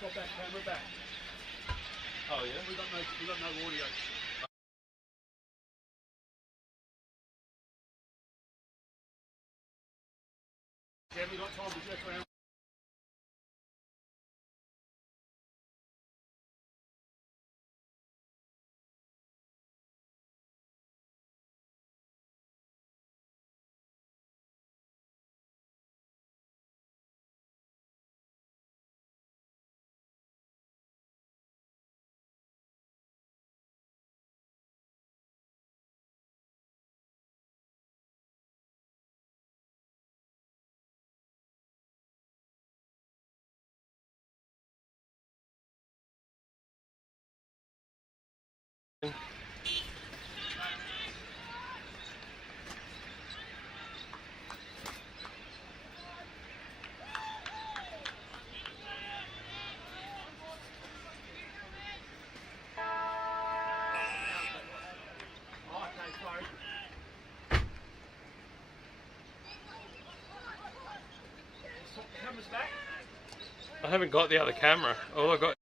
swap that camera back. Oh yeah? We got no audio. Yeah, we got time to check around. I haven't got the other camera. All I got.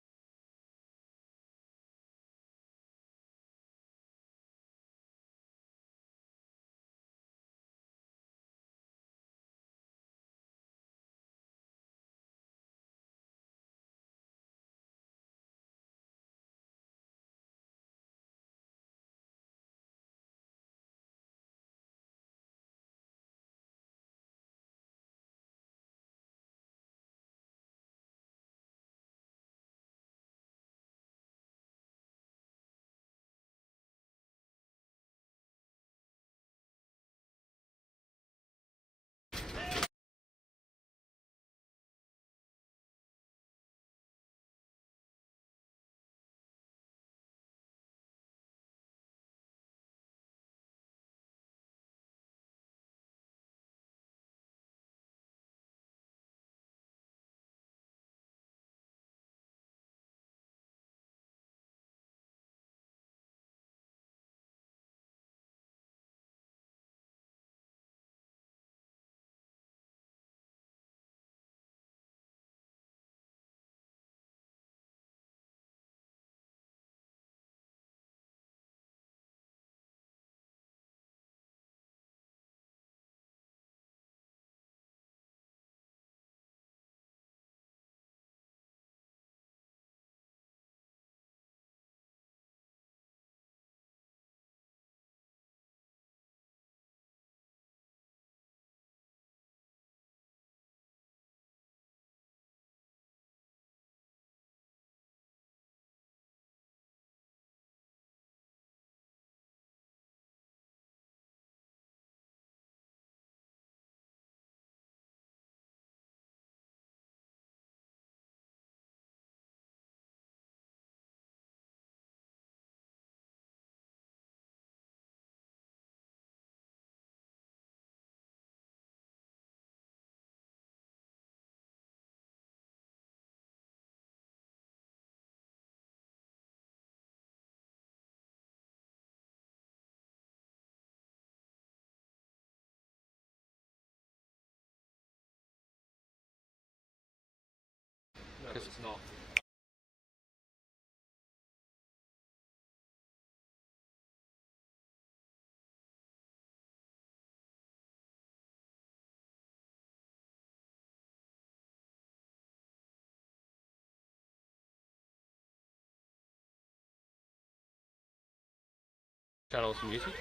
No, it's not. Channel some music.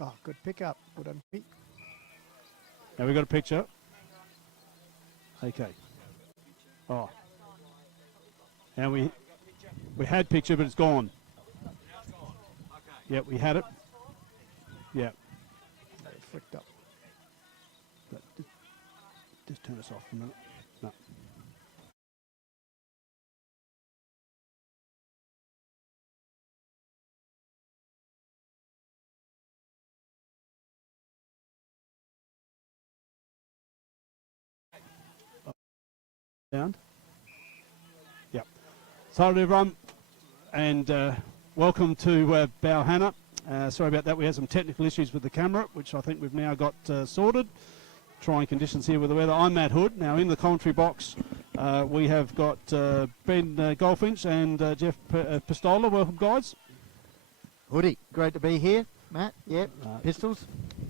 Oh, good pickup. Good on Pete. Now we got a picture. Okay. Oh. And we had picture, but it's gone. Yep, we had it. Yeah. They flicked up. But just turn us off for a minute. No. Sound? Yep. Sorry everyone, and welcome to Balhana. Sorry about that, we had some technical issues with the camera, which I think we've now got sorted. Trying conditions here with the weather. I'm Matt Hood. Now in the commentary box we have got Ben Goldfinch and Jeff Pistola. Welcome guys. Hoodie, great to be here, Matt. Yep, Pistols.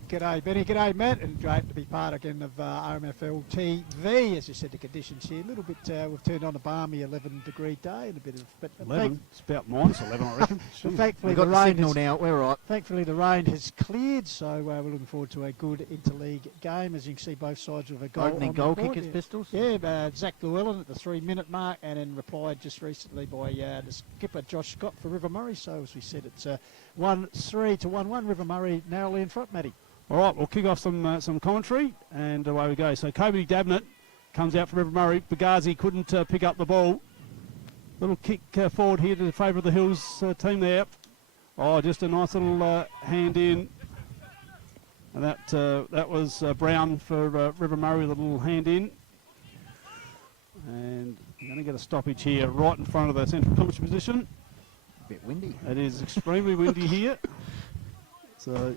G'day, Benny. G'day, Matt. And great to be part again of RMFL TV. As you said, the conditions here, a little bit, we've turned on a balmy 11-degree day and a bit of... But 11? It's about minus 11, I reckon. Thankfully, We've got the signal now, we're right. Thankfully, the rain has cleared, so we're looking forward to a good interleague game. As you can see, both sides with a goal Opening on goal the board. kickers, Pistols. Yeah, Zach Llewellyn at the 3-minute mark, and then replied just recently by the skipper Josh Scott for River Murray. So, as we said, it's 1-3 to 1-1. River Murray narrowly in front, Matty. All right, we'll kick off some commentary, and away we go. So Kobe Dabnett comes out for River Murray. Bagazi couldn't pick up the ball. Little kick forward here to favour of the Hills team there. Oh, just a nice little hand in. And that was Brown for River Murray with a little hand in. And we're going to get a stoppage here right in front of the central commentary position. A bit windy. It is extremely windy here. So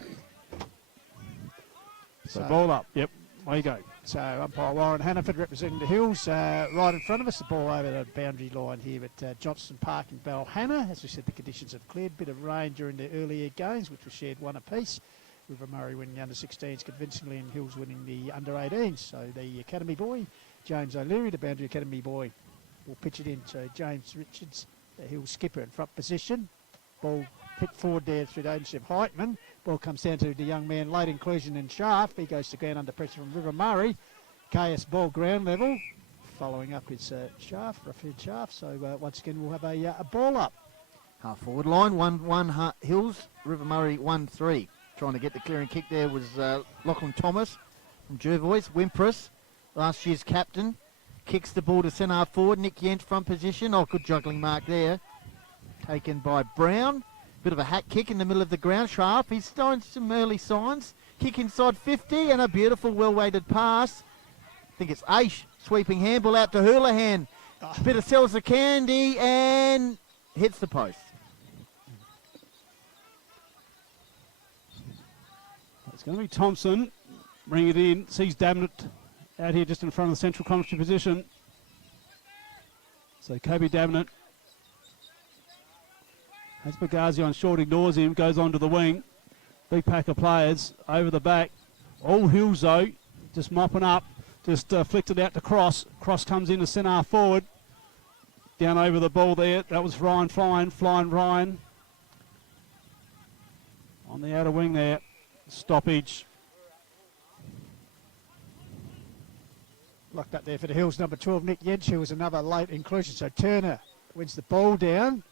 ball up, yep, away you go. So umpire Warren Hannaford representing the Hills right in front of us. The ball over the boundary line here at Johnston Park in Balhana. As we said, the conditions have cleared. Bit of rain during the earlier games, which were shared one apiece. River Murray winning the under-16s convincingly and Hills winning the under-18s. So the academy boy, James O'Leary, the boundary academy boy, will pitch it in. So James Richards, the Hills skipper in front position. Ball hit forward there through the agency of Heitman. Ball comes down to the young man, late inclusion in Sharp. He goes to ground under pressure from River Murray. KS ball ground level. Following up is Sharp, roughhead Sharp. So once again we'll have a ball up. Half forward line, 1-1 Hills, River Murray 1-3. Trying to get the clearing kick there was Lachlan Thomas from Jervois. Wimpress, last year's captain, kicks the ball to centre half forward. Nick Yent front position. Oh, good juggling mark there. Taken by Brown. Bit of a hat kick in the middle of the ground. Sharp, he's showing some early signs. Kick inside 50 and a beautiful well-weighted pass. I think it's Aish. Sweeping handball out to Houlihan. Bit of Seltzer candy and hits the post. It's going to be Thompson. Bring it in. Sees Dabnett out here just in front of the central commentary position. So Kobe Dabnett has Bagazi on short, ignores him, goes on to the wing. Big pack of players over the back. All Hills though, just mopping up, just flicked it out to Cross. Cross comes in to centre half forward. Down over the ball there. That was Ryan flying Ryan. On the outer wing there. Stoppage. Locked up there for the Hills, number 12, Nick Yench, who was another late inclusion. So Turner wins the ball down.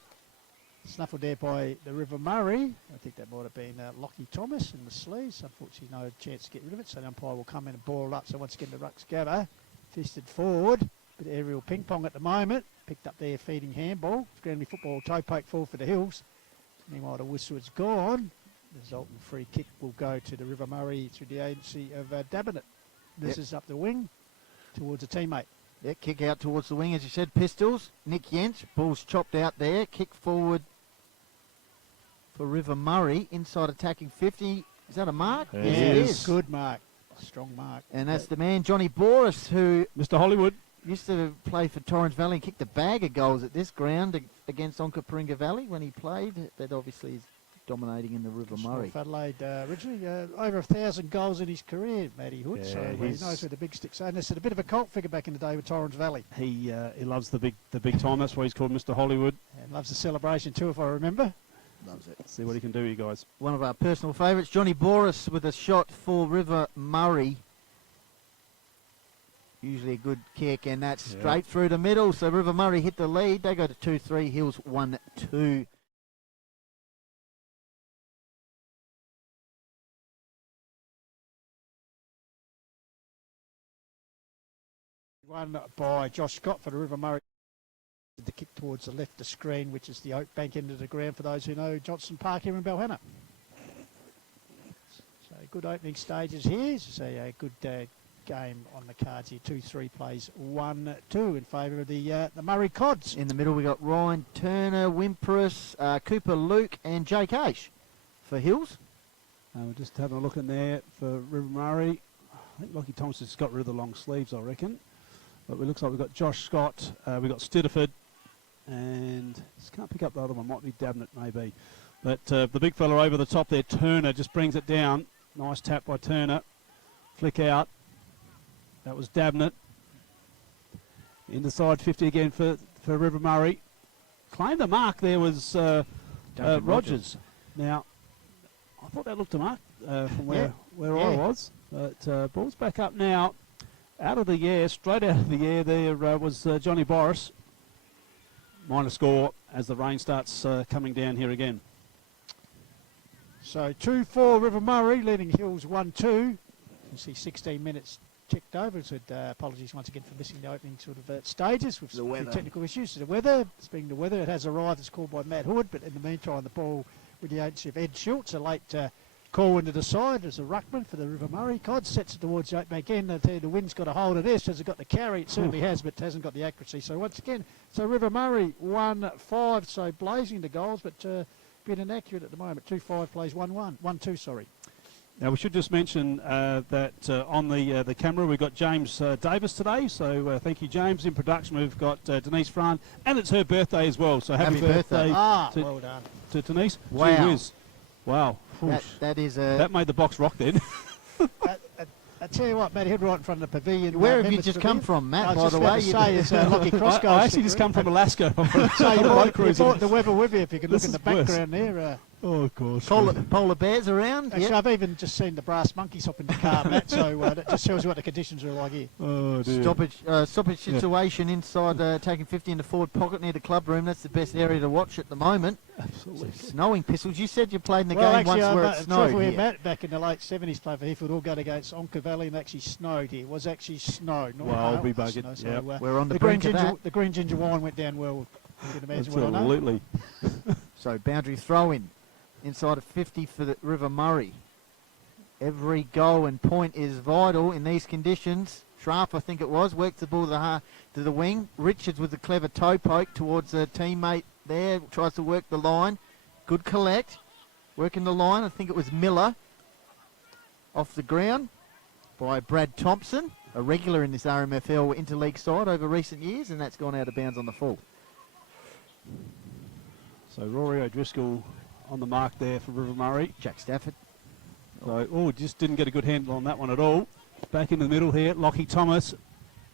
Snuffled there by the River Murray. I think that might have been Lockie Thomas in the sleeves. Unfortunately, no chance to get rid of it. So the umpire will come in and ball up. So once again, the rucks gather. Fisted forward. Bit of aerial ping pong at the moment. Picked up there, feeding handball. Groundly football, toe poke forward for the Hills. Meanwhile, the whistle is gone. The resultant free kick will go to the River Murray through the agency of Dabnett. This is up the wing towards a teammate. Yeah, kick out towards the wing, as you said. Pistols. Nick Yent. Ball's chopped out there. Kick forward for River Murray. Inside attacking 50. Is that a mark? Yes, it is. Good mark. A strong mark. And that's the man, Johnny Boris, who Mr. Hollywood. used to play for Torrens Valley and kicked a bag of goals at this ground against Onkaparinga Valley when he played. But obviously he's dominating in the River Murray. North Adelaide originally over 1,000 goals in his career, Matty Hood. Yeah, so he knows where the big sticks are. And it's a bit of a cult figure back in the day with Torrens Valley. He loves the big time. That's why he's called Mr. Hollywood. And loves the celebration too, if I remember. Loves it. See what he can do, you guys. One of our personal favourites, Johnny Boris with a shot for River Murray. Usually a good kick, and that's straight through the middle. So River Murray hit the lead. They go to 2-3, Hills 1-2. One by Josh Scott for the River Murray. The kick towards the left of the screen, which is the Oak Bank end of the ground for those who know Johnson Park here in Balhanna. So good opening stages here. So a good game on the cards here. 2-3 plays 1-2 in favour of the Murray Cods. In the middle we got Ryan Turner, Wimpress, Cooper Luke and Jake Ash for Hills. We're just having a look in there for River Murray. I think Lockie Thompson's got rid of the long sleeves, I reckon. But it looks like we've got Josh Scott, we've got Stitterford, and just can't pick up the other one, might be Dabnett maybe. But the big fella over the top there, Turner, just brings it down. Nice tap by Turner. Flick out. That was Dabnett. In the side 50 again for River Murray. Claimed the mark there was Rogers. Now, I thought that looked a mark from where I was. But ball's back up now. Out of the air, straight out of the air there was Johnny Boris. Minor score as the rain starts coming down here again. So 2-4 River Murray, leading Hills 1-2. You see 16 minutes ticked over. So apologies once again for missing the opening sort of stages with some technical issues. So the weather, speaking of the weather, it has arrived. It's called by Matt Hood, but in the meantime the ball with the agency of Ed Schultz, a late call into the side as a ruckman for the River Murray Cod, sets it towards the Oakbank end. I tell you, the wind's got a hold of this. Has it got the carry? It certainly has, but hasn't got the accuracy. So once again, so River Murray 1-5, so blazing the goals, but bit inaccurate at the moment. 2-5 plays 1-1, 1-2, sorry. Now we should just mention that on the camera we've got James Davis today. So thank you, James. In production we've got Denise Fran, and it's her birthday as well. So happy birthday well done to Denise. Wow. Gee whiz. Wow. That made the box rock then. I tell you what, Matt, head right in front of the pavilion. Where have you just come from, Matt, by the way? I actually just come from Alaska. So you brought the weather with you, if you can look in the background there. Oh, of course. Polar bears around? Actually, I've even just seen the brass monkeys hop in the car, Matt, so that just tells you what the conditions are like here. Oh, dear. Stoppage situation inside, taking 50 in the forward pocket near the club room. That's the best area to watch at the moment. Absolutely. Snowing pistols. You said you played in the game once where it snowed here. Matt, back in the late 70s, played for Heathfield, all going against Onka Valley, and actually snowed here. It was actually snow, not well, I'll be hail, buggered. So, yep. We're on the brink of that. The green ginger wine went down well. You can imagine what I know. Absolutely. So boundary throw in. Inside of 50 for the River Murray. Every goal and point is vital in these conditions. Schraff, I think it was, works the ball to the wing. Richards with the clever toe poke towards a teammate there. Tries to work the line. Good collect. Working the line. I think it was Miller. Off the ground by Brad Thompson. A regular in this RMFL Interleague side over recent years, and that's gone out of bounds on the full. So Rory O'Driscoll on the mark there for River Murray. Jack Stafford. So, just didn't get a good handle on that one at all. Back in the middle here, Lockie Thomas.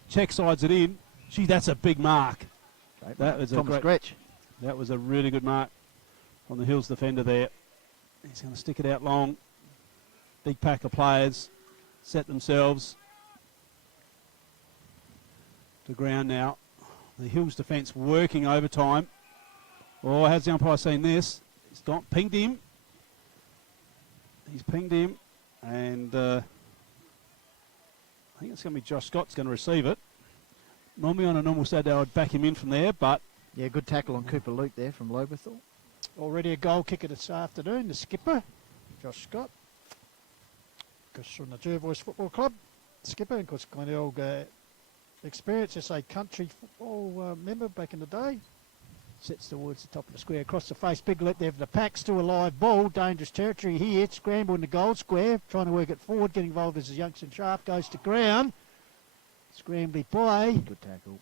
Check sides it in. Gee, that's a big mark. That was Thomas Gretsch. That was a really good mark on the Hills defender there. He's going to stick it out long. Big pack of players set themselves to ground now. The Hills defence working overtime. Oh, how's the umpire seen this? He's pinged him. He's pinged him, and I think it's going to be Josh Scott's going to receive it. Normally on a normal Saturday I'd back him in from there, but... Yeah, good tackle on Cooper Luke there from Loberthal. Already a goal kicker this afternoon, the skipper, Josh Scott. Because from the Jervois Football Club, skipper, and of course Glenelg experience as a country football member back in the day. Sets towards the top of the square, across the face, big let there for the pack, still a live ball, dangerous territory here, scramble in the goal square, trying to work it forward, getting involved as a youngster Sharp goes to ground. Scrambly play. Good tackle.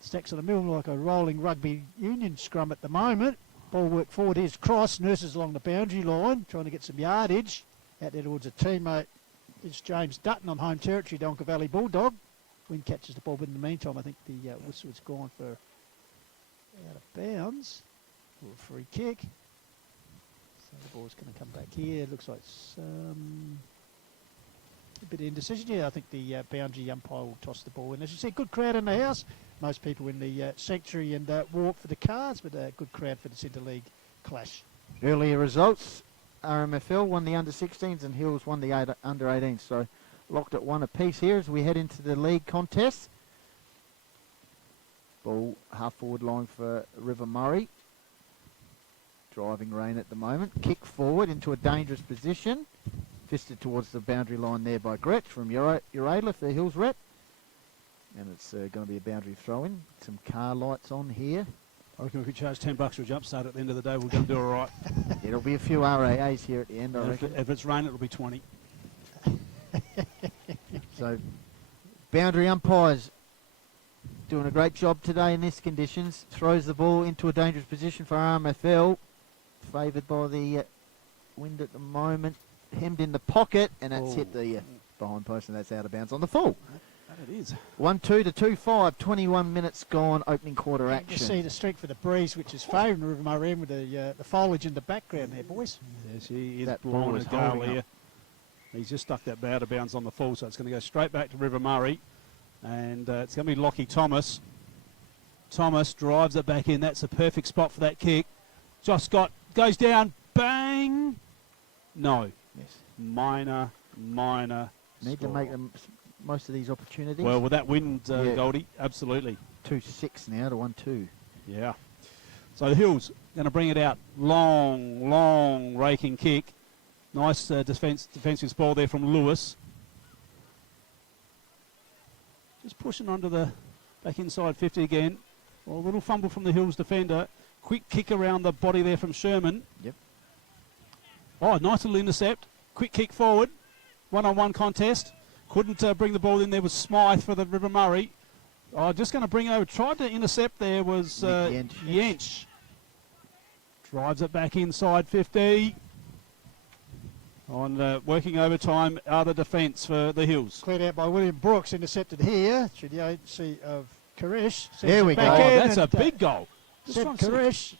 Stacks on the middle like a rolling rugby union scrum at the moment. Ball work forward, here's Cross, nurses along the boundary line, trying to get some yardage. Out there towards a teammate is James Dutton on home territory, Donker Valley Bulldog. Wynn catches the ball, but in the meantime I think the whistle is gone for out of bounds for a free kick. So the ball's going to come back here. Looks like it's a bit of indecision. Yeah, I think the boundary umpire will toss the ball in. As you see, good crowd in the house. Most people in the sanctuary and walk for the cards, but a good crowd for this Interleague clash. Earlier results, RMFL won the under-16s and Hills won the under-18s. So locked at 1 apiece here as we head into the league contest. Ball half forward line for River Murray. Driving rain at the moment. Kick forward into a dangerous position. Fisted towards the boundary line there by Gretsch from Uradla for the Hills rep. And it's going to be a boundary throw-in. Some car lights on here. I reckon if we charge $10 for a jump start at the end of the day, we're going to do all right. It'll be a few RAAs here at the end, I reckon. If it's rain, it'll be 20. So, boundary umpires doing a great job today in these conditions. Throws the ball into a dangerous position for RMFL. Favoured by the wind at the moment. Hemmed in the pocket, and that's hit the behind post, and that's out of bounds on the full. That it is. 1-2 to 2-5, 21 minutes gone, opening quarter You action. can see the strength of the breeze, which is favouring River Murray with the foliage in the background there, boys. Yes, he is That ball blowing is a gale holding here. up. He's just stuck that bow to bounds on the full, so it's going to go straight back to River Murray. And it's going to be Lockie Thomas. Thomas drives it back in. That's a perfect spot for that kick. Josh Scott goes down. Bang! No. Yes. Minor. Need to score. make them most of these opportunities. Well, with that wind, Yeah. Goldie, absolutely. 2-6 now to 1-2. Yeah. So the Hills going to bring it out. Long raking kick. Nice defensive ball there from Lewis. Just pushing onto the back inside 50 again. Well, a little fumble from the Hills defender. Quick kick around the body there from Sherman. Yep. Oh, nice little intercept. Quick kick forward. One-on-one contest. Couldn't bring the ball in there was Smythe for the River Murray. Oh, just going to bring it over. Tried to intercept there was Nick Yench. Drives it back inside 50. On working overtime, other defence for the Hills. Cleared out by William Brooks, intercepted here. Through the agency of Koresh. There we go. Oh, In that's a and, big goal. Said trying to see- Koresh.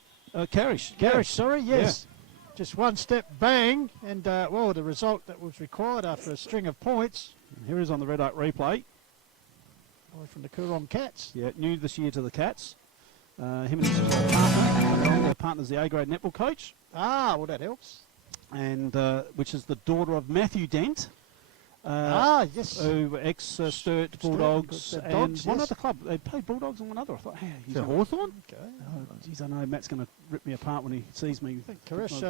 Karish. Garish, sorry, yes. Just one step, bang, and well, the result that was required after a string of points. Here is on the Red Oak replay. Boy from the Coorong Cats. Yeah, new this year to the Cats. Him and his partner. Their partner's the A-grade netball coach, Ah, well, that helps. and which is the daughter of Matthew Dent. Yes. Who ex-Sturt Bulldogs Sturt and Dogs, one yes. other club. They played Bulldogs and one other. I thought, hey, he's To Hawthorn? Okay. oh, geez, I know Matt's going to rip me apart when he sees me. I think Koresh,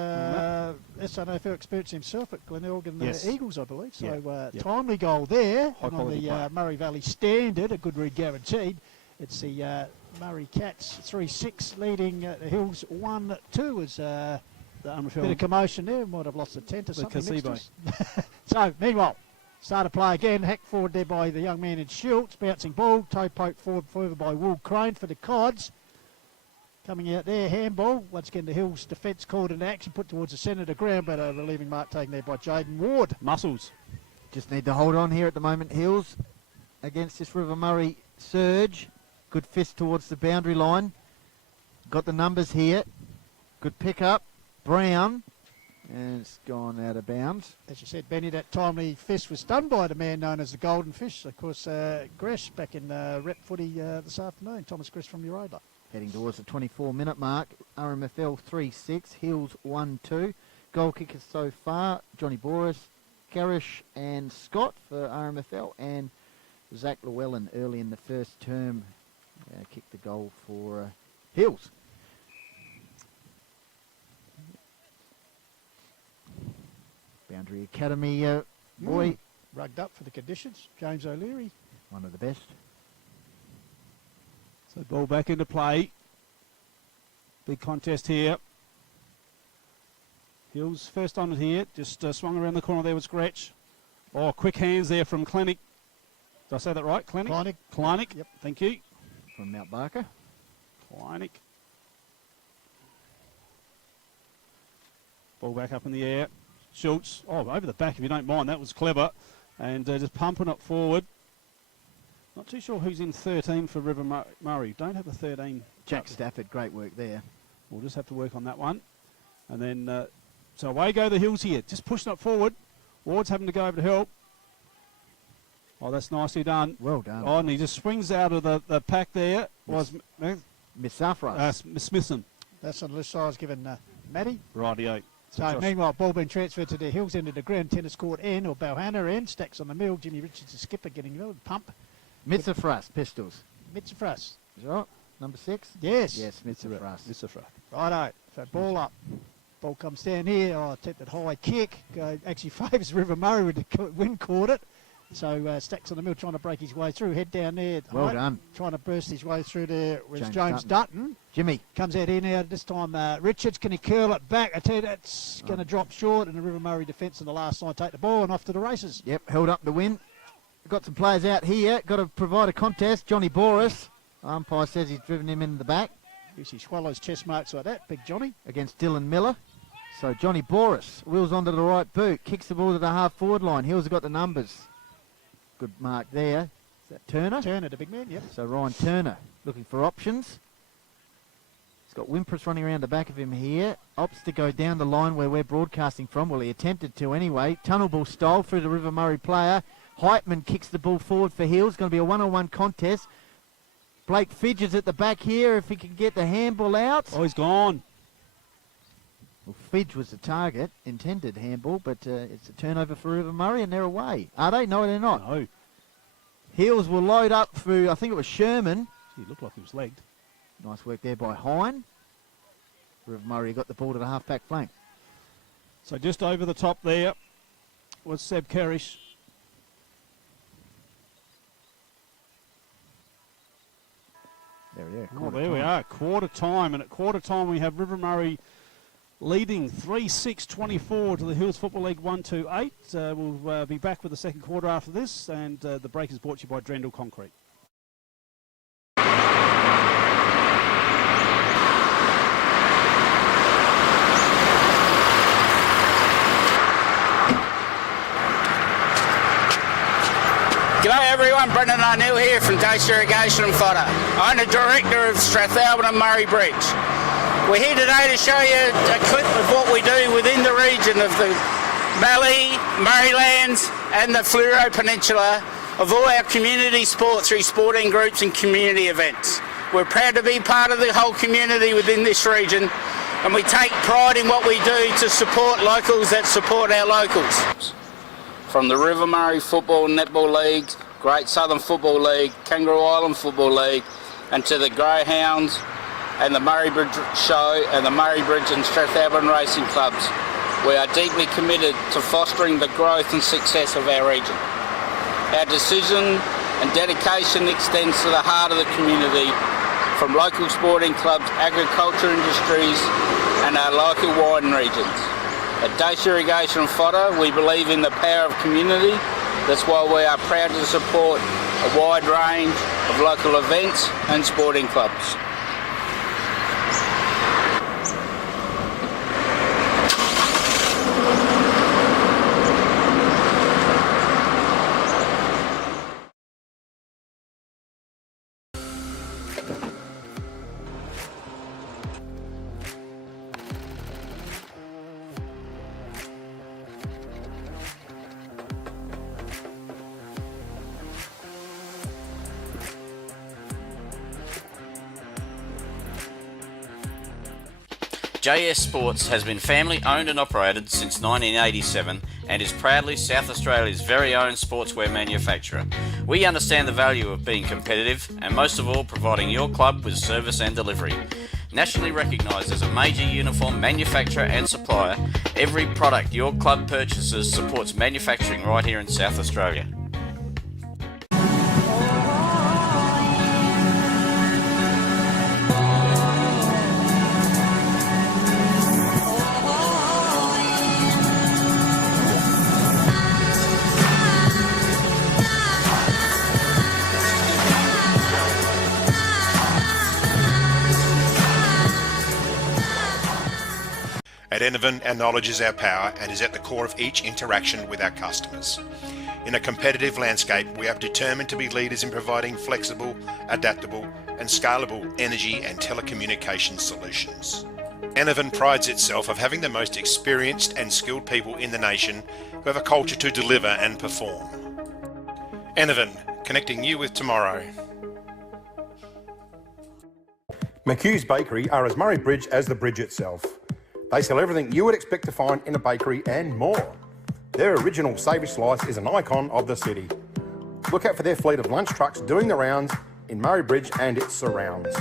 SNFL experience himself at Glenelg and the Yes. Eagles, I believe. So Yeah. timely goal there. High And on quality the player. Murray Valley Standard, a good read guaranteed. It's the Murray Cats 3-6 leading the Hills 1-2 as The bit of RMFL. commotion there. Might have lost a tent or The something. next to gazebo. us. So, meanwhile, start to play again. Hacked forward there by the young man in Schultz. Bouncing ball. Toe poke forward further by Will Crane for the Cods. Coming out there, handball. Once again, the Hills defence called into action, put towards the centre of the ground, but a relieving mark taken there by Jaden Ward. Muscles. Just need to hold on here at the moment, Hills, against this River Murray surge. Good fist towards the boundary line. Got the numbers here. Good pick up. Brown. And it's gone out of bounds. As you said, Benny, that timely fist was done by the man known as the Golden Fish. Of course, Gresh back in rep footy this afternoon. Thomas Gresh from Uradla. Heading towards the 24-minute mark. RMFL 3-6. Hills 1-2. Goal kickers so far, Johnny Boris, Garish and Scott for RMFL, and Zach Llewellyn early in the first term kicked the goal for Hills. Boundary Academy boy, Rugged up for the conditions. James O'Leary. one of the best. So ball back into play. Big contest here. Hills first on it here. Just swung around the corner there with Scratch. Oh, quick hands there from Clinic. Did I say that right? Clinic? Kleinick. Clinic. Yep. Thank you. From Mount Barker. Clinic. Ball back up in the air. Schultz. Oh, over the back if you don't mind. That was clever. And just pumping it forward. Not too sure who's in 13 for River Murray. Don't have a 13. Jack Stafford, great work there. We'll just have to work on that one. And then So away go the Hills here. Just pushing it forward. Ward's having to go over to help. Oh, that's nicely done. Well done. Oh, and he just swings out of the pack there. Was Miss Safras. Miss Smithson. That's on the left side. I was given Matty. Rightio. So meanwhile, ball being transferred to the Hills end of the ground tennis court end, or Balhana end. Stacks on the middle. Jimmy Richards, the skipper, getting a pump. Mitsafras, Pistols. Mitsafras. Is that right? Number 6? Yes. Yes, Mitsafras. Righto. So ball up. Ball comes down here. Oh, attempted high kick. Actually favours River Murray with the wind caught it. So Stacks on the middle trying to break his way through. Head down there. Well done. Trying to burst his way through there with James Dutton. Jimmy. Comes out here now. This time Richards. Can he curl it back? I tell you, that's going to drop short. And the River Murray defence in the last line take the ball and off to the races. Yep, held up the win. Got some players out here. Got to provide a contest. Johnny Boris. Umpire says he's driven him in the back. He swallows chest marks like that. Big Johnny. Against Dylan Miller. So Johnny Boris wheels onto the right boot. Kicks the ball to the half-forward line. Hills have got the numbers. Good mark there. Is that Turner? Turner, the big man, yep. So Ryan Turner looking for options. He's got Wimpress running around the back of him here. Opts to go down the line where we're broadcasting from. Well, he attempted to anyway. Tunnel ball stole through the River Murray player. Heitman kicks the ball forward for Hills. Going to be a one-on-one contest. Blake Fidges at the back here if he can get the handball out. Oh, he's gone. Well, Fidge was the target, intended handball, but it's a turnover for River Murray and they're away. Are they? No, they're not. No. Hills will load up through, I think it was Sherman. He looked like he was legged. Nice work there by Hine. River Murray got the ball to the half-back flank. So just over the top there was Seb Kerrish. There we are, quarter time. And at quarter time we have River Murray leading 3-6-24 to the Hills Football League 128. We'll be back with the second quarter after this, and the break is brought to you by Drendel Concrete. G'day everyone, Brendan O'Neill here from Dace Irrigation and Fodder. I'm the director of Strathalbyn and Murray Bridge. We're here today to show you a clip of what we do within the region of the Mallee, Murraylands and the Fleurieu Peninsula of all our community sports through sporting groups and community events. We're proud to be part of the whole community within this region, and we take pride in what we do to support locals that support our locals. From the River Murray Football and Netball League, Great Southern Football League, Kangaroo Island Football League, and to the Greyhounds and the Murray Bridge Show and the Murray Bridge and Strathalbyn Racing Clubs. We are deeply committed to fostering the growth and success of our region. Our decision and dedication extends to the heart of the community, from local sporting clubs, agriculture industries and our local wine regions. At Dace Irrigation and Fodder, we believe in the power of community. That's why we are proud to support a wide range of local events and sporting clubs. JS Sports has been family owned and operated since 1987 and is proudly South Australia's very own sportswear manufacturer. We understand the value of being competitive and most of all providing your club with service and delivery. Nationally recognised as a major uniform manufacturer and supplier, every product your club purchases supports manufacturing right here in South Australia. At Enervin, our knowledge is our power and is at the core of each interaction with our customers. In a competitive landscape, we are determined to be leaders in providing flexible, adaptable and scalable energy and telecommunications solutions. Anavan prides itself of having the most experienced and skilled people in the nation who have a culture to deliver and perform. Anavan, connecting you with tomorrow. McHugh's Bakery are as Murray Bridge as the bridge itself. They sell everything you would expect to find in a bakery and more. Their original savoury slice is an icon of the city. Look out for their fleet of lunch trucks doing the rounds in Murray Bridge and its surrounds.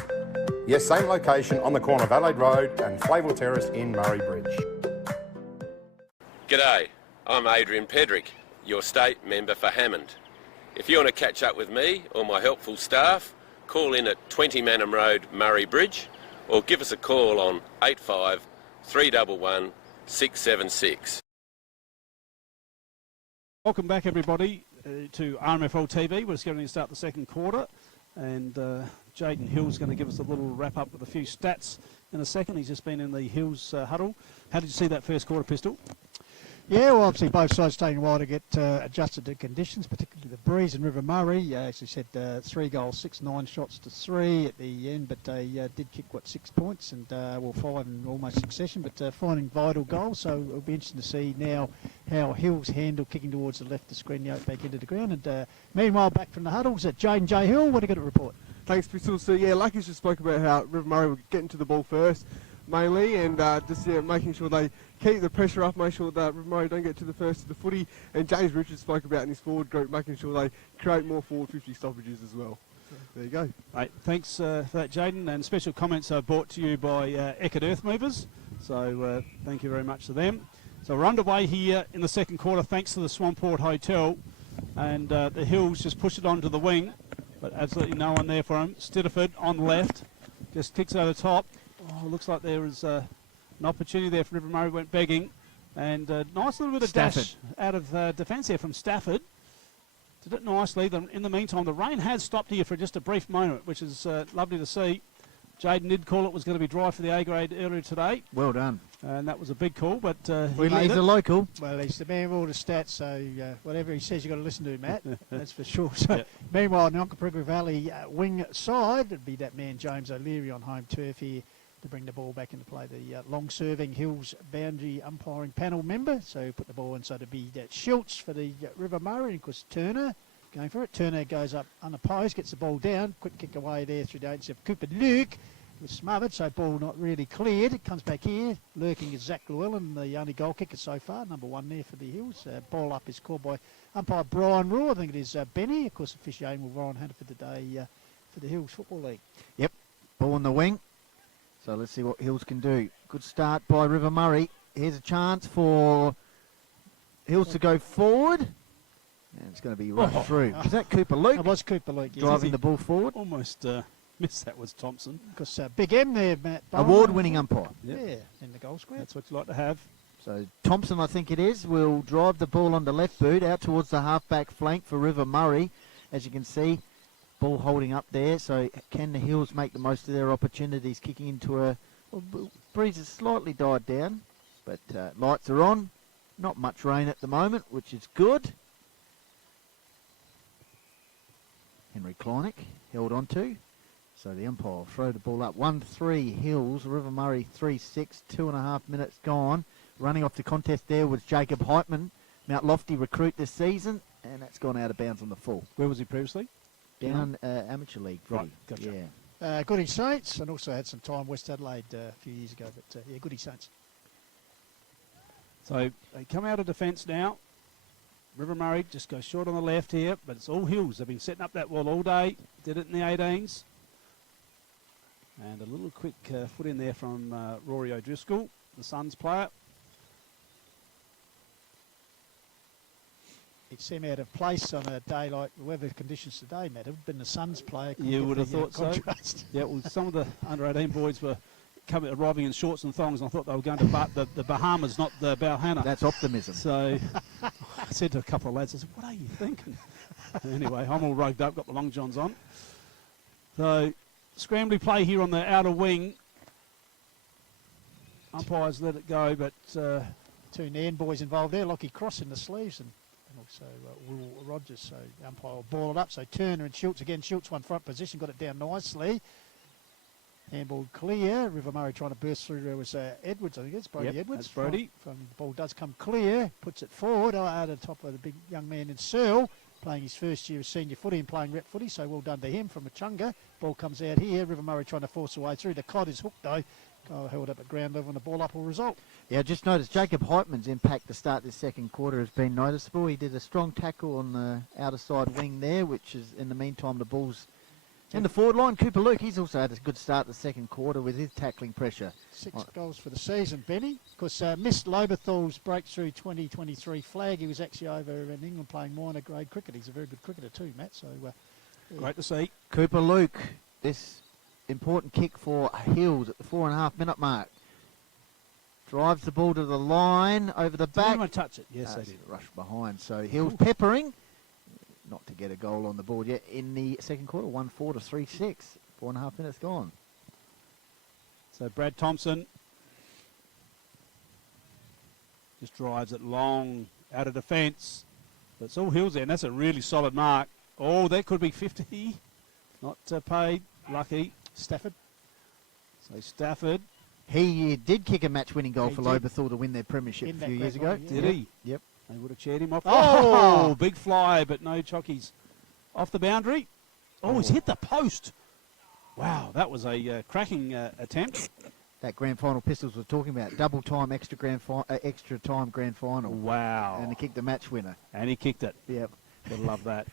Yes, same location on the corner of Adelaide Road and Flavel Terrace in Murray Bridge. G'day, I'm Adrian Pedrick, your state member for Hammond. If you want to catch up with me or my helpful staff, call in at 20 Manham Road, Murray Bridge, or give us a call on 85 311 676. Welcome back, everybody, to RMFL TV. We're just going to start the second quarter, and Jaden Hill's going to give us a little wrap-up with a few stats in a second. He's just been in the Hills huddle. How did you see that first quarter, Pistol? Yeah, well, obviously both sides taking a while to get adjusted to conditions, particularly the Breeze and River Murray. As you said, 3 goals, 9 shots to 3 at the end, but they did kick, 6 points, and 5 in almost succession, but finding vital goals. So it'll be interesting to see now how Hills handle kicking towards the left to screen the oak back into the ground. And meanwhile, back from the huddles at Jaden J. Hill, what do you got to report? Thanks, Pistol. So, yeah, Lucky's just spoke about how River Murray were getting to the ball first, mainly, and just making sure they keep the pressure up, make sure that River Murray don't get to the first of the footy. And James Richards spoke about in his forward group, making sure they create more forward 50 stoppages as well. So, there you go. Right, thanks for that, Jaden. And special comments are brought to you by Eckert Earth Movers. So thank you very much to them. So we're underway here in the second quarter, thanks to the Swamport Hotel. And the Hills just push it onto the wing, but absolutely no one there for him. Stitterford on the left, just kicks over the top. Oh, looks like there is an opportunity there for River Murray, went begging. And nice little bit of dash out of defence here from Stafford. Did it nicely. In the meantime, the rain has stopped here for just a brief moment, which is lovely to see. Jaden did call it was going to be dry for the A grade earlier today. Well done. And that was a big call, but he's a local. Well, he's the man with all the stats, so whatever he says, you've got to listen to, Matt. That's for sure. So, Yep. Meanwhile, on the Onkaparinga Valley wing side, it'd be that man James O'Leary on home turf here to bring the ball back into play. The long-serving Hills boundary umpiring panel member. So put the ball in, so to be Schultz for the River Murray, and of course Turner going for it. Turner goes up unopposed, gets the ball down. Quick kick away there through the agency of Cooper Luke. Was smothered, so ball not really cleared. It comes back here. Lurking is Zach Llewellyn, the only goal kicker so far. Number 1 there for the Hills. Ball up is called by umpire Brian Rule. I think it is Benny. Of course, officiating with Ryan Hannaford today for the Hills Football League. Yep, ball in the wing. So let's see what Hills can do. Good start by River Murray. Here's a chance for Hills to go forward. And it's going to be rushed through. Is that Cooper Luke? It was Cooper Luke, yes. Driving the ball forward. almost missed that was Thompson. Because Big M there, Matt. Award-winning umpire. Yep. Yeah, in the goal square. That's what you like to have. So Thompson, I think it is, will drive the ball on the left boot out towards the half-back flank for River Murray. As you can see, ball holding up there. So can the Hills make the most of their opportunities, kicking into a... Well, breeze has slightly died down, but lights are on. Not much rain at the moment, which is good. Henry Kleinick held on to. So the umpire will throw the ball up. 1-3 Hills, River Murray 3-6, 2.5 minutes gone. Running off the contest there was Jacob Heitman, Mount Lofty recruit this season, and that's gone out of bounds on the full. Where was he previously? Down Amateur League. Right, gotcha. Yeah. Goody Saints, and also had some time West Adelaide a few years ago, but yeah, Goody Saints. So they come out of defence now. River Murray just goes short on the left here, but it's all Hills. They've been setting up that wall all day. Did it in the 18s. And a little quick foot in there from Rory O'Driscoll, the Suns player. It seemed out of place on a day like the weather conditions today, Matt. It would have been the Suns player. You would have thought so. Contrast. Yeah, well, some of the under-18 boys were arriving in shorts and thongs, and I thought they were going to the Bahamas, not the Balhana. That's optimism. So I said to a couple of lads, I said, what are you thinking? Anyway, I'm all rugged up, got the long johns on. So scrambly play here on the outer wing. Umpires let it go, but... two Nairn boys involved there, Lockie Cross in the sleeves, and also Will Rogers. So the umpire will ball it up. So Turner and Schultz again. Schultz won front position, got it down nicely. Handball clear. River Murray trying to burst through. There was Edwards, I think it's Brody Yep, Edwards. that's Brody. From the ball does come clear, puts it forward out the top of the big young man in Searle, playing his first year of senior footy and playing rep footy, so well done to him from Achunga. Ball comes out here. River Murray trying to force a way through. The Cod is hooked though. Held up at ground level and the ball up will result. Yeah, just noticed Jacob Heitman's impact to start this second quarter has been noticeable. He did a strong tackle on the outer side wing there, which is in the meantime the ball's in the forward line. Cooper Luke, he's also had a good start the second quarter with his tackling pressure. 6 goals for the season, Benny. Of course, missed Loberthal's breakthrough 2023 flag. He was actually over in England playing minor grade cricket. He's a very good cricketer too, Matt. So Great to see. Cooper Luke, this important kick for Hills at the 4.5 minute mark. Drives the ball to the line over the back. Did anyone touch it? Yes, they did. Rush behind. So Hills peppering. Not to get a goal on the board yet in the second quarter. 1-4 to 3-6. 4.5 minutes gone. So Brad Thompson just drives it long out of defence. But it's all Hills there, and that's a really solid mark. Oh, that could be 50. Not paid. Lucky. Stafford. So Stafford. He did kick a match-winning goal for Loberthal to win their premiership a few years ago. Did he? Yep. They would have cheered him off. Oh! Oh, big fly, but no chockies. Off the boundary. Oh, he's hit the post. Wow, that was a cracking attempt. That grand final Pistols were talking about. Double time, extra time grand final. Wow. And he kicked the match winner. And he kicked it. Yep. Gotta love that.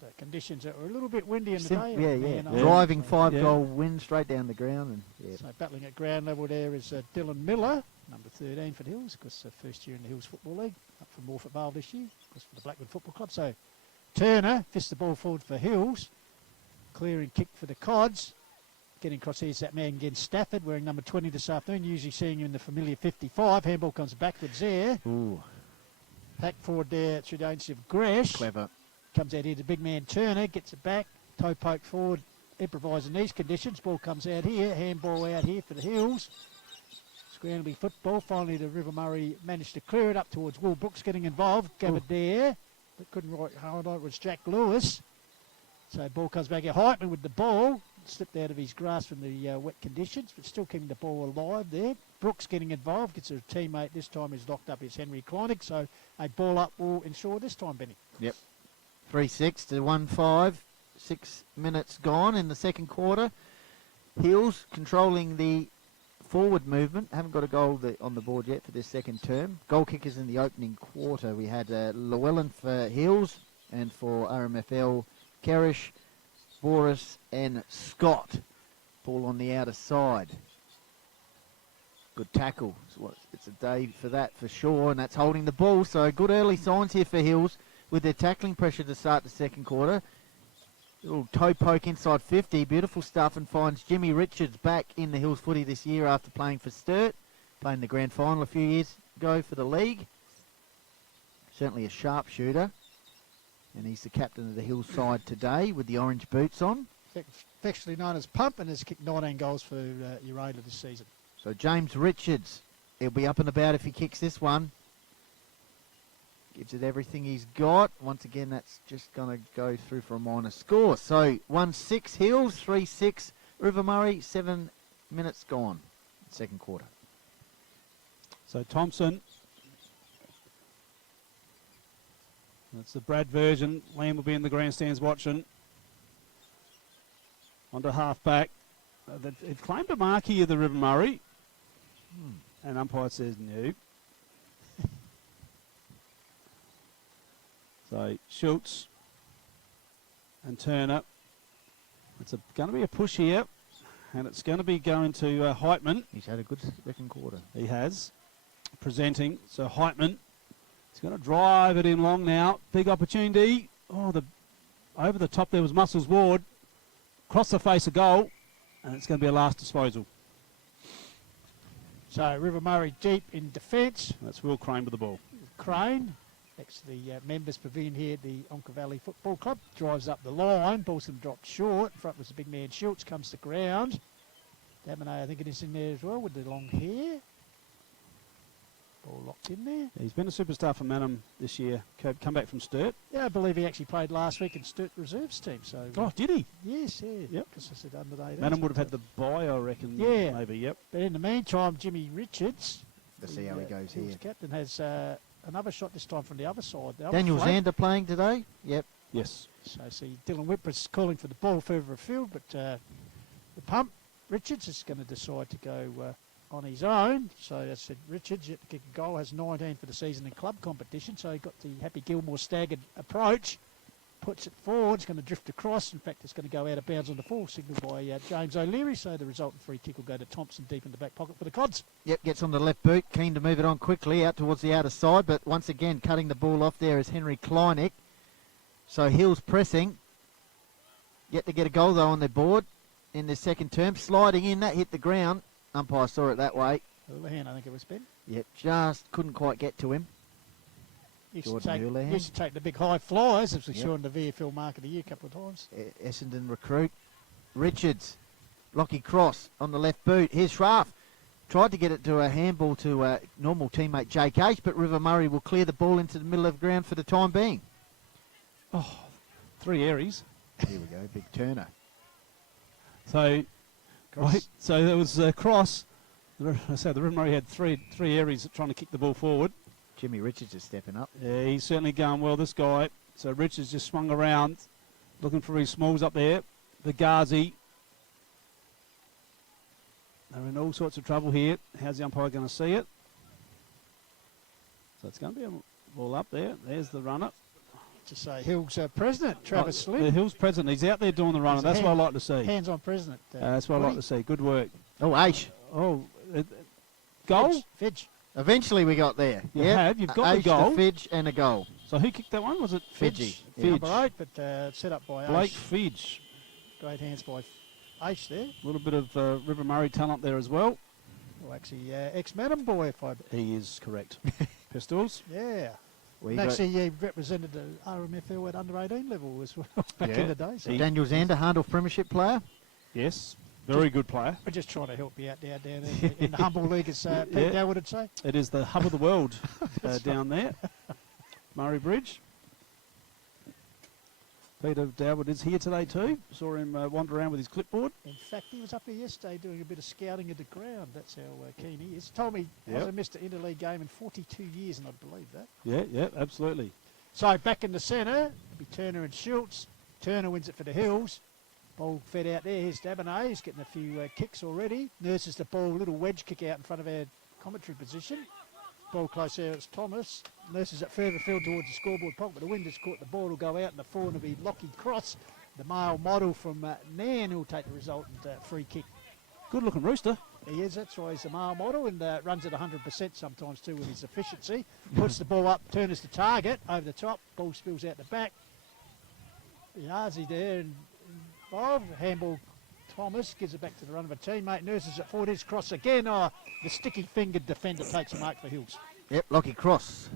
The conditions that were a little bit windy in the day. Yeah. Driving 5-goal win straight down the ground. And So battling at ground level there is Dylan Miller, number 13 for the Hills, because first year in the Hills Football League, up for Morfett Vale this year, because for the Blackwood Football Club. So Turner fists the ball forward for Hills, clearing kick for the Cods. Getting across here's that man again, Stafford, wearing number 20 this afternoon, usually seeing him in the familiar 55. Handball comes backwards there. Ooh. Back forward there through the agency of Gresh. Clever. Comes out here to big man Turner, gets it back, toe poke forward, improvising these conditions. Ball comes out here, handball out here for the Hills. Scrambly football. Finally, the River Murray managed to clear it up towards Will Brooks getting involved. Gathered there, but couldn't hold on. It was Jack Lewis. So ball comes back here. Heitman with the ball. Slipped out of his grasp from the wet conditions, but still keeping the ball alive there. Brooks getting involved. Gets a teammate. This time is locked up is Henry Kleinig. So a ball up will ensure this time, Benny. Yep. 3-6 to 1-5. 6 minutes gone in the second quarter. Hills controlling the forward movement. Haven't got a goal on the board yet for this second term. Goal kickers in the opening quarter. We had Llewellyn for Hills, and for RMFL, Kerish, Boris and Scott. Ball on the outer side. Good tackle. It's a day for that for sure, and that's holding the ball. So good early signs here for Hills with their tackling pressure to start the second quarter. Little toe poke inside 50. Beautiful stuff, and finds Jimmy Richards back in the Hills footy this year after playing for Sturt. Playing the grand final a few years ago for the league. Certainly a sharpshooter. And he's the captain of the Hills side today with the orange boots on. Affectionately known as Pump, and has kicked 19 goals for Euralia this season. So James Richards, he'll be up and about if he kicks this one. Gives it everything he's got. Once again, that's just going to go through for a minor score. So 1-6 Hills, 3-6 River Murray, 7 minutes gone. Second quarter. So Thompson. That's the Brad version. Lamb will be in the grandstands watching. On to half-back. It claimed a mark here, the River Murray. And umpire says no. So Schultz and Turner. It's going to be a push here. And it's going to be going to Heitman. He's had a good second quarter. He has. Presenting. So Heitman. He's going to drive it in long now. Big opportunity. Oh, over the top there was Muscles Ward. Across the face of goal. And it's going to be a last disposal. So River Murray deep in defence. That's Will Crane with the ball. Crane, next to the members pavilion here at the Onka Valley Football Club. Drives up the line. Ball's dropped short. In front was the big man Schultz. Comes to ground. Damonay, I think it is in there as well with the long hair. Ball locked in there. He's been a superstar for Manham this year. Come back from Sturt. Yeah, I believe he actually played last week in Sturt reserves team. So. Oh, did he? Yes, yeah. Yep. Because I said under 18. Manham would have had the bye, I reckon. Yeah. Maybe, yep. But in the meantime, Jimmy Richards, Let's see how he goes Hill's here. captain, has another shot this time from the other side. The other Daniel flank. Zander playing today. Yep. Yes. So see Dylan Whipper's calling for the ball further afield, but the pump, Richards is going to decide to go on his own. So as I said, Richards yet to kick a goal, has 19 for the season in club competition, so he got the Happy Gilmore staggered approach, puts it forward, it's going to drift across. In fact, it's going to go out of bounds on the full, signalled by James O'Leary, so the resultant free kick will go to Thompson deep in the back pocket for the Cods. Yep, gets on the left boot, keen to move it on quickly out towards the outer side, but once again cutting the ball off there is Henry Kleineck. So Hills pressing, yet to get a goal though on their board in their second term. Sliding in, that hit the ground. Umpire saw it that way. Houlihan, I think it was, Ben. Yep, just couldn't quite get to him. Used Jordan to take the big high flyers, as we saw in the VFL Mark of the Year a couple of times. Essendon recruit. Richards, Lockie Cross on the left boot. Here's Schraff. Tried to get it to a handball to normal teammate Jake H, but River Murray will clear the ball into the middle of the ground for the time being. Oh, 3 Aries. Here we go, big turner. So, right, so there was Cross. I said the River Murray had three Aries trying to kick the ball forward. Jimmy Richards is stepping up. Yeah, he's certainly going well, this guy. So Richards just swung around, looking for his smalls up there. Vigazi. They're in all sorts of trouble here. How's the umpire going to see it? So it's going to be a ball up there. There's the runner. To say Hills president, Travis Slim. The Hills president. He's out there doing the runner. That's what I like to see. Hands-on president. That's what I like to see. Good work. Oh, H. Oh, goal? Fidge. Eventually we got there. You have. You've got the goal. Fidge and a goal. So who kicked that one? Was it Fidge? Fidge. Number 8, but set up by Blake H. Fidge. Great hands by H there. A little bit of River Murray talent there as well. Well, actually, ex-Madam boy, if I... He is correct. Pistols. Yeah. We actually, he represented the RMFL at under-18 level as well back in the day. So. Daniel Zander, Handel Premiership player. Yes. Very good player. We're just trying to help you out down there in the humble league, as Pete Dowd would say. It is the hub of the world down there. Murray Bridge. Peter Dowd is here today too. Saw him wander around with his clipboard. In fact, he was up here yesterday doing a bit of scouting of the ground. That's how keen he is. Told me he hasn't missed an Interleague game in 42 years, and I believe that. Yeah, absolutely. So back in the centre, it'll be Turner and Schultz. Turner wins it for the Hills. Ball fed out there. Here's Dabonet. He's getting a few kicks already. Nurses the ball, little wedge kick out in front of our commentary position. Ball close there, it's Thomas. Nurses it further field towards the scoreboard pocket, but the wind has caught the ball. Will go out, and the forward will be Lockie Cross, the male model from Nairn, who'll take the resultant free kick. Good looking rooster. He is, that's why he's the male model, and runs at 100% sometimes too with his efficiency. Puts the ball up, Turner's the target, over the top, ball spills out the back. Yazi there, and involved, handball Thomas, gives it back to the run of a teammate, Nurses it forward, his cross again. Oh, the sticky-fingered defender takes a mark for Hills. Yep, Lockie Cross.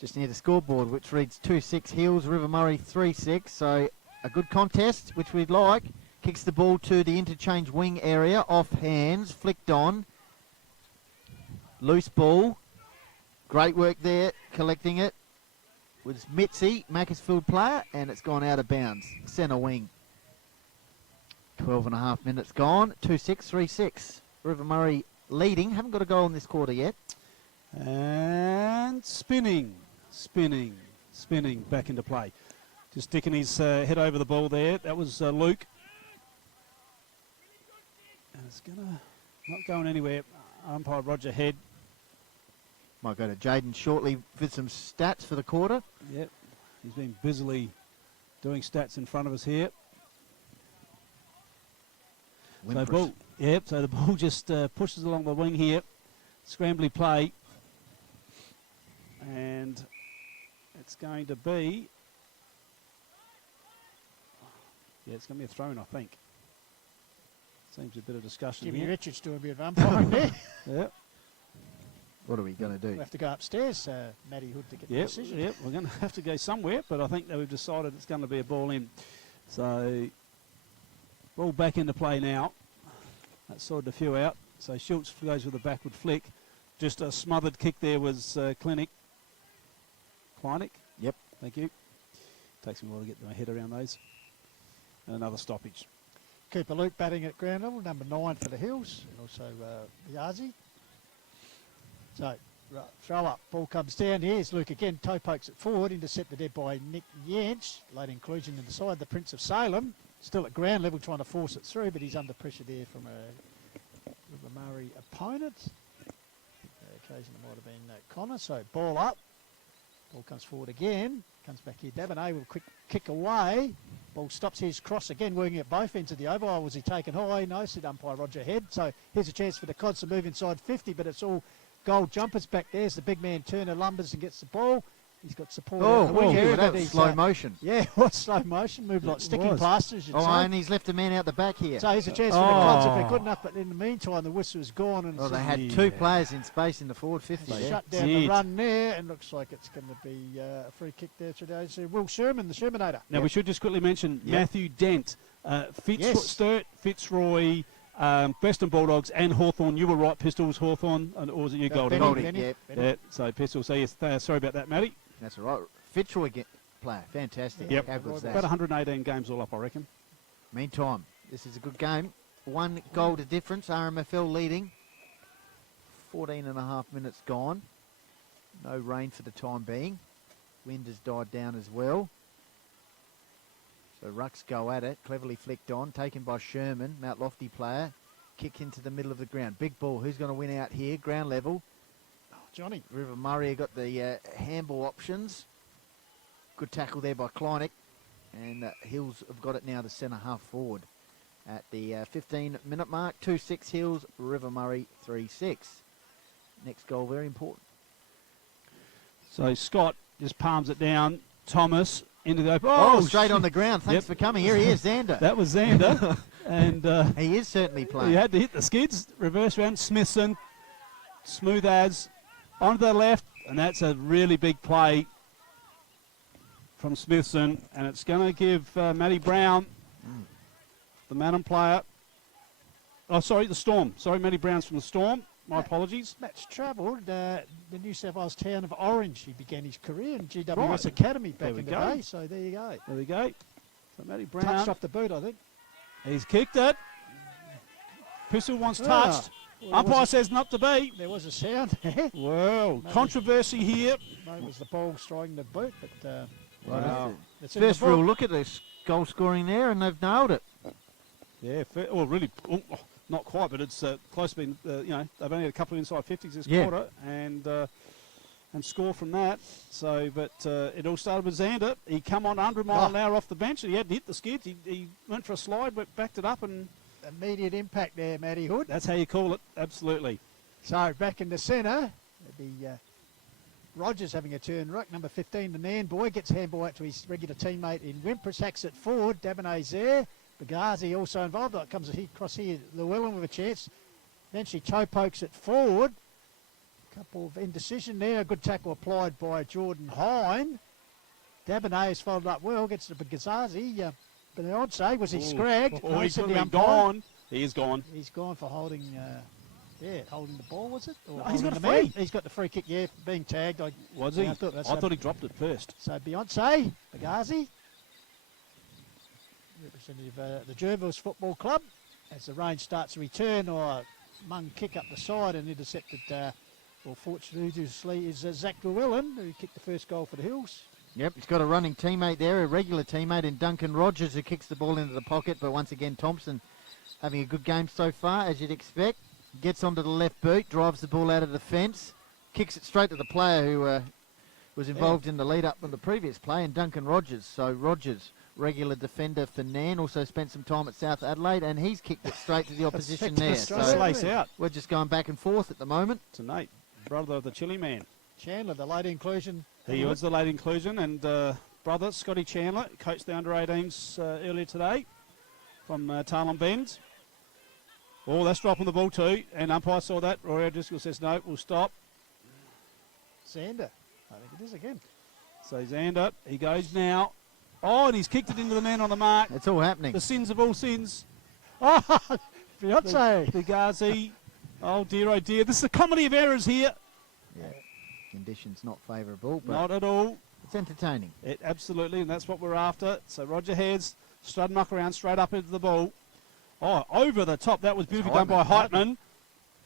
Just near the scoreboard, which reads 2-6 Hills, River Murray 3-6. So a good contest, which we'd like. Kicks the ball to the interchange wing area, off hands, flicked on. Loose ball. Great work there, collecting it. Was Mitzi, Macclesfield player, and it's gone out of bounds. Centre wing. 12.5 minutes gone. 2-6, 3-6. River Murray leading. Haven't got a goal in this quarter yet. And spinning back into play. Just sticking his head over the ball there. That was Luke. And it's not going anywhere. Umpire Roger Head. Might go to Jaden shortly with some stats for the quarter. Yep, he's been busily doing stats in front of us here. So the ball just pushes along the wing here. Scrambly play. And it's going to be... Yeah, it's going to be a throw-in, I think. Seems a bit of discussion Jimmy here. Richards doing a bit of umpiring there. Yeah. What are we going to do? We have to go upstairs, Matty Hood, to get the decision. Yep, we're going to have to go somewhere, but I think that we've decided it's going to be a ball in. So, ball back into play now. That sorted a few out. So Schultz goes with a backward flick. Just a smothered kick there was Kleinig. Yep. Thank you. Takes me a while to get my head around those. And another stoppage. Cooper Luke batting at ground level, number 9 for the Hills, and also Biazi. So, right, throw up, ball comes down. Here's Luke again, toe pokes it forward, intercepted there by Nick Yanch. Late inclusion in the side, the Prince of Salem. Still at ground level trying to force it through, but he's under pressure there from a River Murray opponent. Occasion it might have been Connor, so ball up. Ball comes forward again, comes back here. Dabonet will quick kick away. Ball stops his cross again, working at both ends of the oval. Oh, was he taken high? No, said umpire Roger Head. So here's a chance for the Cods to move inside 50, but it's all gold jumpers back there. As the big man Turner lumbers and gets the ball. He's got support. That was slow motion. Yeah, it was slow motion. Moved like sticking plaster, as you'd say. And he's left a man out the back here. So here's a chance for the Cods if they're good enough, but in the meantime, the whistle is gone. And they had 2 players in space in the forward 50. Shut down the run there, and looks like it's going to be a free kick there today. So Will Sherman, the Shermanator. Now, we should just quickly mention Matthew Dent, Fitzroy, Western Bulldogs and Hawthorn. You were right, Pistols, Hawthorn, or was it you, Goldie? Goldie, yeah. So Pistols. So yes, sorry about that, Matty. That's all right. Fitzroy player, fantastic. Yep. How good is that? About 118 games all up, I reckon. Meantime, this is a good game. 1 goal to difference. RMFL leading. 14 and a half minutes gone. No rain for the time being. Wind has died down as well. So Rucks go at it. Cleverly flicked on. Taken by Sherman. Mount Lofty player. Kick into the middle of the ground. Big ball. Who's going to win out here? Ground level. Johnny. River Murray got the handball options. Good tackle there by Kleinig. And Hills have got it now to centre half forward. At the 15-minute mark, 2-6 Hills, River Murray 3-6. Next goal, very important. So Scott just palms it down. Thomas into the open. Straight on the ground. Thanks for coming. Here he is, Xander. That was Xander. And he is certainly playing. He had to hit the skids. Reverse round. Smithson. Smooth as. Onto the left. And that's a really big play from Smithson. And it's going to give Matty Brown, the Madden player. Oh, sorry, the Storm. Sorry, Matty Brown's from the Storm. My apologies. Matt's travelled. The New South Wales town of Orange. He began his career in GWS Academy back in the day. So there you go. There we go. So Matty Brown. Touched off the boot, I think. He's kicked it. Pistol wants touched. Well, umpire says not to be. There was a sound there. Well, controversy here. Maybe it was the ball striking the boot, but wow. First real look at this goal scoring there, and they've nailed it. Yeah, really, not quite, but it's close to being, they've only had a couple of inside 50s this quarter, and score from that. So, but it all started with Xander. He come on 100 mile an hour off the bench, and he had to hit the skids. He went for a slide, but backed it up, and immediate impact there, Matty Hood. That's how you call it, absolutely. So back in the centre, it'd be Rogers having a turn. Ruck number 15, the man boy, gets handball out to his regular teammate in Wimpress, hacks it forward. Dabonet's there. Bagazi also involved. It comes across here. Llewellyn with a chance. Eventually toe pokes it forward. Couple of indecision there. A good tackle applied by Jordan Hine. Dabonet has followed up well. Gets to Bagazi. But I'd say, was he scragged? No, he's gone. He is gone. He's gone for holding... holding the ball, was it? No, he's got a free. He's got the free kick, being tagged. Was he? I thought he dropped it first. So Beyonce, Bagazi, representative of the Jervils Football Club, as the range starts to return, or Mung kick up the side and intercepted, fortunately, is Zach Llewellyn, who kicked the first goal for the Hills. Yep, he's got a running teammate there, a regular teammate in Duncan Rogers, who kicks the ball into the pocket, but once again, Thompson having a good game so far, as you'd expect. Gets onto the left boot, drives the ball out of the fence, kicks it straight to the player who was involved in the lead-up of the previous play, and Duncan Rogers. So Rogers, regular defender for Nan, also spent some time at South Adelaide, and he's kicked it straight to the opposition there. So we're just going back and forth at the moment. To Nate, brother of the Chili Man. Chandler, the late inclusion. He was the late inclusion, and brother, Scotty Chandler, coached the under-18s earlier today from Tarlin Bend. Oh, that's dropping the ball too, and umpire saw that. Roy O'Driscoll says no, we'll stop. Xander, I think it is again. So Xander, he goes now. Oh, and he's kicked it into the man on the mark. It's all happening. The sins of all sins. Oh, Beyonce. Bagazi Oh dear, this is a comedy of errors here. Yeah, conditions not favourable, but Not at all. it's entertaining. Absolutely, and that's what we're after. So Roger Hares, strut muck around straight up into the ball. Oh, over the top. That was beautifully done by Heitman.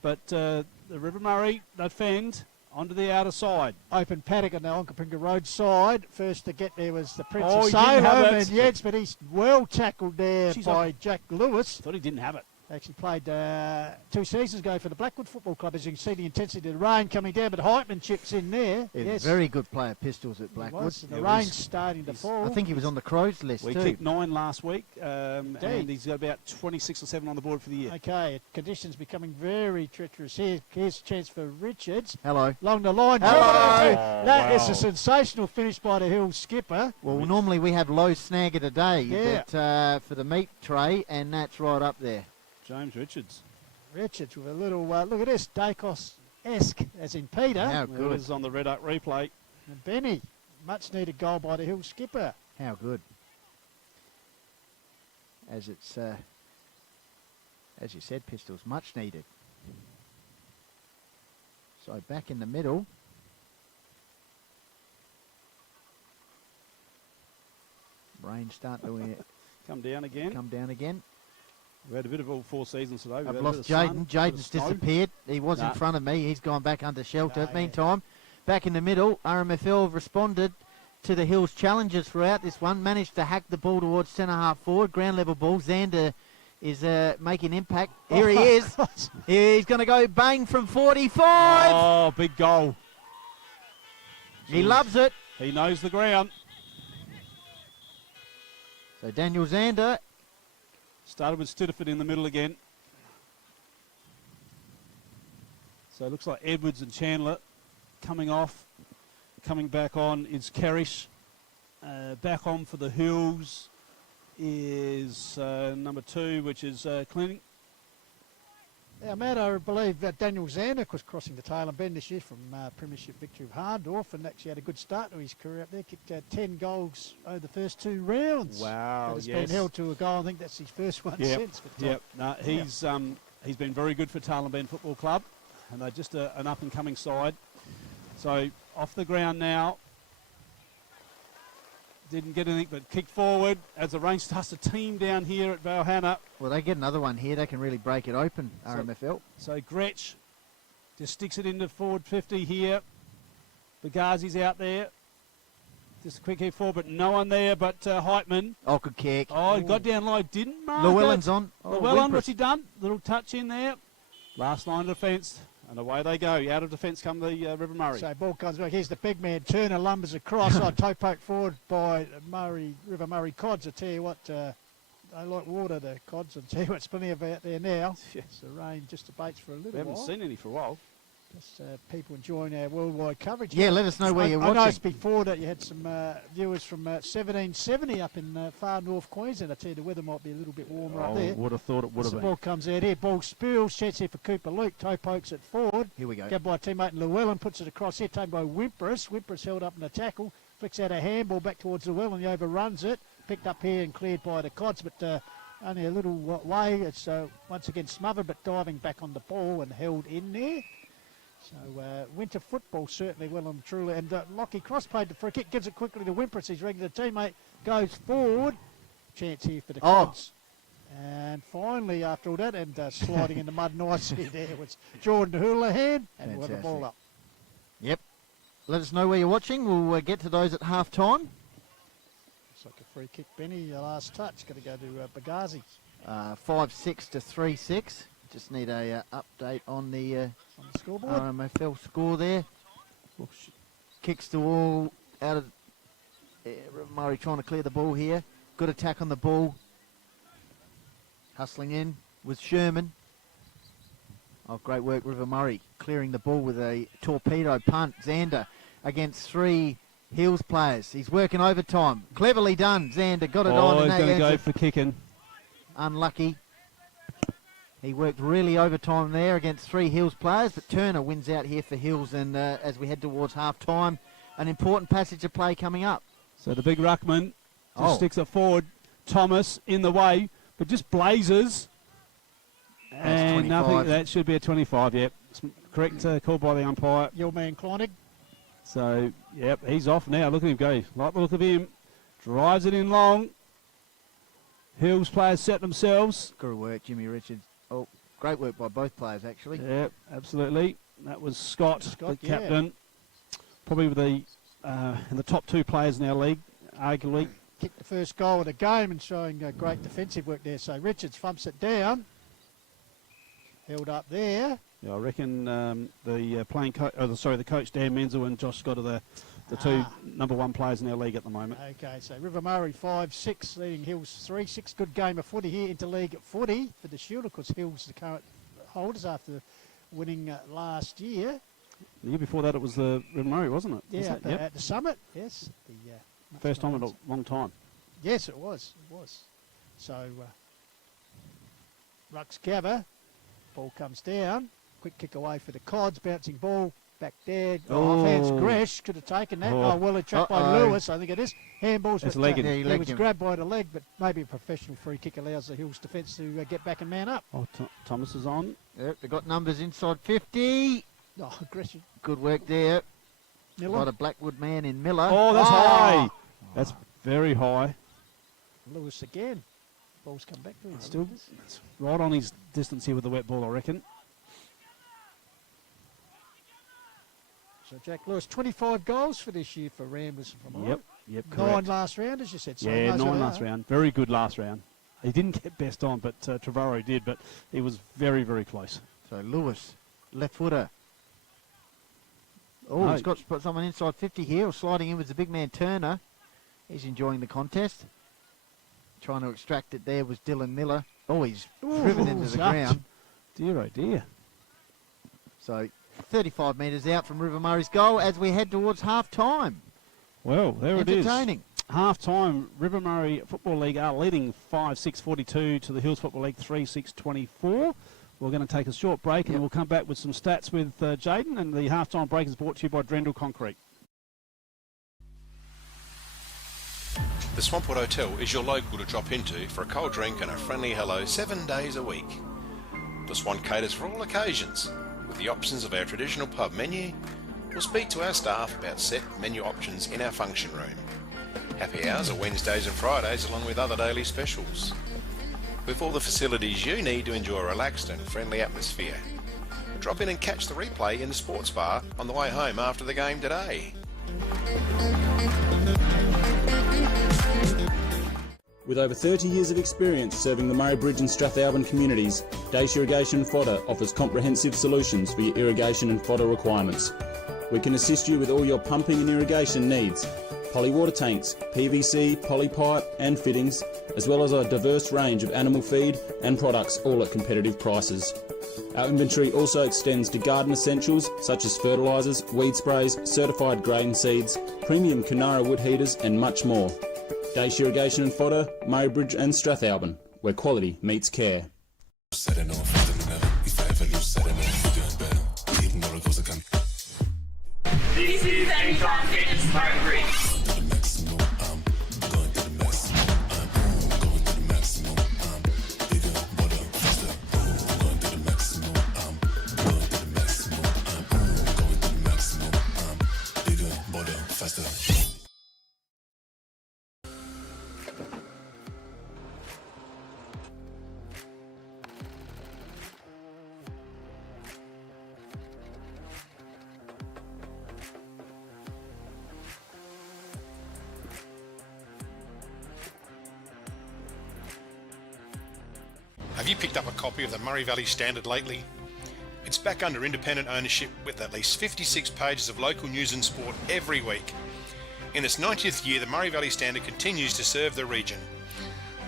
But the River Murray defend onto the outer side. Open paddock on the Onkapinga Road side. First to get there was the Prince Oh, of he didn't have Salem it. and Yates, but he's well tackled there Jeez, by Jack Lewis. Thought he didn't have it. Actually played 2 seasons ago for the Blackwood Football Club. As you can see, the intensity of the rain coming down, but Heitman chips in there. Yeah, Yes, very good player, Pistols at he Blackwood. was. The It rain's was- starting to fall. I think he was on the Crows list We too. kicked 9 last week, and he's got about 26 or 7 on the board for the year. Okay, conditions becoming very treacherous here. Here's a chance for Richards. Hello. Along the line. Hello. That is a sensational finish by the Hill skipper. Well, normally we have low snagger today Yeah. that, for the meat tray, and that's right up there. James Richards. Richards with a little, look at this, Dacos-esque, as in Peter. How It good. was on the red up replay. And Benny, much needed goal by the Hill skipper. How good. As it's, as you said, Pistols, much needed. So back in the middle. Rain starting to Come down again. come down again. We've had a bit of all 4 seasons today. We've I've had a lost bit of sun, Jaden. bit of Jaden's snow. disappeared. He was Nah. in front of me. He's gone back under shelter. Nah, Meantime, back in the middle, RMFL have responded to the Hills challenges throughout this one. Managed to hack the ball towards centre-half forward. Ground level ball. Xander is making impact. Here he is. He's going to go bang from 45. Oh, big goal. He loves it. He knows the ground. So Daniel Xander. Started with Stidiford in the middle again. So it looks like Edwards and Chandler coming off. Coming back on is Kerrish. Back on for the Hills is number 2, which is Clinton. Yeah, Matt, I believe that Daniel Zander was crossing the tail and bend this year from Premiership victory of Hardorf, and actually had a good start to his career up there. Kicked 10 goals over the first 2 rounds. Wow, That has yes. been held to a goal. I think that's his first one since. But, Yep. No, he's been very good for Tailem Bend Football Club, and they're just an up and coming side. So off the ground now. Didn't get anything but kicked forward as the rain starts to team down here at Valhalla. Well, they get another one here. They can really break it open, RMFL. So Gretsch just sticks it into forward 50 here. Bagazi's out there. Just a quick hit forward, but no one there but Heitman. Oh, good kick. Oh, he got down low, didn't mark Llewellyn's it. on. Oh, Llewellyn, Wimpress. what's he done? Little touch in there. Last line of defence. And away they go. Out of defence come the River Murray. So ball comes back. Here's the big man. Turner lumbers across. Toe poke forward by River Murray Cods. I tell you what, they like water, the Cods. I tell you what's plenty of out there now. Yes. The rain just abates for a little We haven't while. seen any for a while. Just people enjoying our worldwide coverage. Yeah, let us know where you're I noticed watching. before that you had some viewers from 1770 up in far north Queensland. I tell you, the weather might be a little bit warmer up there. Would have thought it would The have ball been. comes out here. Ball spills. Chance here for Cooper Luke. Toe pokes it forward. Here we go. Gabbed by teammate Llewellyn. Puts it across here. Taken by Wimpress. Wimpress held up in the tackle. Flicks out a handball back towards Llewellyn. He overruns it. Picked up here and cleared by the Cods. But only a little way. It's once again smothered but diving back on the ball and held in there. So winter football certainly well and truly. And Lockie Cross played the free kick. Gives it quickly to Wimpress. His regular teammate goes forward. Chance here for the Cods. And finally, after all that, and sliding in the mud nicely there was Jordan Houlihan. And with the ball Fantastic. up. Yep. Let us know where you're watching. We'll get to those at half time. Looks like a free kick, Benny. Last touch. Got to go to Bagazi 5-6 to 3-6. Just need a update on the on the scoreboard. RMFL score there. Kicks the wall out of Murray trying to clear the ball here. Good attack on the ball. Hustling in with Sherman. Oh, great work, River Murray. Clearing the ball with a torpedo punt. Xander against 3 Hills players. He's working overtime. Cleverly done. Xander got it on. Oh, And he's that going to ends go it. for kicking. Unlucky. He worked really overtime there against 3 Hills players, but Turner wins out here for Hills, and as we head towards half-time, an important passage of play coming up. So the big ruckman just sticks it forward. Thomas in the way, but just blazes. And 25. nothing, that should be a 25, yep. Correct call by the umpire. Your man Kleinig. So, yep, he's off now. Look at him go. Like the look of him. Drives it in long. Hills players set themselves. Good work, Jimmy Richards. Oh, great work by both players, actually. Yep, absolutely. That was Scott the yeah. captain. Probably with the in the top 2 players in our league, arguably. Kicked the first goal of the game and showing great defensive work there. So Richards thumps it down. Held up there. Yeah, I reckon the coach Dan Menzel and Josh Scott are the 2 number 1 players in our league at the moment. Okay, so River Murray 5-6, leading Hills 3-6. Good game of footy here. Interleague footy for the Shield. Of course, Hills the current holders after winning last year. The year before that, it was the River Murray, wasn't it? Yeah, Yep. at the Summit. Yes, the First time in a long time. Yes, it was. It was. So Rux Gabba, ball comes down. Quick kick away for the Cods. Bouncing ball back there. Off hands. Gresh could have taken that. Oh, well, trapped by Lewis. I think it is. Handballs. It's but, legging. Yeah, he he legged was him. grabbed by the leg, but maybe a professional free kick allows the Hills defence to get back and man up. Oh, Thomas is on. Yep, they got numbers inside 50. Oh, aggression. Good work there. Miller. Got a Blackwood man in Miller. Oh, that's high. That's very high. Lewis again. Ball's come back to him. Still, it's right on his distance here with the wet ball, I reckon. So Jack Lewis, 25 goals for this year for Ramblers from Yep, correct. 9 last round, as you said. So Yeah, knows 9 what they last are. round. Very good last round. He didn't get best on, but Trevorrow did, but he was very, very close. So Lewis, left footer. Oh, No. he's got someone inside 50 here, or sliding in with the big man Turner. He's enjoying the contest. Trying to extract it there was Dylan Miller. Oh, he's driven into the zucked. ground. Dear, oh dear. So 35 metres out from River Murray's goal as we head towards half-time. Well, there it is. Entertaining. Half-time, River Murray Football League are leading 5-6-42 to the Hills Football League 3-6-24. We're going to take a short break and we'll come back with some stats with Jaden, and the half-time break is brought to you by Drendel Concrete. The Swampwood Hotel is your local to drop into for a cold drink and a friendly hello 7 days a week. The Swan caters for all occasions, with the options of our traditional pub menu. We'll speak to our staff about set menu options in our function room. Happy hours are Wednesdays and Fridays along with other daily specials. With all the facilities you need to enjoy a relaxed and friendly atmosphere. Drop in and catch the replay in the sports bar on the way home after the game today. With over 30 years of experience serving the Murray Bridge and Strathalbyn communities, Dace Irrigation and Fodder offers comprehensive solutions for your irrigation and fodder requirements. We can assist you with all your pumping and irrigation needs, poly water tanks, PVC, poly pipe and fittings, as well as a diverse range of animal feed and products, all at competitive prices. Our inventory also extends to garden essentials such as fertilisers, weed sprays, certified grain seeds, premium Canara wood heaters and much more. Dace Irrigation and Fodder, Murray Bridge and Strathalbyn, where quality meets care. This is Anytime Fitness Murray Bridge. Have you picked up a copy of the Murray Valley Standard lately? It's back under independent ownership with at least 56 pages of local news and sport every week. In its 90th year, the Murray Valley Standard continues to serve the region.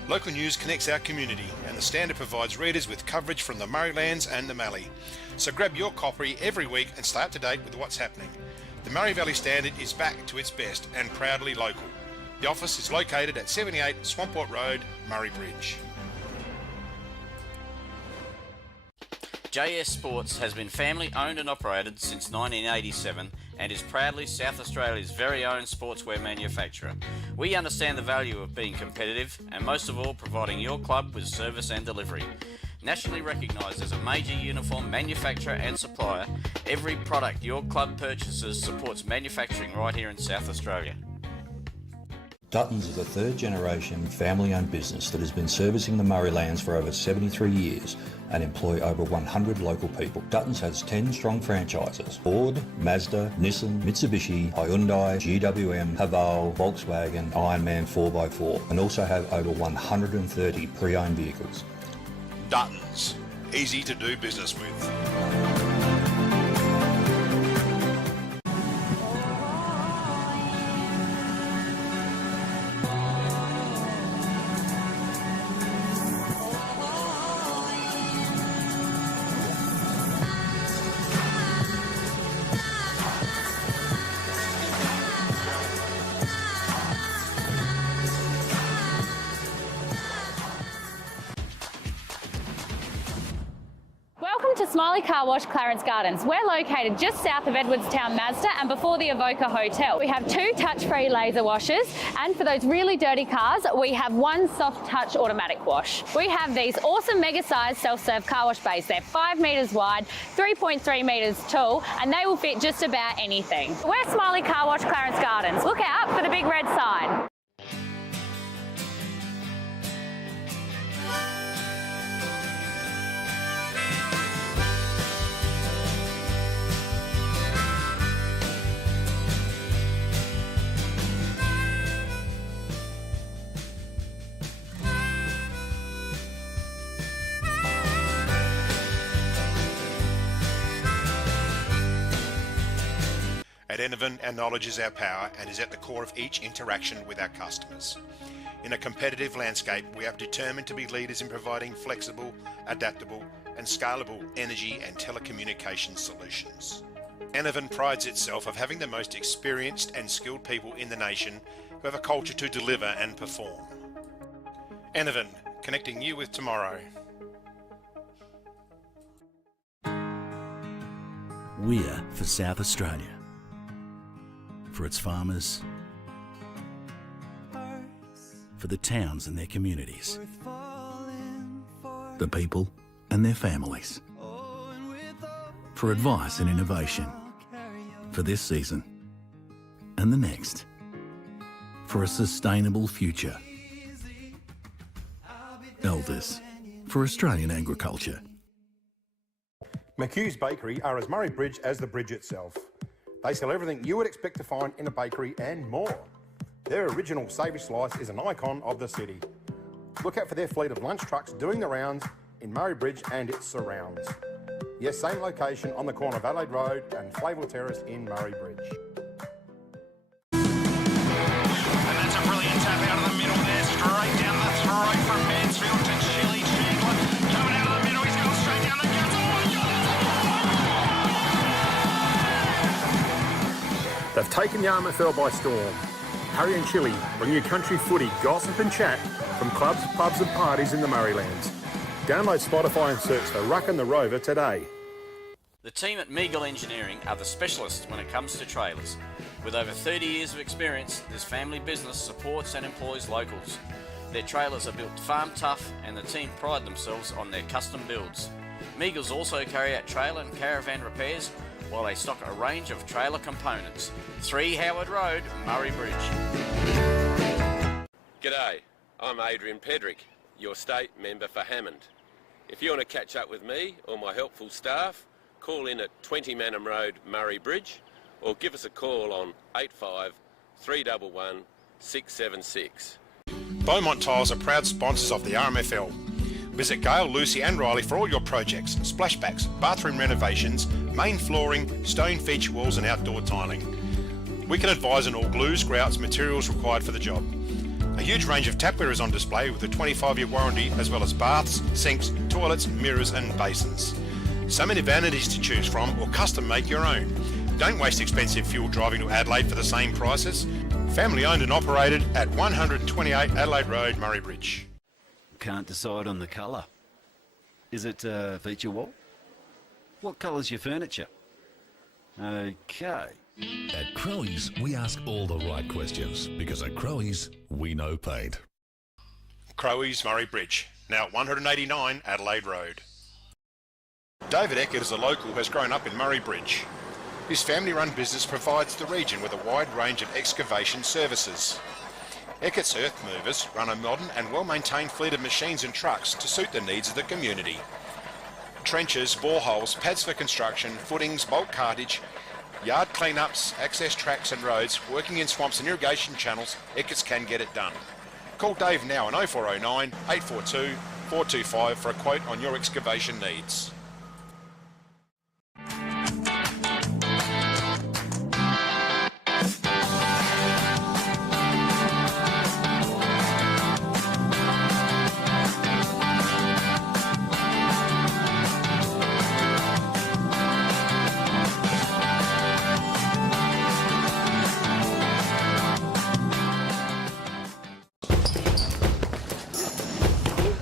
Local news connects our community, and the Standard provides readers with coverage from the Murraylands and the Mallee. So grab your copy every week and stay up to date with what's happening. The Murray Valley Standard is back to its best and proudly local. The office is located at 78 Swamport Road, Murray Bridge. JS Sports has been family owned and operated since 1987 and is proudly South Australia's very own sportswear manufacturer. We understand the value of being competitive and most of all providing your club with service and delivery. Nationally recognised as a major uniform manufacturer and supplier, every product your club purchases supports manufacturing right here in South Australia. Duttons is a third-generation family-owned business that has been servicing the Murray Lands for over 73 years and employ over 100 local people. Duttons has 10 strong franchises: Ford, Mazda, Nissan, Mitsubishi, Hyundai, GWM, Haval, Volkswagen, Ironman 4x4, and also have over 130 pre-owned vehicles. Duttons, easy to do business with. Welcome to Smiley Car Wash, Clarence Gardens. We're located just south of Edwardstown Mazda and before the Avoca Hotel. We have 2 touch-free laser washers, and for those really dirty cars, we have 1 soft touch automatic wash. We have these awesome mega-sized self-serve car wash bays. They're 5 metres wide, 3.3 metres tall, and they will fit just about anything. We're Smiley Car Wash, Clarence Gardens. Look out for the big red sign. At Enervin, our knowledge is our power and is at the core of each interaction with our customers. In a competitive landscape, we are determined to be leaders in providing flexible, adaptable and scalable energy and telecommunications solutions. Enervin prides itself of having the most experienced and skilled people in the nation who have a culture to deliver and perform. Enervin, connecting you with tomorrow. We're for South Australia. For its farmers, for the towns and their communities, the people and their families, for advice and innovation, for this season and the next, for a sustainable future. Elders, for Australian agriculture. McHugh's Bakery are as Murray Bridge as the bridge itself. They sell everything you would expect to find in a bakery and more. Their original savoury slice is an icon of the city. Look out for their fleet of lunch trucks doing the rounds in Murray Bridge and its surrounds. Yes, same location on the corner of Adelaide Road and Flavell Terrace in Murray Bridge. And that's a brilliant tap out of the middle there, straight down the throat from Mansfield to Chili Chandler. Coming out of the middle, he's gone straight down the guts. Oh my God! They've taken the RMFL by storm. Harry and Chili bring you country footy, gossip and chat from clubs, pubs and parties in the Murraylands. Download Spotify and search for Ruck and the Rover today. The team at Meagle Engineering are the specialists when it comes to trailers. With over 30 years of experience, this family business supports and employs locals. Their trailers are built farm tough and the team pride themselves on their custom builds. Meagles also carry out trailer and caravan repairs while they stock a range of trailer components. 3 Howard Road, Murray Bridge. G'day, I'm Adrian Pedrick, your state member for Hammond. If you want to catch up with me or my helpful staff, call in at 20 Manham Road, Murray Bridge, or give us a call on 85 311 676. Beaumont Tiles are proud sponsors of the RMFL. Visit Gail, Lucy and Riley for all your projects, splashbacks, bathroom renovations, main flooring, stone feature walls and outdoor tiling. We can advise on all glues, grouts, materials required for the job. A huge range of tapware is on display with a 25-year warranty, as well as baths, sinks, toilets, mirrors and basins. So many vanities to choose from, or custom make your own. Don't waste expensive fuel driving to Adelaide for the same prices. Family owned and operated at 128 Adelaide Road, Murray Bridge. Can't decide on the colour. Is it feature wall? What colour's your furniture? Okay. At Crowe's, we ask all the right questions because at Crowe's, we know paint. Crowe's, Murray Bridge. now at 189 Adelaide Road. David Eckert is a local who has grown up in Murray Bridge. His family-run business provides the region with a wide range of excavation services. Eckert's Earth Movers run a modern and well-maintained fleet of machines and trucks to suit the needs of the community. Trenches, boreholes, pads for construction, footings, bulk cartage, yard clean-ups, access tracks and roads, working in swamps and irrigation channels, Eckert's can get it done. Call Dave now on 0409 842 425 for a quote on your excavation needs.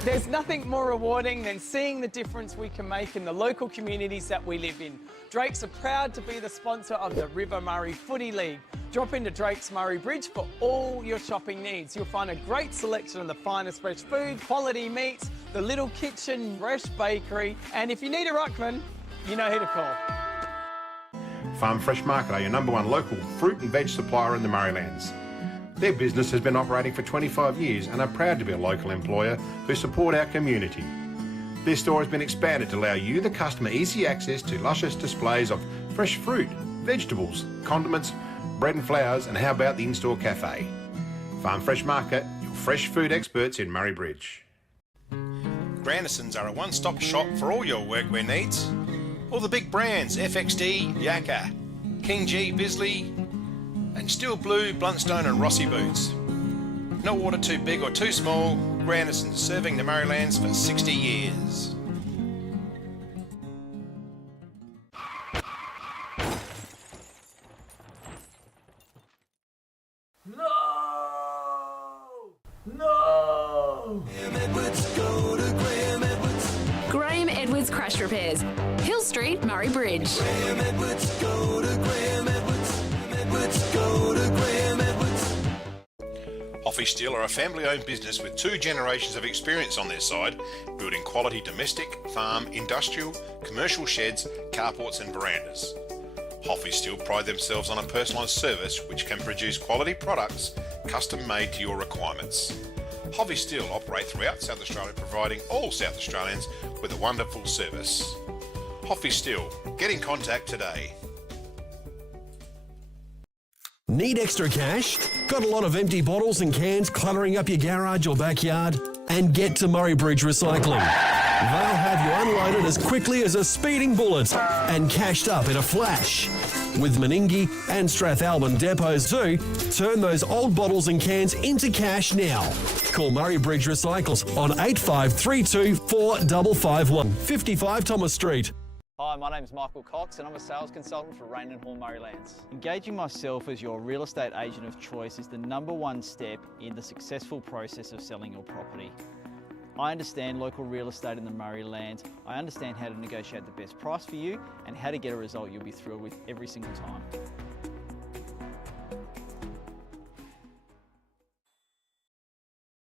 There's nothing more rewarding than seeing the difference we can make in the local communities that we live in. Drake's are proud to be the sponsor of the River Murray Footy League. Drop into Drake's Murray Bridge for all your shopping needs. You'll find a great selection of the finest fresh food, quality meats, the little kitchen, fresh bakery, and if you need a ruckman, you know who to call. Farm Fresh Market are your #1 local fruit and veg supplier in the Murraylands. Their business has been operating for 25 years and are proud to be a local employer who support our community. Their store has been expanded to allow you, the customer, easy access to luscious displays of fresh fruit, vegetables, condiments, bread and flowers, and how about the in-store cafe? Farm Fresh Market, your fresh food experts in Murray Bridge. Grandisons are a one-stop shop for all your workwear needs. All the big brands, FXD, Yakka, King G, Bisley, and Steel Blue, Bluntstone and Rossi boots. No order too big or too small, Grandisons serving the Murraylands for 60 years. Graham Edwards Crash Repairs, Hill Street, Murray Bridge. Hoffy Steel are a family-owned business with 2 generations of experience on their side, building quality domestic, farm, industrial, commercial sheds, carports and verandas. Hoffy Steel pride themselves on a personalised service which can produce quality products custom-made to your requirements. Hoffy Steel operate throughout South Australia, providing all South Australians with a wonderful service. Hoffy Steel, get in contact today. Need extra cash? Got a lot of empty bottles and cans cluttering up your garage or backyard? And get to Murray Bridge Recycling. They'll have you unloaded as quickly as a speeding bullet and cashed up in a flash. With Meningie and Strathalbyn depots too, turn those old bottles and cans into cash now. Call Murray Bridge Recycles on 8532 4551, 55 Thomas Street. Hi, my name is Michael Cox and I'm a sales consultant for Rain and Hall Murraylands. Engaging myself as your real estate agent of choice is the #1 step in the successful process of selling your property. I understand local real estate in the Murraylands. I understand how to negotiate the best price for you and how to get a result you'll be thrilled with every single time.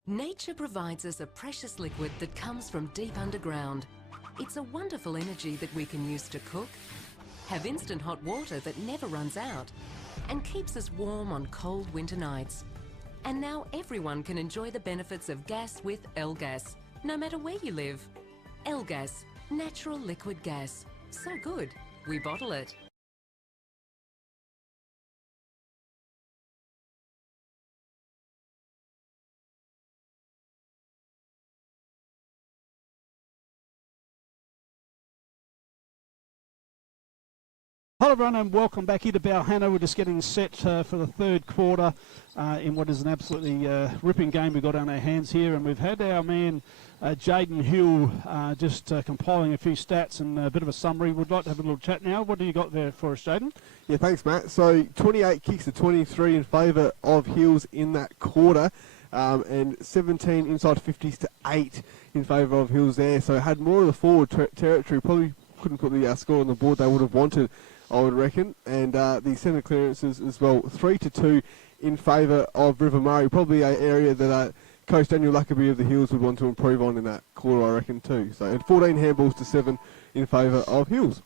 Nature provides us a precious liquid that comes from deep underground. It's a wonderful energy that we can use to cook, have instant hot water that never runs out, and keeps us warm on cold winter nights. And now everyone can enjoy the benefits of gas with L-Gas, no matter where you live. L-Gas, natural liquid gas. So good, we bottle it. Hello everyone and welcome back here to Balhanna. We're just getting set for the third quarter in what is an absolutely ripping game we've got on our hands here, and we've had our man Jaden Hill just compiling a few stats and a bit of a summary. We'd like to have a little chat now. What do you got there for us, Jaden? Yeah, thanks Matt. So 28 kicks to 23 in favour of Hills in that quarter, and 17 inside 50s to 8 in favour of Hills there. So had more of the forward territory, probably couldn't put the score on the board they would have wanted, I would reckon, and the centre clearances as well, 3-2 in favour of River Murray. Probably an area that Coach Daniel Luckabee of the Hills would want to improve on in that quarter, I reckon, too. So, and 14 handballs to 7 in favour of Hills.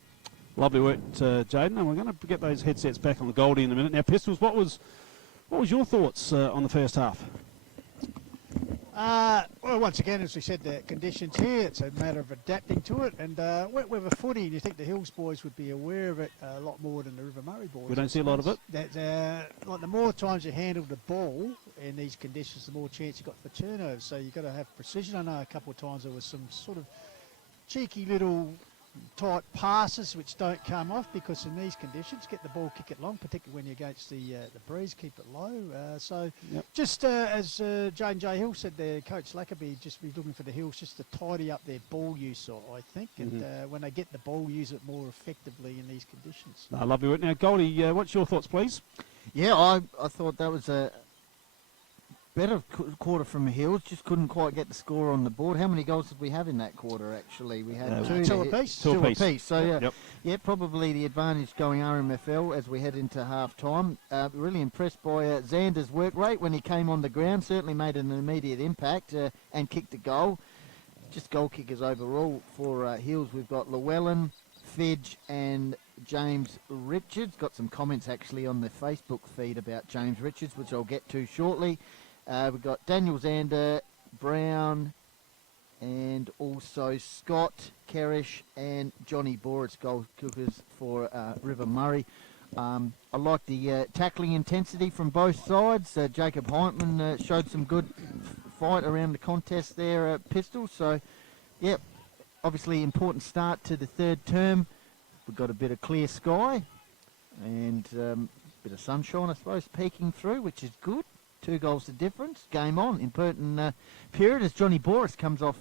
Lovely work, Jaden, and we're going to get those headsets back on the Goldie in a minute. Now, Pistols, what was your thoughts on the first half? Well, once again, as we said, the conditions here, it's a matter of adapting to it. And with a footy, you think the Hills boys would be aware of it a lot more than the River Murray boys. We don't see a lot of it. Like the more times you handle the ball in these conditions, the more chance you've got for turnovers. So you've got to have precision. I know a couple of times there was some sort of cheeky little tight passes which don't come off because in these conditions, get the ball, kick it long, particularly when you're against the breeze, keep it low. Just as Jane J. Hill said there, Coach Luckabee just be looking for the Hills just to tidy up their ball use, I think, and when they get the ball, use it more effectively in these conditions. Lovely work. Now, Goldie, what's your thoughts, please? Yeah, I thought that was a better quarter from Hills, just couldn't quite get the score on the board. How many goals did we have in that quarter, actually? We had two apiece. Two apiece. So, yeah, probably the advantage going RMFL as we head into half-time. Really impressed by Xander's work rate when he came on the ground. Certainly made an immediate impact and kicked a goal. Just goal kickers overall for Hills. We've got Llewellyn, Fidge and James Richards. Got some comments, actually, on the Facebook feed about James Richards, which I'll get to shortly. We've got Daniel Xander, Brown, and also Scott, Kerrish, and Johnny Boris, goal kickers for River Murray. I like the tackling intensity from both sides. Jacob Heintman showed some good fight around the contest there at Pistol. So, yeah, obviously important start to the third term. We've got a bit of clear sky and a bit of sunshine, I suppose, peeking through, which is good. 2 goals to difference. Game on in Burton period as Johnny Boris comes off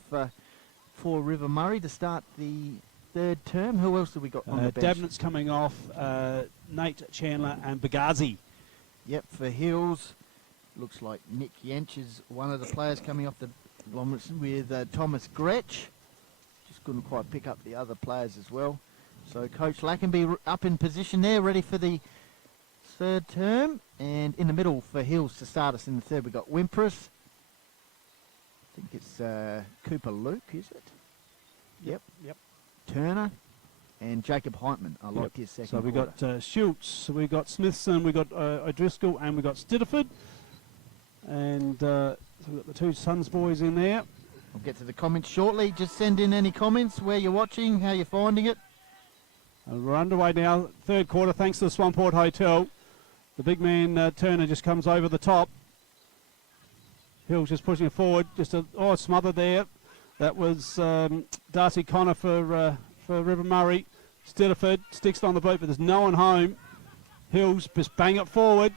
for River Murray to start the third term. Who else have we got on the bench? Dabnett's coming off, Nate Chandler and Bagazi. Yep, for Hills. Looks like Nick Yench is one of the players coming off the with Thomas Gretsch. Just couldn't quite pick up the other players as well. So Coach Lackenby up in position there, ready for the third term. And in the middle for Hills to start us in the third, we've got Wimpress. I think it's Cooper Luke, is it? Yep. Turner and Jacob Heintman. I like his second. So we've got Schultz, we've got Smithson, we've got O'Driscoll, and we've got Stitterford. And so we've got the 2 Suns boys in there. I'll get to the comments shortly. Just send in any comments, where you're watching, how you're finding it. And we're underway now, third quarter, thanks to the Swamport Hotel. The big man, Turner, just comes over the top. Hill's just pushing it forward. Just a smother there. That was Darcy Connor for River Murray. Stitterford sticks it on the boot, but there's no one home. Hills just bang it forward.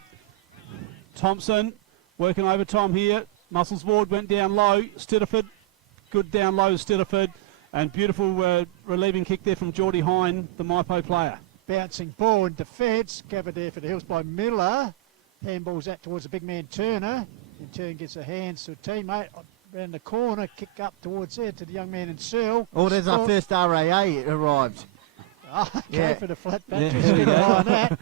Thompson working overtime here. Muscles Ward went down low. Stitterford, good down low to Stitterford. And beautiful relieving kick there from Geordie Hine, the Maipo player. Bouncing ball in defence, gathered there for the Hills by Miller. Handballs out towards the big man Turner. In turn gets a hands to a teammate. Around the corner, kick up towards there to the young man in Searle. Oh, there's our first RAA arrived. Okay, for the flat batteries. Keep an eye on that.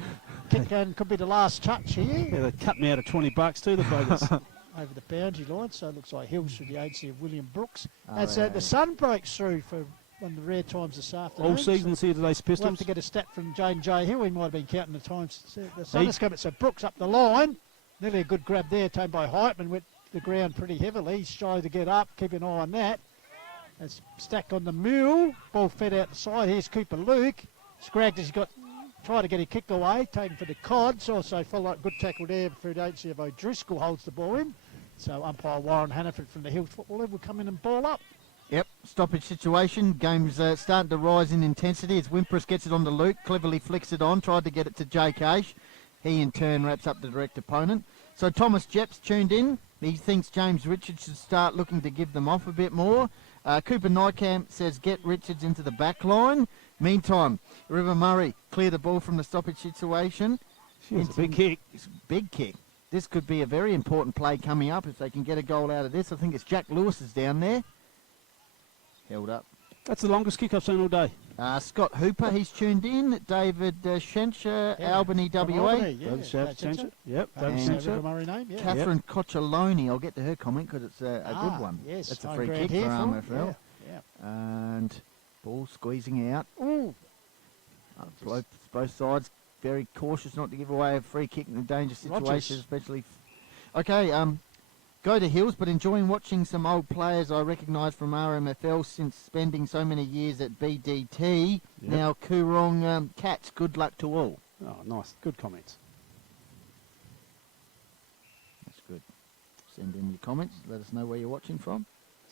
Kick could be the last touch here. Yeah, they cut me out of $20 too, the bogus. Over the boundary line, so it looks like Hills through the agency of William Brooks. That's the sun breaks through for one of the rare times this afternoon. All seasons here today's Pistols. We'll have to get a stat from Jane J. Hill. He might have been counting the times. The sun has come. So Brooks up the line. Nearly a good grab there, taken by Heitman. Went to the ground pretty heavily. He's shy to get up. Keep an eye on that. It's stacked on the mule. Ball fed out the side. Here's Cooper Luke. Scragged as he's got. Try to get a kick away. Taken for the Cods. Also follow up good tackle there through the agency of O'Driscoll holds the ball in. So umpire Warren Hannaford from the Hills Football League will come in and ball up. Yep, stoppage situation. Game's starting to rise in intensity as Wimpress gets it on to Luke, cleverly flicks it on, tried to get it to Jay Cash. He in turn wraps up the direct opponent. So Thomas Jepp's tuned in. He thinks James Richards should start looking to give them off a bit more. Cooper Nykamp says get Richards into the back line. Meantime, River Murray clear the ball from the stoppage situation. It's a big kick. It's a big kick. This could be a very important play coming up if they can get a goal out of this. I think it's Jack Lewis is down there. Held up. That's the longest kick I've seen all day. Scott Hooper, he's tuned in. David Schencher, Albany, WA. Albany, David Schencher. Yep, David And Schencher. Murray name, yeah. Catherine Coccioloni, I'll get to her comment because it's a good one. Yes, that's a home free ground kick for here RMFL. Yeah. And ball squeezing out. Ooh. Both sides very cautious not to give away a free kick in a dangerous situation, especially. Okay, go to Hills, but enjoying watching some old players I recognise from RMFL since spending so many years at BDT. Yep. Now Coorong Cats, good luck to all. Oh, nice. Good comments. That's good. Send in your comments. Let us know where you're watching from.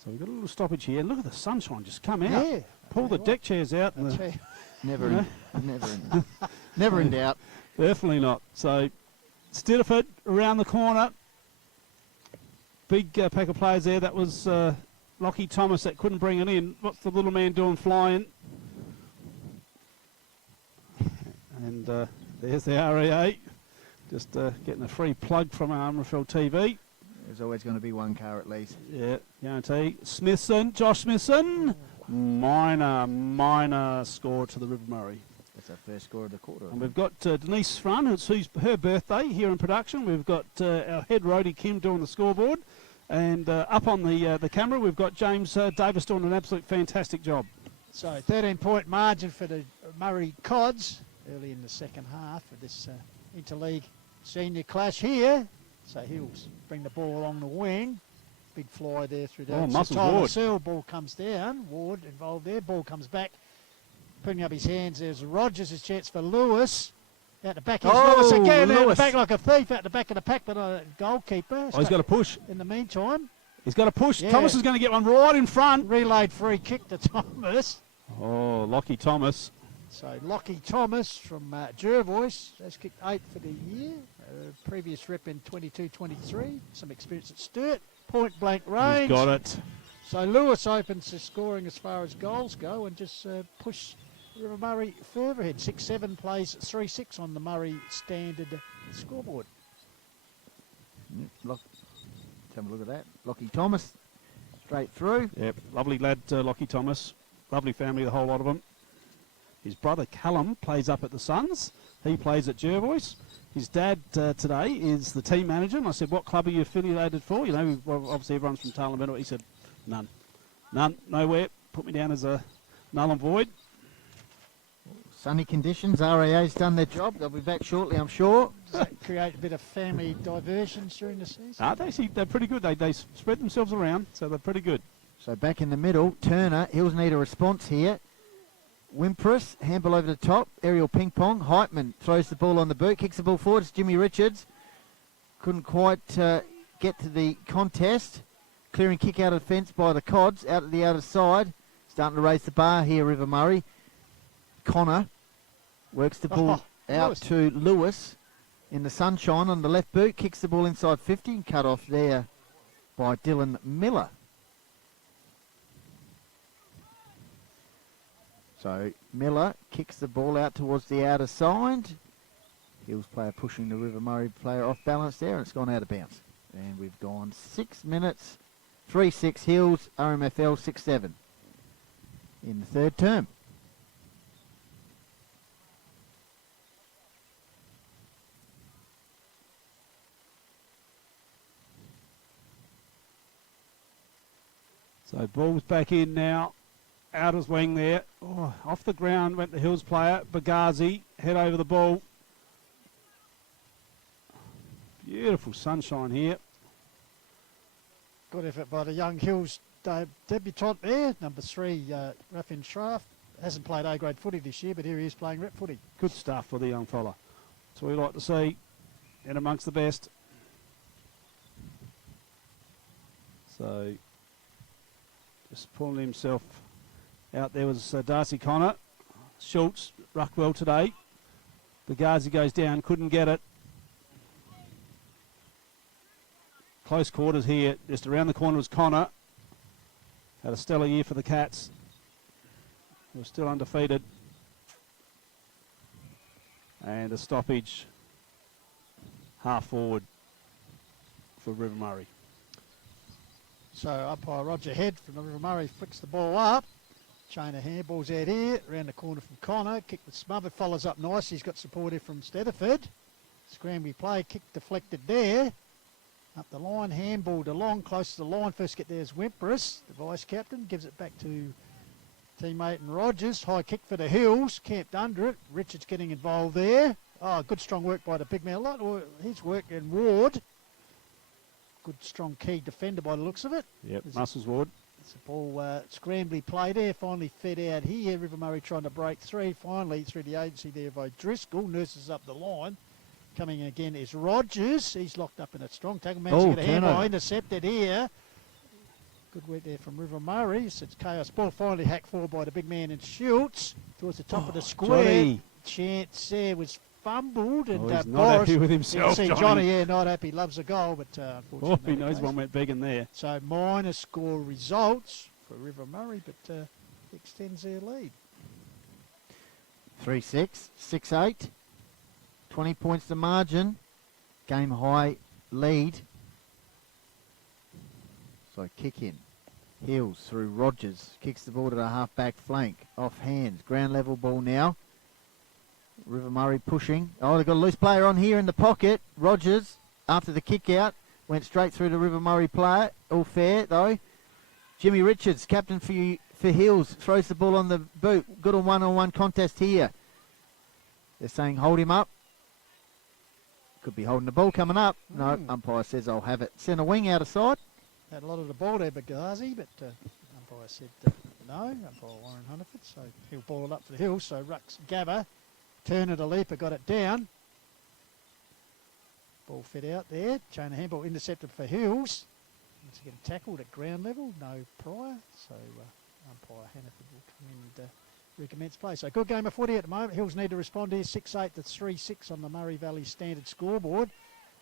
So we've got a little stoppage here. Look at the sunshine just come out. Yeah. Pull the deck chairs out. And Never in doubt. Definitely not. So Stitterford around the corner. Big pack of players there. That was Lockie Thomas that couldn't bring it in. What's the little man doing flying? And there's the REA. Just getting a free plug from RMFL TV. There's always going to be one car at least. Yeah, guarantee. Smithson, Josh Smithson. Minor score to the River Murray. That's our first score of the quarter. And we've got Denise Frun, who's her birthday here in production. We've got our head roadie Kim doing the scoreboard. And up on the camera, we've got James Davis doing an absolute fantastic job. So 13-point margin for the Murray Cods early in the second half of this Interleague senior clash here. So Hills bring the ball along the wing. Big fly there through the Ward. Ball comes down. Ward involved there. Ball comes back. Putting up his hands. There's Rogers' chance for Lewis. Out the back. Lewis again. Out the back like a thief. Out the back of the pack, but a goalkeeper. He's got a push. In the meantime. He's got a push. Yeah. Thomas is going to get one right in front. Relayed free kick to Thomas. Oh, Lockie Thomas. So Lockie Thomas from Jervois has kicked 8 for the year. Previous rep in 22-23. Some experience at Sturt. Point blank range. He's got it. So Lewis opens to scoring as far as goals go and just push River Murray further ahead. 6-7 plays 3-6 on the Murray standard scoreboard. Let's have a look at that. Lockie Thomas straight through. Yep, lovely lad, Lockie Thomas. Lovely family, the whole lot of them. His brother Callum plays up at the Suns. He plays at Jervois. His dad today is the team manager. And I said, what club are you affiliated for? You know, obviously everyone's from Tarleton. He said, none. None, nowhere. Put me down as a null and void. Sunny conditions. RAA's done their job. They'll be back shortly, I'm sure. Does that create a bit of family diversions during the season? They're pretty good. They spread themselves around, so they're pretty good. So back in the middle, Turner. Hills need a response here. Wimpress, handball over the top, aerial ping pong. Heitman throws the ball on the boot, kicks the ball forward. It's Jimmy Richards. Couldn't quite get to the contest. Clearing kick out of the fence by the Cods, out at the outer side. Starting to raise the bar here, River Murray. Connor works the ball out to Lewis in the sunshine on the left boot, kicks the ball inside 50, cut off there by Dylan Miller. So Miller kicks the ball out towards the outer side. Hills player pushing the River Murray player off balance there, and it's gone out of bounds. And we've gone 6 minutes, 3-6 Hills, RMFL 6-7 in the third term. So ball's back in now. Out his wing there. Oh, off the ground went the Hills player. Bagazi, head over the ball. Beautiful sunshine here. Good effort by the young Hills debutant there. Number 3, Raffin Schraff. Hasn't played A-grade footy this year, but here he is playing rep footy. Good stuff for the young fella. That's what we like to see. And amongst the best. So, just pulling himself out there was Darcy Connor. Schultz, ruck well today. Bagazi goes down, couldn't get it. Close quarters here. Just around the corner was Connor. Had a stellar year for the Cats. We're still undefeated. And a stoppage half forward for River Murray. So umpire Roger Head from the River Murray flicks the ball up. Chain of handballs out here, around the corner from Connor. Kick with Smothered, follows up nice. He's got support here from Stedderford. Scrambly play, kick deflected there. Up the line, handballed along, close to the line. First get there is Wimpress, the vice captain. Gives it back to teammate and Rogers. High kick for the Hills, camped under it. Richards getting involved there. Oh, good strong work by the big man. A lot of his work in Ward. Good strong key defender by the looks of it. Yep, Muscles Ward. It's a ball scrambly play there, finally fed out here. River Murray trying to break three, finally through the agency there of O'Driscoll. Nurses up the line. Coming again is Rogers. He's locked up in a strong tackle. Managed to get a handball intercepted here. Good work there from River Murray. It's chaos ball finally hacked forward by the big man in Schultz towards the top of the square. Johnny. Chance there was fumbled, and he's not Boris, happy with himself, you can see Johnny, yeah, not happy, loves a goal, but unfortunately. He knows one went big in there. So minor score results for River Murray, but extends their lead. 3-6, 6-8, 20 points the margin, game high lead. So kick in, Heels through Rogers, kicks the ball to the half back flank, off hands, ground level ball now. River Murray pushing. Oh, they've got a loose player on here in the pocket. Rogers, after the kick out, went straight through the River Murray player. All fair, though. Jimmy Richards, captain for Hills, throws the ball on the boot. Good on one-on-one contest here. They're saying hold him up. Could be holding the ball coming up. No, umpire says I'll have it. Centre wing out of side. Had a lot of the ball there, Bagazi, but umpire said no. Umpire Warren Hunterford, so he'll ball it up to the Hills. So Rux Gabba. Turner to Leaper, got it down. Ball fed out there. Chain of handball intercepted for Hills. Once again tackled at ground level, no prior. So umpire Hannaford will come in and recommence play. So good game of footy at the moment. Hills need to respond here. 6-8 to 3-6 on the Murray Valley standard scoreboard.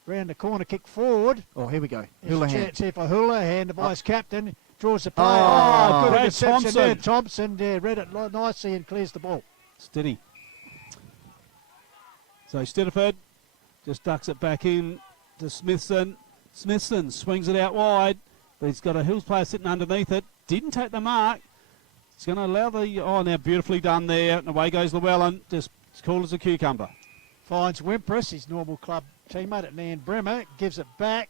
Round the corner, kick forward. Oh, here we go. Houlihan. Chance here for Houlihan, the vice captain. Draws the play. Oh, good interception Thompson. there. Thompson read it nicely and clears the ball. Steady. So Stedderford just ducks it back in to Smithson. Smithson swings it out wide, but he's got a Hills player sitting underneath it. Didn't take the mark. It's going to allow the... Oh, now beautifully done there. And away goes Llewellyn. Just as cool as a cucumber. Finds Wimpress, his normal club teammate at Nan Bremer. Gives it back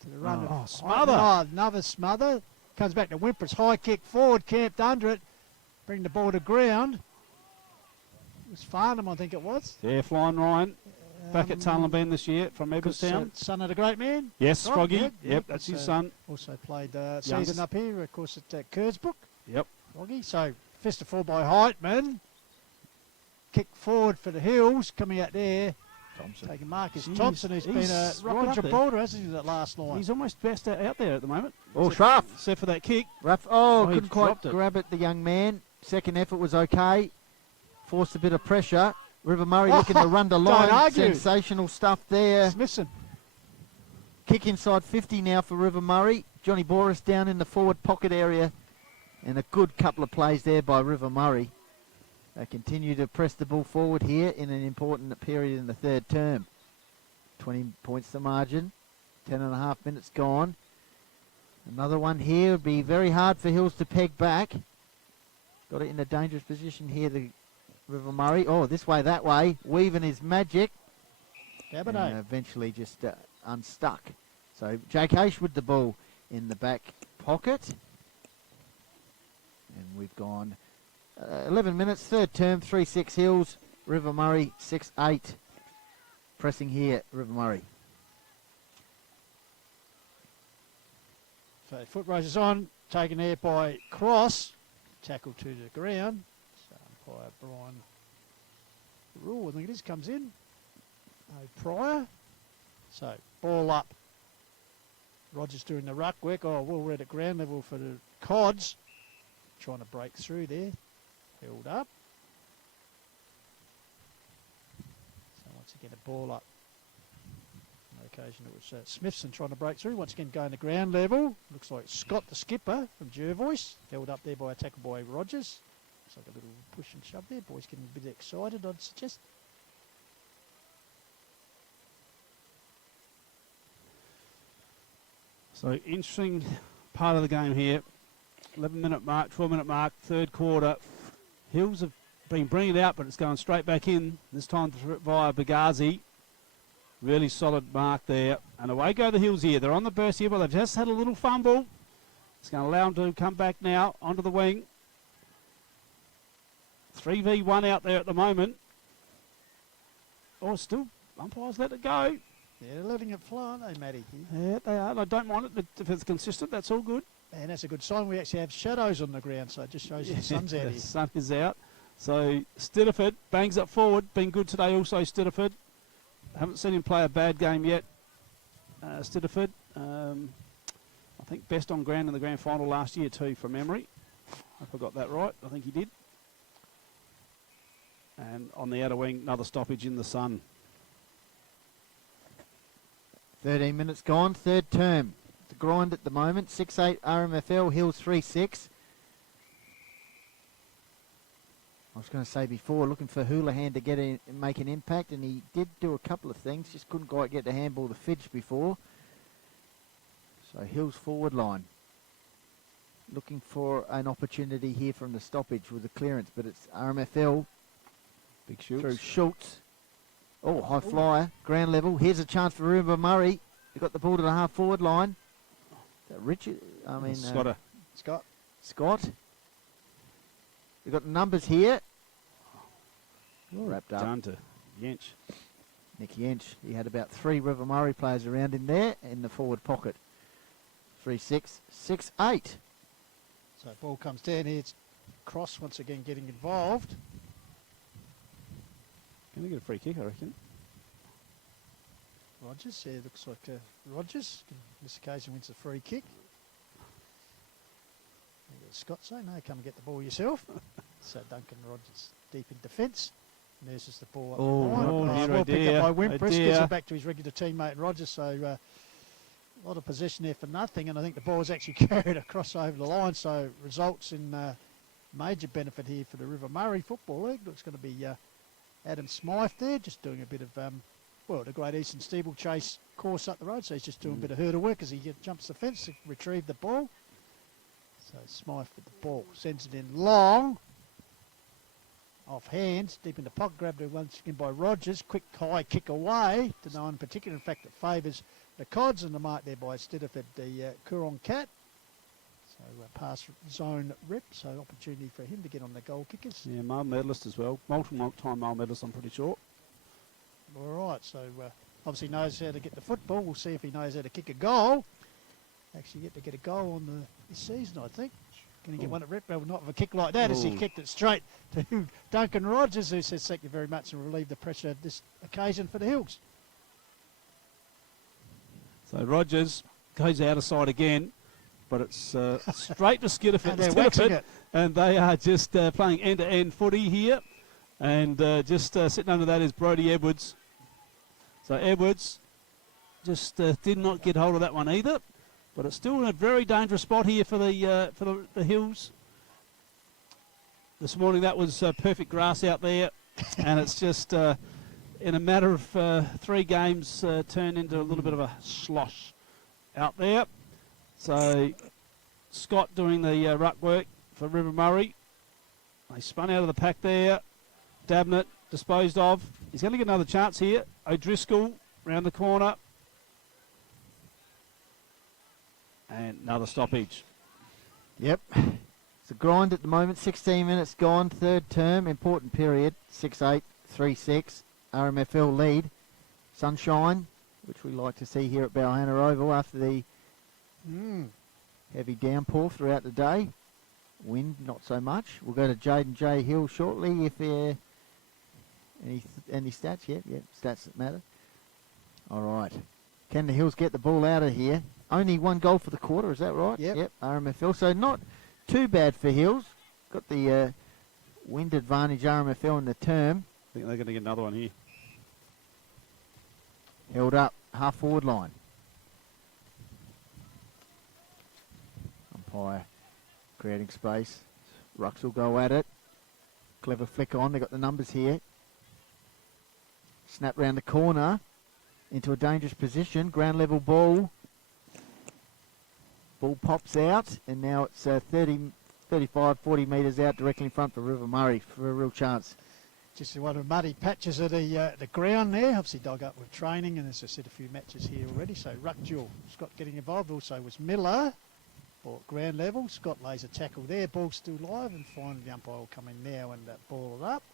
to the run. Oh, smother. Oh, another smother. Comes back to Wimpress. High kick forward, camped under it. Bring the ball to ground. It was Farnham, I think it was. Yeah, Flying Ryan. Back at Tarleton this year from Edwardstown. Son of the great man. Yes, Right, Froggy. yeah, Yep, that's his son. Also played season up here, of course, at Kersbrook. Yep. Froggy. So, fist of fall by Heitman. Kick forward for the Hills. Coming out there. Thompson. Taking Marcus Jeez, Thompson, who's been a right rock up there. Gibraltar, hasn't he, that last line? He's almost best out there at the moment. Oh, Schraff. Except for that kick. Rough. He Couldn't quite dropped it. grab it, the young man. Second effort was okay. Forced a bit of pressure. River Murray looking to run the Don't line. argue. Sensational stuff there. Smithson. Kick inside 50 now for River Murray. Johnny Boris down in the forward pocket area. And a good couple of plays there by River Murray. They continue to press the ball forward here in an important period in the third term. 20 points the margin. 10.5 minutes gone. Another one here would be very hard for Hills to peg back. Got it in a dangerous position here, the River Murray. Oh, this way, that way. Weaving his magic. And eventually just unstuck. So Jake Haysh with the ball in the back pocket. And we've gone 11 minutes, third term, 3-6 Hills. River Murray, 6-8. Pressing here, River Murray. So foot races on, taken there by Cross. Tackle to the ground. So umpire Brian Rule, I think it is, comes in. No prior. So ball up. Rogers doing the ruck work. Oh, well read at ground level for the Cods. Trying to break through there. Held up. So once again a ball up. On occasion it was Smithson trying to break through. Once again going to ground level. Looks like Scott the skipper from Jervois. Held up there by a tackle by Rogers. Looks like a little push and shove there. Boys getting a bit excited, I'd suggest. So interesting part of the game here. 11-minute mark, 12-minute mark, third quarter. Hills have been bringing it out, but it's going straight back in, this time via Bagazi. Really solid mark there. And away go the Hills here. They're on the burst here, but they've just had a little fumble. It's going to allow them to come back now onto the wing. 3v1 out there at the moment. Oh, still, umpires let it go. Yeah, they're letting it fly, aren't they, Matty? Yeah, they are. I don't mind it if it's consistent. That's all good. And that's a good sign. We actually have shadows on the ground, so it just shows you the sun's out the here. sun is out. So Stitterford bangs up forward. Been good today also, Stitterford. Haven't seen him play a bad game yet. Stitterford, I think best on ground in the grand final last year too, from memory. Hope I got that right. I think he did. And on the outer wing, another stoppage in the sun. 13 minutes gone, third term. The grind at the moment, 6-8 RMFL, Hills 3-6. I was going to say before, looking for Houlihan to get in and make an impact, and he did do a couple of things, just couldn't quite get the handball to Fidge before. So Hills forward line. Looking for an opportunity here from the stoppage with the clearance, but it's RMFL. Big Schultz. Through Schultz. Oh, high flyer, ground level. Here's a chance for Ruben Murray. He got the ball to the half forward line. Is that Richard? I mean, Scott. We've got the numbers here. Wrapped up. Down to Yench. Nick Yench. He had about 3 River Murray players around him there in the forward pocket. 3-6, 6-8. So ball comes down here. It's Cross once again getting involved. Going to get a free kick, I reckon. Rogers, yeah, looks like Rogers. On this occasion wins the free kick. Scott say, no, come and get the ball yourself. So Duncan Rogers deep in defence. Nurses the ball up the line. Well picked up by Wimpress. Gives it back to his regular teammate Rogers. So a lot of possession there for nothing. And I think the ball is actually carried across over the line. So results in major benefit here for the River Murray Football League. Looks going to be Adam Smythe there, just doing a bit of, the Great Eastern Steeplechase course up the road. So he's just doing a bit of hurdle work as he jumps the fence to retrieve the ball. So Smythe with the ball, sends it in long, off hands, deep in the pocket, grabbed it once again by Rogers, quick high kick away, to no one in particular, in fact it favours the Cods, and the mark there by Stitterford, the Coorong Cat. So pass zone rip, so opportunity for him to get on the goal kickers. Yeah, male medalist as well, multiple time male medalist I'm pretty sure. All right, so obviously knows how to get the football, we'll see if he knows how to kick a goal. Actually get to get a goal on this season, I think. Can he get one at Rip? Well, not of a kick like that, as he kicked it straight to Duncan Rogers, who says thank you very much and relieve the pressure of this occasion for the Hills. So Rogers goes out of side again, but it's straight to Stitterford, and they are just playing end-to-end footy here, and just sitting under that is Brodie Edwards. So Edwards just did not get hold of that one either. But it's still in a very dangerous spot here for the Hills. This morning that was perfect grass out there, and it's just in a matter of 3 games turned into a little bit of a slosh out there. So Scott doing the ruck work for River Murray. They spun out of the pack there. Dabnett disposed of. He's going to get another chance here. O'Driscoll round the corner. And another stoppage. Yep. It's a grind at the moment. 16 minutes gone. Third term. Important period. 6-8, 3-6. RMFL lead. Sunshine, which we like to see here at Balhanna Oval after the heavy downpour throughout the day. Wind, not so much. We'll go to Jaden J. Hill shortly if any stats. Yep, stats that matter. All right. Can the Hills get the ball out of here? Only 1 goal for the quarter, is that right? Yep. RMFL. So not too bad for Hills. Got the wind advantage RMFL in the term. I think they're going to get another one here. Held up, half forward line. Umpire creating space. Rucks will go at it. Clever flick on. They've got the numbers here. Snap round the corner into a dangerous position. Ground level ball. Ball pops out, and now it's 35, 40 metres out directly in front for River Murray for a real chance. Just one of the muddy patches of the ground there, obviously dug up with training, and as I said, a few matches here already. So Ruckjewel, Scott getting involved, also was Miller, ball at ground level. Scott lays a tackle there, ball still live, and finally the umpire will come in now and ball it up.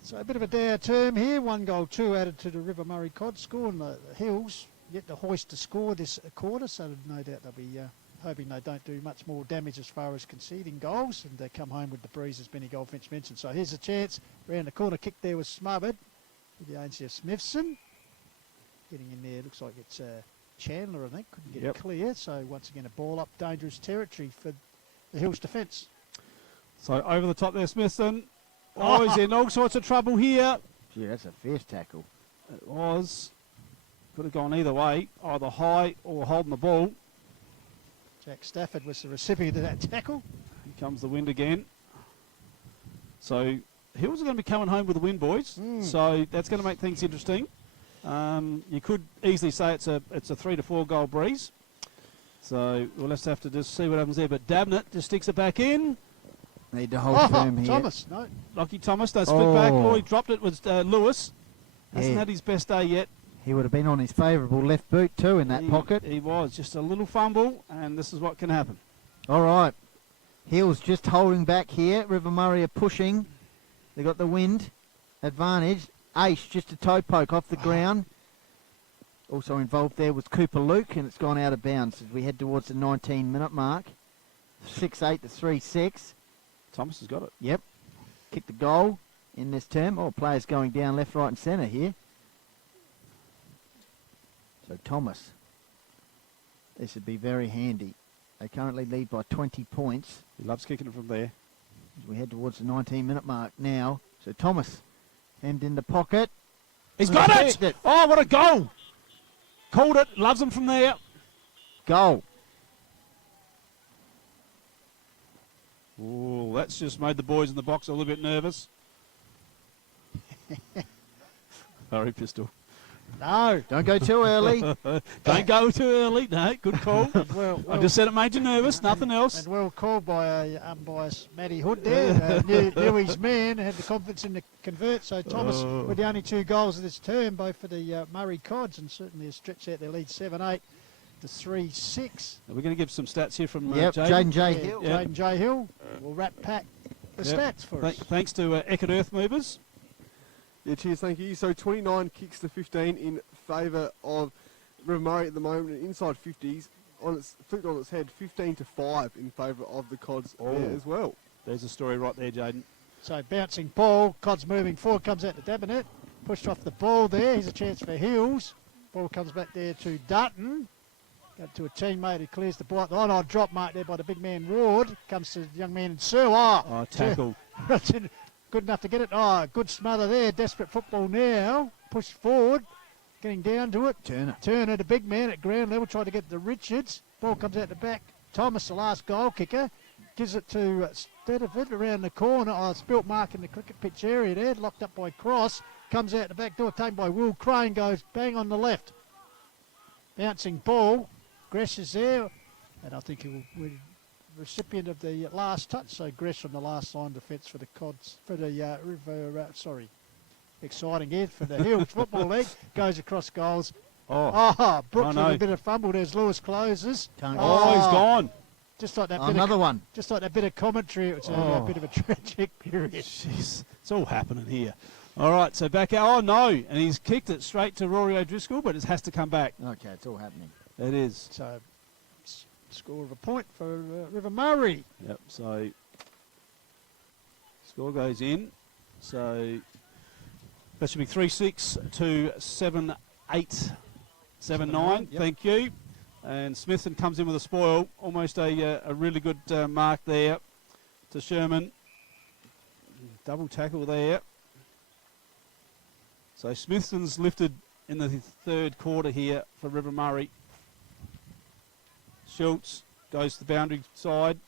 So a bit of a dour term here, 1 goal 2 added to the River Murray Cod score, and the Hills yet to hoist a score this quarter, so no doubt they'll be hoping they don't do much more damage as far as conceding goals, and they come home with the breeze, as Benny Goldfinch mentioned. So here's a chance. Round the corner kick there was smothered with the agency of Smithson. Getting in there, looks like it's Chandler, I think. Couldn't get it clear. So once again, a ball up, dangerous territory for the Hills defence. So over the top there, Smithson. Oh, he's in all sorts of trouble here. Gee, that's a fierce tackle. It was. Could have gone either way, either high or holding the ball. Jack Stafford was the recipient of that tackle. Here comes the wind again. So Hills are going to be coming home with the win, boys. So that's going to make things interesting. You could easily say it's a 3 to 4 goal breeze. So we'll just have to just see what happens there. But Dabnett just sticks it back in. Need to hold firm here. Thomas, no. Lockie Thomas does split back. Oh, he dropped it with Lewis. Hasn't had his best day yet. He would have been on his favourable left boot too in that pocket. He was. Just a little fumble, and this is what can happen. All right. Hills just holding back here. River Murray are pushing. They got the wind advantage. Ace just a toe poke off the ground. Also involved there was Cooper Luke, and it's gone out of bounds as we head towards the 19-minute mark. 6-8 to 3-6. Thomas has got it. Yep. Kicked the goal in this term. Oh, players going down left, right and centre here. So Thomas, this would be very handy. They currently lead by 20 points. He loves kicking it from there. As we head towards the 19-minute mark now. So Thomas, hemmed in the pocket. He's got it! Oh, what a goal! Called it, loves him from there. Goal. Oh, that's just made the boys in the box a little bit nervous. Sorry, Pistol. No. Don't go too early. Don't go too early. No, good call. well, I just said it made you nervous, nothing else. And well called by unbiased Matty Hood there. Knew his man, had the confidence in the convert. So Thomas with the only 2 goals of this term, both for the Murray Cods, and certainly has stretched out their lead 7-8 to 3-6. We're going to give some stats here from Jaden J. Hill. Jaden J. Hill will wrap pack the stats for us. Thanks to Eckert Earth Movers. Yeah, cheers, thank you. So 29 kicks to 15 in favour of River Murray at the moment. Inside 50s, flipped on its head, 15 to 5 in favour of the Cods there as well. There's a story right there, Jaden. So bouncing ball, Cods moving forward, comes out to Dabnett. Pushed off the ball there. Here's a chance for Hills. Ball comes back there to Dutton. Got to a teammate who clears the ball. Oh, drop mark there by the big man Ward. Comes to the young man in Searle. Oh, tackle. Good enough to get it. Oh, good smother there. Desperate football now. Pushed forward. Getting down to it. Turner, the big man at ground level, tried to get to Richards. Ball comes out the back. Thomas, the last goal kicker, gives it to Stediford around the corner. Oh, spilt mark in the cricket pitch area there. Locked up by Cross. Comes out the back door, taken by Will Crane. Goes bang on the left. Bouncing ball. Gress is there. And I think he will recipient of the last touch. So Gress on the last line defence for the Cods, for the River, exciting here for the Hills Football League. Goes across goals. Brooks with a bit of fumble. There's Lewis closes. He's gone. Just like that. Another one. Just like that bit of commentary. It's a bit of a tragic period. Jeez, it's all happening here. All right, so back out. Oh no, and he's kicked it straight to Rory O'Driscoll, but it has to come back. Okay, it's all happening. It is. So score of a point for River Murray. Yep, so score goes in. So that should be 3-6 to 7-8, 7-9. Yep. Thank you. And Smithson comes in with a spoil. Almost a really good mark there to Sherman. Double tackle there. So Smithson's lifted in the 3rd quarter here for River Murray. Schultz goes to the boundary side.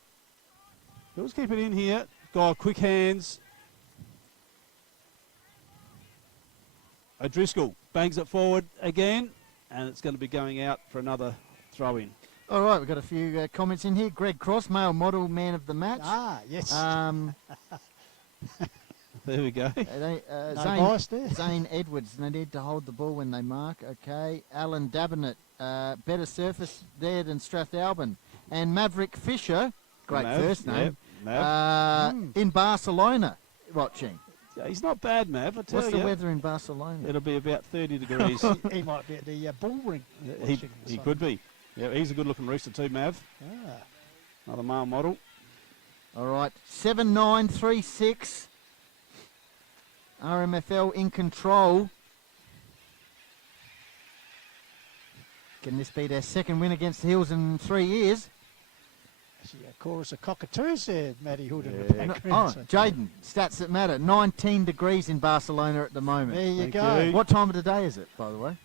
Hills keep it in here. Got quick hands. O'Driscoll bangs it forward again, and it's going to be going out for another throw-in. All right, we've got a few comments in here. Greg Cross, male model man of the match. Ah, yes. There we go. Zane Edwards, they need to hold the ball when they mark. Okay. Alan Dabinet, better surface there than Strathalbyn. And Maverick Fisher, great first name, in Barcelona watching. Yeah, he's not bad, Mav. I tell What's you. the weather in Barcelona? It'll be about 30 degrees. He might be at the ball ring. He could be. Yeah, he's a good-looking rooster too, Mav. Another male model. All right, 7936. RMFL in control. Can this be their second win against the Hills in 3 years? Actually, a chorus of cockatoos there, Matty Hood in the background. Jaden, stats that matter. 19 degrees in Barcelona at the moment. There you go. What time of the day is it, by the way?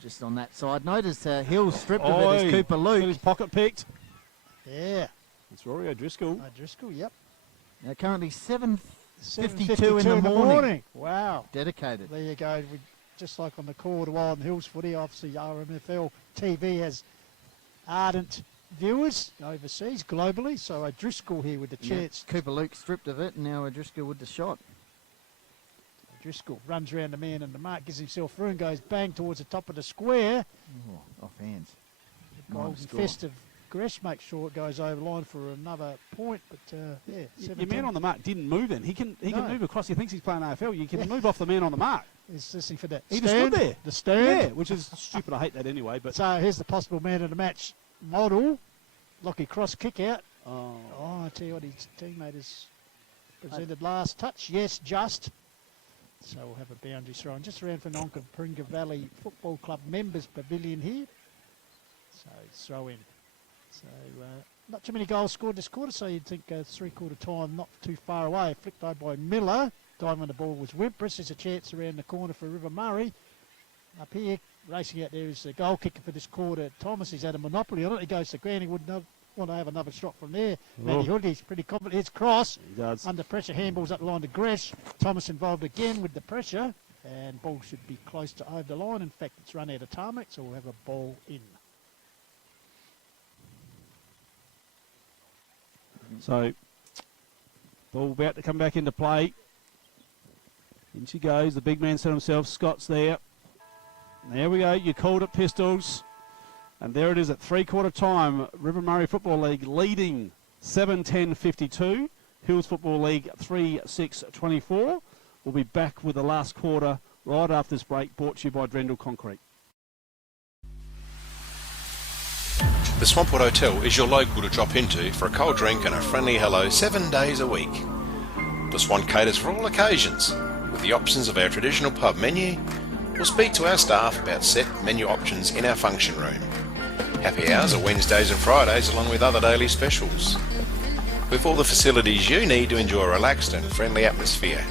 Just on that side. Notice Hills stripped of it is Cooper Luke. Got his pocket picked. Yeah. It's Rory O'Driscoll. O'Driscoll, yep. Now currently 7:52 in the morning. Wow. Dedicated. There you go. Just like on the call to Wild and Hills footy, obviously RMFL TV has ardent viewers overseas, globally. So O'Driscoll here with the chance. Cooper Luke stripped of it, and now O'Driscoll with the shot. O'Driscoll runs around the man and the mark, gives himself through and goes bang towards the top of the square. Oh, off hands. Golden Festive Gresh makes sure it goes over the line for another point, but yeah. Your man on the mark didn't move then. He can move across. He thinks he's playing AFL. You can move off the man on the mark. He's listening for that. He just stood there. The stand. Yeah, which is stupid. I hate that anyway. But so here's the possible man of the match model. Lockie Cross kick out. Oh, I tell you what, his teammate has presented last touch. Yes, just. So we'll have a boundary throw on just around for Nonkaparinga Valley Football Club members pavilion here. So throw in. So not too many goals scored this quarter, so you'd think three-quarter time not too far away. Flicked over by Miller. Diving on the ball was Wimpress. There's a chance around the corner for River Murray. Up here, racing out there is the goal kicker for this quarter. Thomas, he's had a monopoly on it. He goes to ground. He would not want to have another shot from there. Matty Hood, he's pretty confident. It's Cross. He does. Under pressure, handballs up the line to Gresh. Thomas involved again with the pressure. And ball should be close to over the line. In fact, it's run out of tarmac, so we'll have a ball in. So, ball about to come back into play. In she goes. The big man set himself. Scott's there. There we go. You called it, Pistols. And there it is at three-quarter time. River Murray Football League leading 7-10-52. Hills Football League 3-6-24. We'll be back with the last quarter right after this break, brought to you by Drendel Concrete. The Swampwood Hotel is your local to drop into for a cold drink and a friendly hello 7 days a week. The Swan caters for all occasions, with the options of our traditional pub menu. We'll speak to our staff about set menu options in our function room. Happy hours are Wednesdays and Fridays along with other daily specials. With all the facilities you need to enjoy a relaxed and friendly atmosphere.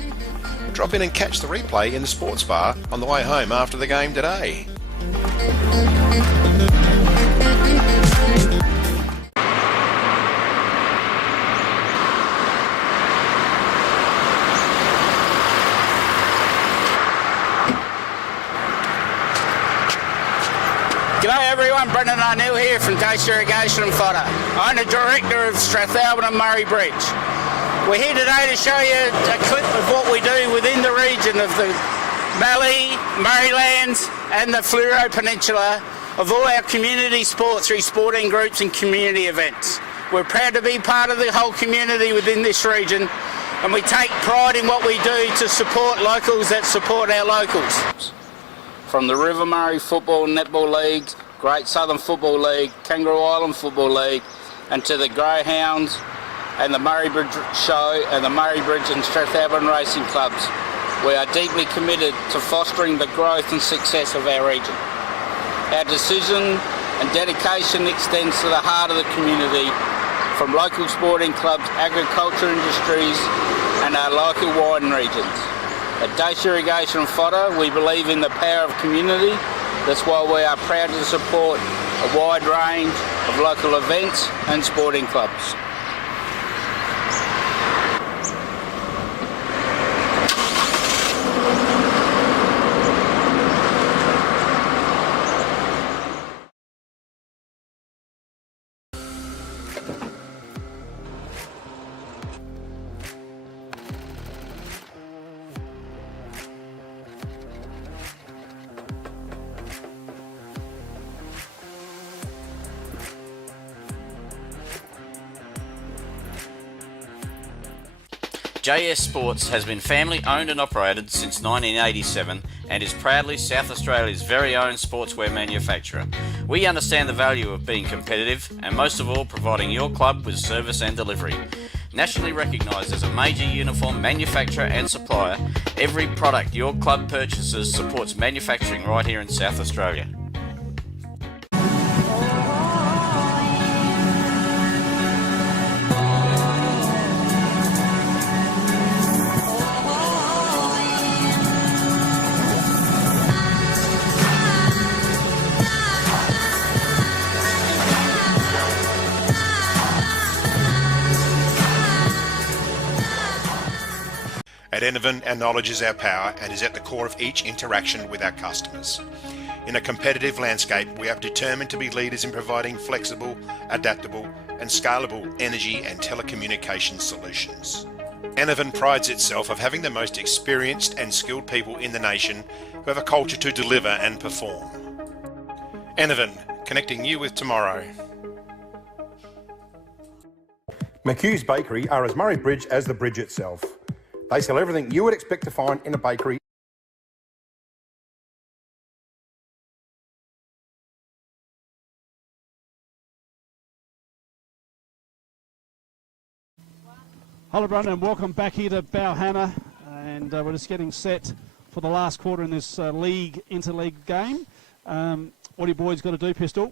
Drop in and catch the replay in the sports bar on the way home after the game today. G'day everyone, Brendan O'Neill here from Dace Irrigation and Fodder. I'm the Director of Strathalbyn and Murray Bridge. We're here today to show you a clip of what we do within the region of the Valley, Murraylands and the Fleurieu Peninsula of all our community sports through sporting groups and community events. We're proud to be part of the whole community within this region, and we take pride in what we do to support locals that support our locals. From the River Murray Football and Netball Leagues, Great Southern Football League, Kangaroo Island Football League, and to the Greyhounds and the Murray Bridge Show and the Murray Bridge and Strathalbyn Racing Clubs. We are deeply committed to fostering the growth and success of our region. Our decision and dedication extends to the heart of the community, from local sporting clubs, agriculture industries and our local wine regions. At Dace Irrigation and Fodder, we believe in the power of community. That's why we are proud to support a wide range of local events and sporting clubs. JS Sports has been family owned and operated since 1987 and is proudly South Australia's very own sportswear manufacturer. We understand the value of being competitive and most of all providing your club with service and delivery. Nationally recognised as a major uniform manufacturer and supplier, every product your club purchases supports manufacturing right here in South Australia. At Enervin, our knowledge is our power and is at the core of each interaction with our customers. In a competitive landscape, we are determined to be leaders in providing flexible, adaptable and scalable energy and telecommunications solutions. Enervin prides itself of having the most experienced and skilled people in the nation who have a culture to deliver and perform. Enervin, connecting you with tomorrow. McHugh's Bakery are as Murray Bridge as the bridge itself. They sell everything you would expect to find in a bakery. Hello everyone and welcome back here to Balhanna, and we're just getting set for the last quarter in this Interleague game. What do you boys got to do, Pistol?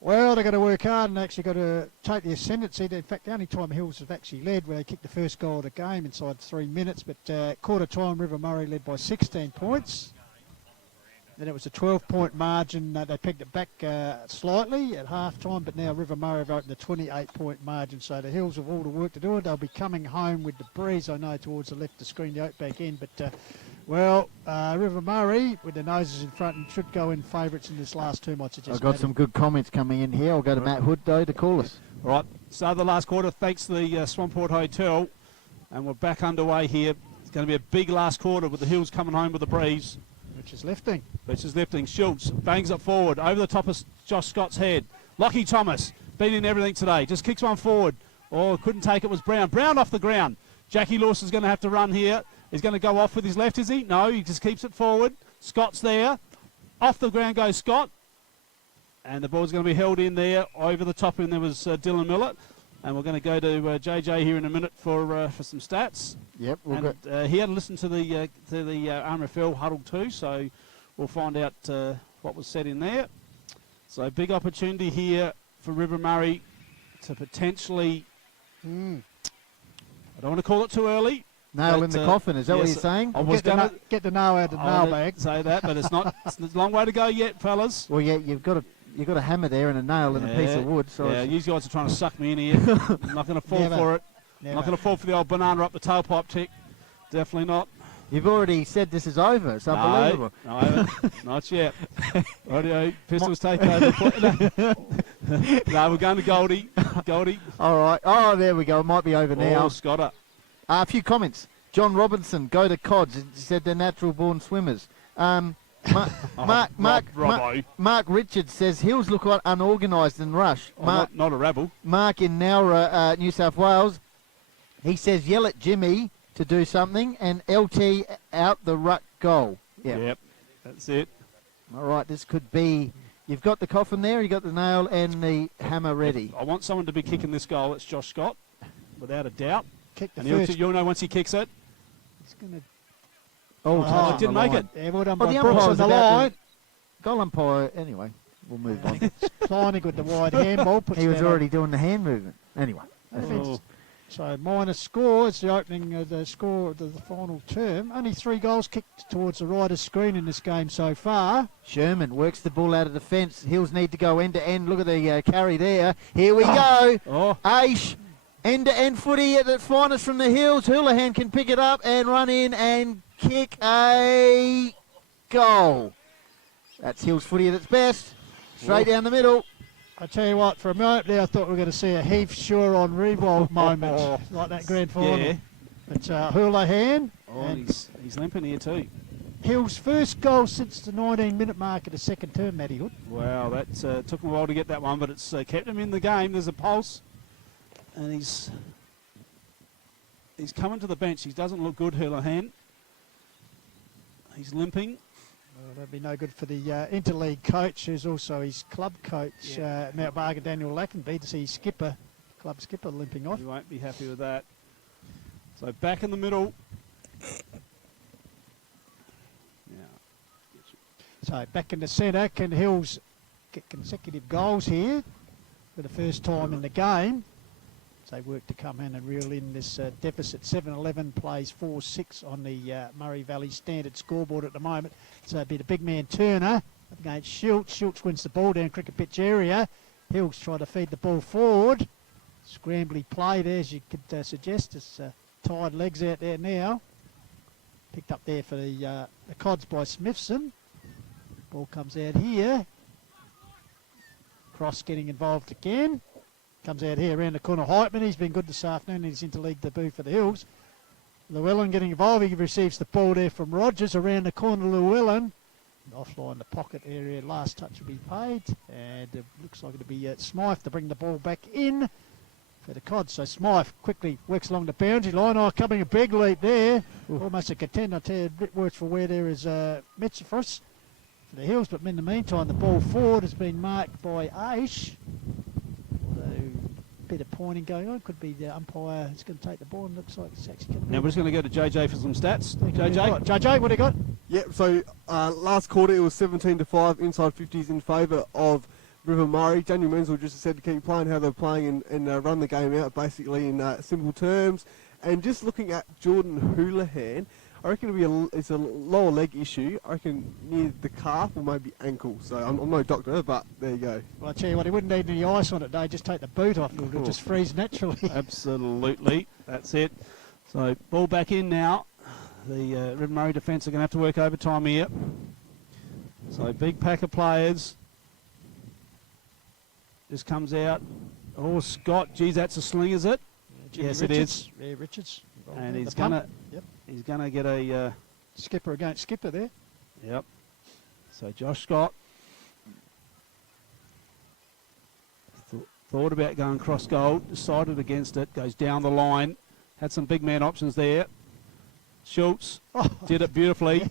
Well, they've got to work hard and actually got to take the ascendancy. In fact, the only time Hills have actually led, where they kicked the first goal of the game inside 3 minutes, but quarter time River Murray led by 16 points. Then it was a 12-point margin. They pegged it back slightly at half time, but now River Murray have opened a 28-point margin. So the Hills have all the work to do. They'll be coming home with the breeze, I know, towards the left of the screen, the outback end. But, River Murray, with their noses in front, and should go in favourites in this last term, I suggest. I've got some good comments coming in here. I'll go to Matt Hood, though, to call us. All right, start the last quarter thanks to the Swamport Hotel, and we're back underway here. It's going to be a big last quarter with the Hills coming home with the breeze. Which is lifting. Schultz bangs it forward over the top of Josh Scott's head. Lockie Thomas beating everything today. Just kicks one forward. Oh, couldn't take it. Was Brown. Brown off the ground. Jackie Lawson's going to have to run here. He's going to go off with his left, is he? No, he just keeps it forward. Scott's there. Off the ground goes Scott. And the ball's going to be held in there. Over the top, and there was Dylan Millett. And we're going to go to JJ here in a minute for some stats. Yep. He had listened to the RMFL huddle too, so we'll find out what was said in there. So big opportunity here for River Murray to potentially. I don't want to call it too early. Nail in the coffin, is that what you're saying? I was going to get the nail out of the nail bag. Say that, but it's not. It's a long way to go yet, fellas. Well, yeah, you've got a hammer there and a nail and a piece of wood. So you guys are trying to suck me in here. I'm not going to fall for it. Never. Not going to fall for the old banana up the tailpipe tick. Definitely not. You've already said this is over. It's unbelievable. No, I haven't. Not yet. Radio Pistols take over. No, we're going to Goldie. Goldie. All right. Oh, there we go. It might be over now. Scotter. A few comments. John Robinson, go to Cods. He said they're natural-born swimmers. Mark Richards says Hills look like unorganised and rush. Not a rabble. Mark in Nowra, New South Wales, he says yell at Jimmy to do something, and LT out the ruck goal. Yep, that's it. All right, this could be. You've got the coffin there, you've got the nail and the hammer ready. I want someone to be kicking this goal. It's Josh Scott, without a doubt. Kick the and you'll know once he kicks it. He's going to. Oh, didn't make it. Yeah, well done by Brooks on the line. Goal umpire, anyway, we'll move on. Kleinick with the wide handball. He was already doing the hand movement. Anyway. So minus score, it's the opening of the score of the final term. Only 3 goals kicked towards the right of screen in this game so far. Sherman works the ball out of the fence. Hills need to go end to end. Look at the carry there. Here we go. Aish. End-to-end footy at the finest from the Hills. Houlihan can pick it up and run in and kick a goal. That's Hills footy at its best. Straight down the middle. I tell you what, for a moment there I thought we were going to see a Heath Shore on Revolt moment, like that grand final. Yeah. But Houlihan. He's limping here too. Hills' first goal since the 19-minute mark of the second term, Matty Hood. Wow, that took him a while to get that one, but it's kept him in the game. There's a pulse. And he's He's coming to the bench. He doesn't look good, Houlihan. He's limping. Well, that'd be no good for the Interleague coach, who's also his club coach, Mount Barker, Daniel Lackenby, to see his skipper, club skipper, limping off. He won't be happy with that. So back in the middle. So back in the centre, can Hills get consecutive goals here for the first time in the game? So they work to come in and reel in this deficit. 7-11 plays 4-6 on the Murray Valley standard scoreboard at the moment. So it'll be the big man Turner up against Schultz. Schultz wins the ball down cricket pitch area. Hills try to feed the ball forward. Scrambly play there, as you could suggest. It's tired legs out there now. Picked up there for the Cods by Smithson. Ball comes out here. Cross getting involved again. Comes out here around the corner. Heitman, he's been good this afternoon in his interleague debut for the Hills. Llewellyn getting involved. He receives the ball there from Rogers around the corner. Llewellyn. Offline the pocket area. Last touch will be paid. And it looks like it'll be Smythe to bring the ball back in for the Cods. So Smythe quickly works along the boundary line. Oh, coming a big leap there. Almost a contender. I tell you, a bit worse for where there is Metzefuss for the Hills. But in the meantime, the ball forward has been marked by Aish. Bit of pointing going on. Could be the umpire who's going to take the ball, and looks like it's actually going to. Now we're just going to go to JJ for some stats. JJ, what do you got? Yep, so last quarter it was 17-5, inside 50s in favour of River Murray. Daniel Menzel just said to keep playing how they're playing and run the game out, basically in simple terms. And just looking at Jordan Houlihan, I reckon it's a lower leg issue. I reckon near the calf or maybe ankle. So I'm no doctor, but there you go. Well, I tell you what, he wouldn't need any ice on it, though. Just take the boot off. It'll just freeze naturally. Absolutely. That's it. So ball back in now. The River Murray defence are going to have to work overtime here. So big pack of players. Just comes out. Oh, Scott. Geez, that's a sling, is it? Yes, Richards. it is. Yeah, Richards. And he's going to get a... skipper against skipper there. Yep. So Josh Scott thought about going cross goal, decided against it, goes down the line, had some big man options there. Schultz did it beautifully.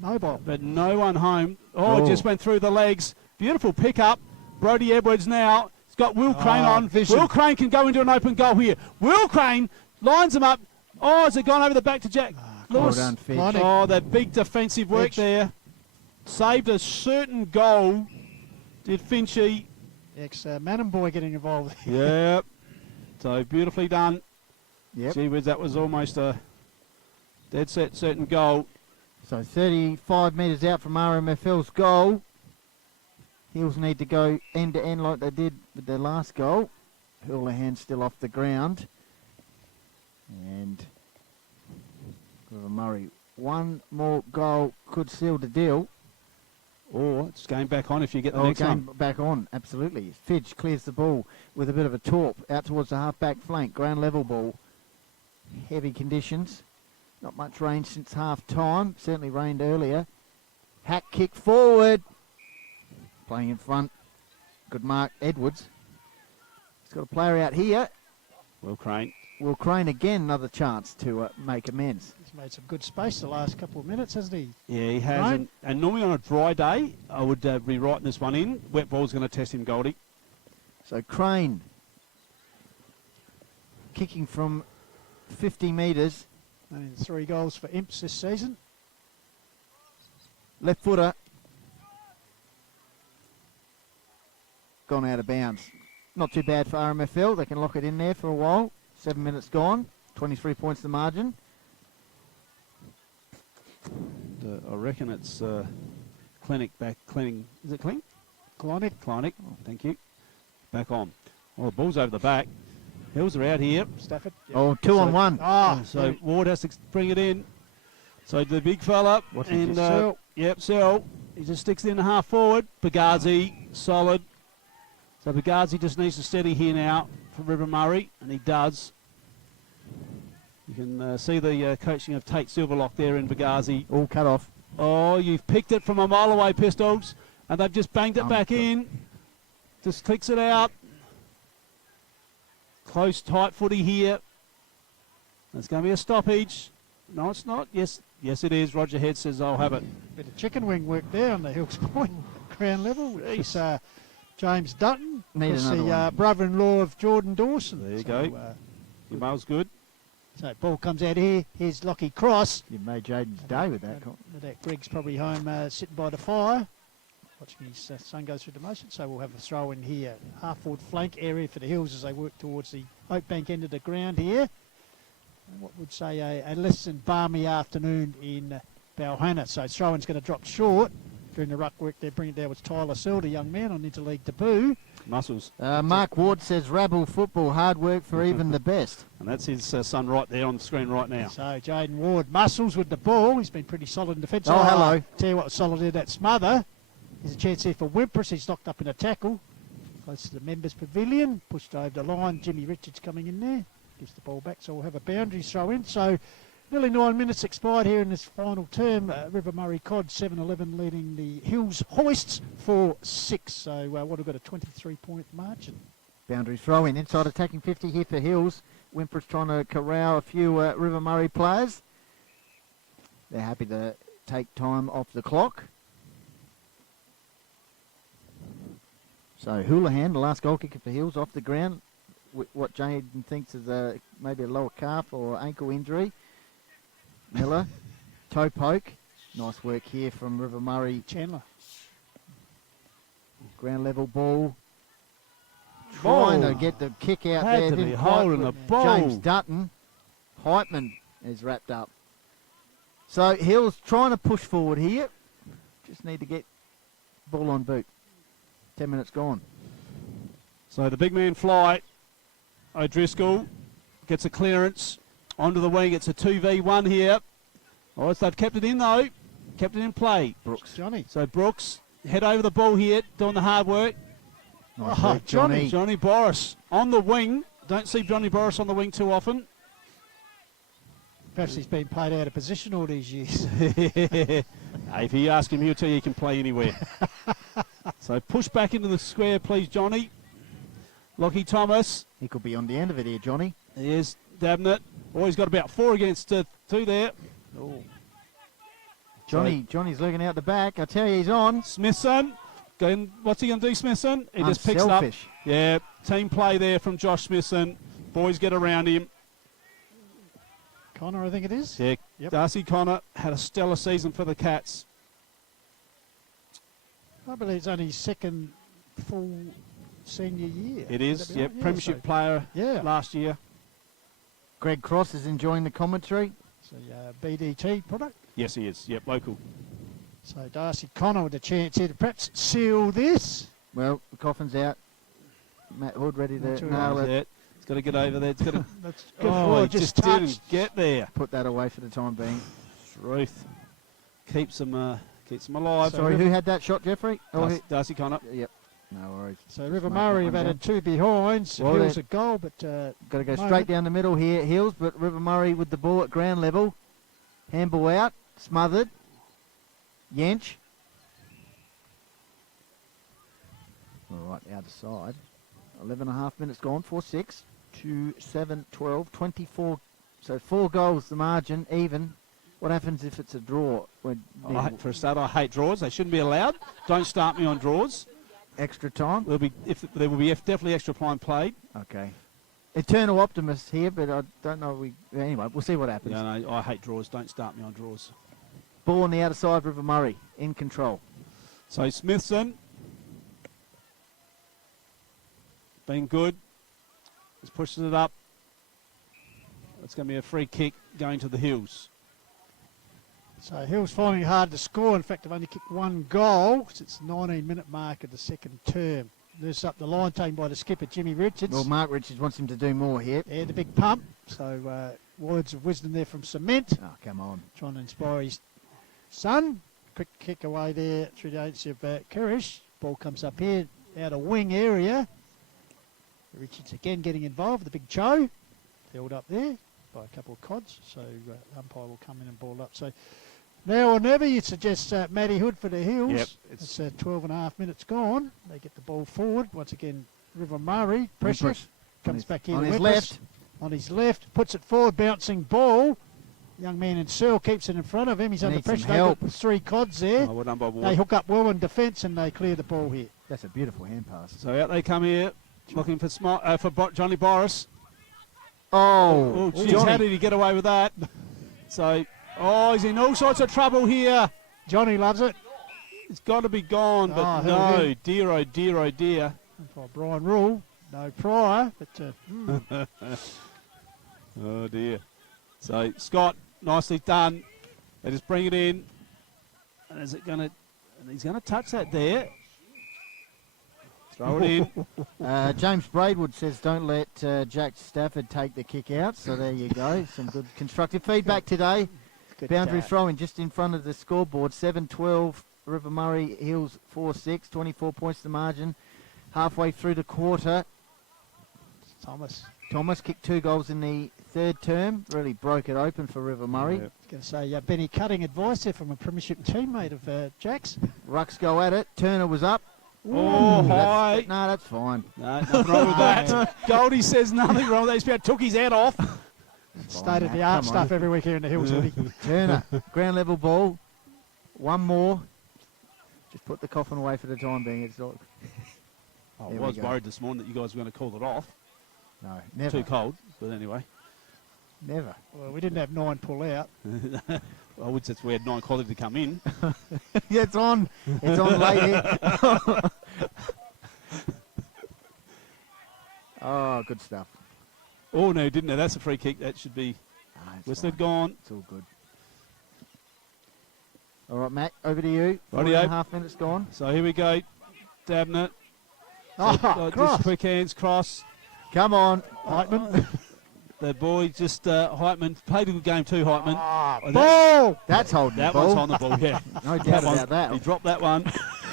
Mobile. But no one home. Oh, just went through the legs. Beautiful pick-up. Brody Edwards now. He's got Will Crane on. Vision. Will Crane can go into an open goal here. Will Crane lines him up. Oh, has it gone over the back to Jack Lewis? Well done, Oh, that big defensive work there. Saved a certain goal. Did Finchy. Ex-Manham boy getting involved. Yep. So beautifully done. Yep. Gee whiz, that was almost a dead set certain goal. So 35 metres out from RMFL's goal. Hills need to go end to end like they did with their last goal. Houlihan still off the ground. And River Murray, one more goal could seal the deal. Or it's going back on if you get the next one. Back on, absolutely. Fidge clears the ball with a bit of a torp out towards the half-back flank. Ground level ball. Heavy conditions. Not much rain since half-time. Certainly rained earlier. Hack kick forward. Playing in front. Good mark, Edwards. He's got a player out here. Will Crane. Will Crane again, another chance to make amends. He's made some good space the last couple of minutes, hasn't he? Yeah, he has. And normally on a dry day, I would be writing this one in. Wet ball's going to test him, Goldie. So Crane kicking from 50 metres. And 3 goals for Imps this season. Left footer. Gone out of bounds. Not too bad for RMFL. They can lock it in there for a while. 7 minutes gone. 23 points the margin. I reckon it's Clinic back. Cleaning. Is it clean? Clonic. Clonic. Oh, thank you. Back on. Well, the ball's over the back. Hills are out here. Stafford. Yep. Oh, 2 on 1. So Ward has to bring it in. So the big fella. And Sell. He just sticks it in the half forward. Bagazi, solid. So Bagazi just needs to steady here now for River Murray, and he does. You can see the coaching of Tate Silverlock there in Bagazi. All cut off. Oh, you've picked it from a mile away, Pistols, and they've just banged it back in. Just clicks it out. Close, tight footy here. There's going to be a stoppage. No, it's not. Yes, it is. Roger Head says I'll have it. Bit of chicken wing work there on the Hills Point ground level. It's James Dutton, the brother-in-law of Jordan Dawson. There you go. Your mail's good. So ball comes out here. Here's Lockie Cross. You made Jaden's day with that. Greg's probably home sitting by the fire, watching his son go through the motion. So we'll have a throw in here. Half-forward flank area for the Hills as they work towards the Oak Bank end of the ground here. And what would say a less than balmy afternoon in Balhana. So throw-in's going to drop short. During the ruck work, they bring it down with Tyler Selder, young man on Interleague debut. Muscles. Mark Ward says Rabble football, hard work for even the best. And that's his son right there on the screen right now. So Jaden Ward, Muscles with the ball. He's been pretty solid in defence. Oh, hello. Tell you what was solid in that smother. There's a chance here for Wimpress. He's knocked up in a tackle. Close to the members' pavilion. Pushed over the line. Jimmy Richards coming in there. Gives the ball back. So we'll have a boundary throw in. So nearly 9 minutes expired here in this final term. River Murray Cod 7-11 leading the Hills Hoists 4-6. So what have got a 23-point margin. Boundary throw in. Inside attacking 50 here for Hills. Wimpress trying to corral a few River Murray players. They're happy to take time off the clock. So Houlihan, the last goal kicker for Hills, off the ground. What Jaden thinks is maybe a lower calf or ankle injury. Miller, toe poke. Nice work here from River Murray. Chandler. Ground level ball. Trying to get the kick out there. To be holding the ball. James Dutton. Heitman is wrapped up. So Hill's trying to push forward here. Just need to get ball on boot. 10 minutes gone. So the big man fly. O'Driscoll gets a clearance. Onto the wing, it's a 2v1 here. Oh, so they've kept it in though. Kept it in play. Brooks. Johnny. So Brooks, head over the ball here, doing the hard work. Nice work, Johnny. Johnny Boris on the wing. Don't see Johnny Boris on the wing too often. Perhaps he's been played out of position all these years. Hey, if you ask him, he'll tell you he can play anywhere. So push back into the square, please, Johnny. Lockie Thomas. He could be on the end of it here, Johnny. He is. Dabbing it. Oh, he's got about 4 against 2 there. Oh. Johnny's looking out the back. I tell you, he's on. Smithson. What's he going to do, Smithson? He just picks it up. Yeah, team play there from Josh Smithson. Boys get around him. Connor, I think it is. Yeah, yep. Darcy Connor had a stellar season for the Cats. I believe it's only his second full senior year. It is, yeah, premiership player last year. Greg Cross is enjoying the commentary. It's a BDT product. Yes, he is. Yep, local. So Darcy Connor with a chance here to perhaps seal this. Well, the coffin's out. Matt Hood ready to nail it. It's got to get over there. It's got to. Oh, he just didn't get there. Put that away for the time being. Truth. Keeps them alive. Sorry, who had that shot, Jeffrey? Darcy Connor. Yep. No worries. So River Murray have added 2 behinds. Well, Hills a goal, but got to go straight down the middle here, Hills. But River Murray with the ball at ground level. Handball out, smothered. Yench. All right, the other side. 11.5 minutes gone. 4-6, 2-7, 12, 24. So 4 goals the margin, even. What happens if it's a draw? For a start, I hate draws. They shouldn't be allowed. Don't start me on draws. Extra time? There will be definitely extra time played. Okay. Eternal optimist here, but I don't know. Anyway, we'll see what happens. Yeah, no, I hate draws. Don't start me on draws. Ball on the outer side, River Murray in control. So Smithson, been good. He's pushing it up. It's going to be a free kick going to the Hills. So Hills finding it hard to score. In fact, they've only kicked 1 goal since the 19-minute mark of the second term. This up the line taken by the skipper, Jimmy Richards. Well, Mark Richards wants him to do more here. Yeah, the big pump. So words of wisdom there from Cement. Oh, come on. Trying to inspire his son. Quick kick away there through the agency of Kirish. Ball comes up here, out of wing area. Richards again getting involved. The big Cho. Held up there by a couple of cods. So umpire will come in and ball up. So now or never, you'd suggest Matty Hood for the Hills. Yep. It's 12.5 minutes gone. They get the ball forward. Once again, River Murray. Pressure. Comes back in. On his left. on his left, puts it forward, bouncing ball. Young man in Searle keeps it in front of him. He's under pressure. They've got 3 cods there. Oh, well done by Ward. They hook up well in defence and they clear the ball here. That's a beautiful hand pass. So out they come here, looking for Johnny Boris. Oh, geez, how did he get away with that? So, he's in all sorts of trouble here. Johnny loves it. It's got to be gone, but no, dear, oh dear, oh dear. By Brian Rule, no prior, but oh dear. So Scott, nicely done. They just bring it in, and is it going to? And he's going to touch that there. Throw it in. James Braidwood says, "Don't let Jack Stafford take the kick out." So there you go. Some good constructive feedback today. Boundary throw-in just in front of the scoreboard. 7-12. River Murray Hills 4-6. 24 points to margin. Halfway through the quarter. Thomas kicked 2 goals in the third term. Really broke it open for River Murray. I was going to say, Benny cutting advice there from a premiership teammate of Jack's. Rucks go at it. Turner was up. High. No, that's fine. No, nothing wrong with that. Goldie says nothing wrong with that. He's about took his head off. State-of-the-art stuff every week here in the hills, Woody. Turner, ground level ball. One more. Just put the coffin away for the time being. It's not. I was worried this morning that you guys were going to call it off. No, never. Too cold, but anyway. Never. Well, we didn't have 9 pull out. I would say we had 9 quality to come in. Yeah, it's on. It's on late here. Oh, good stuff. Oh, no, didn't it? That's a free kick. That should be whistled, gone. It's all good. All right, Mac, over to you. 4.5 minutes gone. So here we go. Dabnett. Cross. Just quick hands, cross. Come on. Heitman. The boy just, Heitman, played a good game too, Heitman. Ball! That's holding that the ball. one's on the ball, yeah. No doubt about that. He dropped that one.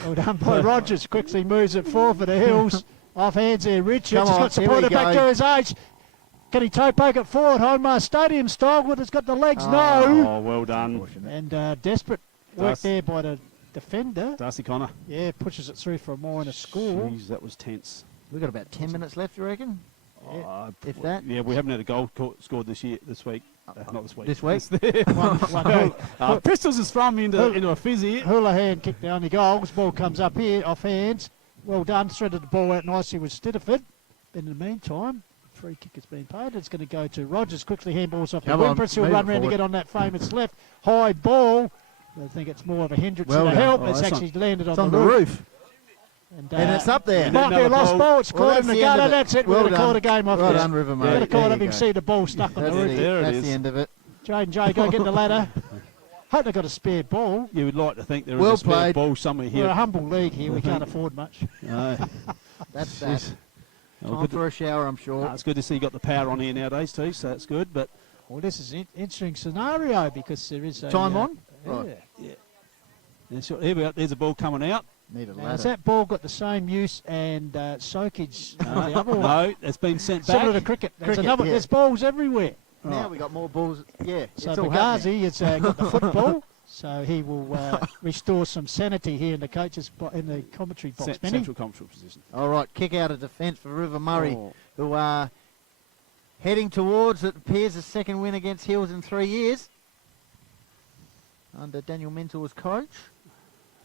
Well done by Rogers. Quickly moves it forward for the Hills. Off hands there, Richards. Come He's on, got supported back to his age. Can he toe poke it forward? Homar Stadium style. Well, it's got the legs. No. Oh, well done. And desperate work there by the defender. Darcy Connor. Yeah, pushes it through for a more and a score. Jeez, that was tense. We've got about 10 minutes left, you reckon? If that? Yeah, we haven't had a goal scored this week. Not this week. This week? Pistols has thrown me into a fizzy. Houlihan kicked the only goal. This ball comes up here, off hands. Well done, threaded the ball out nicely with Stitterford. In the meantime, free kick has been paid. It's going to go to Rogers. Quickly handballs off the Wimpress. He'll run round to get on that famous left. High ball. I think it's more of a hindrance than a help. It's actually landed on the roof. And it's up there. Might be a lost ball. It's caught in the gutter. That's it. We're going to call the game off. Well done, River Murray. We're going to call it. You can see the ball stuck on the roof. That's the end of it. Jay and Jay, go get the ladder. Hope they got a spare ball. You would like to think there is a spare ball somewhere here. We're a humble league here. We can't afford much. No. That's that. Time for a shower, I'm sure. It's good to see you got the power on here nowadays too, so that's good. But well, this is an interesting scenario because there is a time on. Right. Yeah. Here we go. There's a ball coming out. Need a ladder. Has that ball got the same use and soakage? No, it's been sent back. Similar to cricket. There's balls everywhere. Now we got more balls. Yeah. So Bagazi has got the football. So he will restore some sanity here in the coaches in the commentary box. Central commentary position. All right, kick out of defence for River Murray, who are heading towards, it appears, a second win against Hills in 3 years under Daniel Mentor as coach.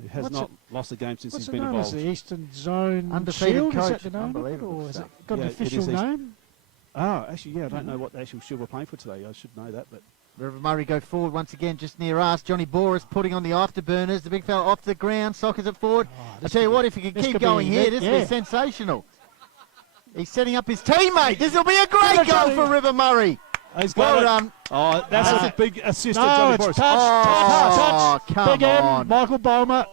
He has not lost a game since he's been involved. What's the Eastern Zone undefeated Shield? coach. Is that the name? Unbelievable. Or has it got an official name? Oh, actually, yeah, I don't know what the actual shield we're playing for today. I should know that, but. River Murray go forward once again, just near us. Johnny Boris putting on the afterburners. The big fella off the ground, sockets it forward. I tell you what, if he can keep going here, this will be sensational. He's setting up his teammate. This will be a great goal for River Murray. Well done. Oh, that's a big assist to No, Johnny it's Boris. touch. Come Big on. M, Michael Bulmer.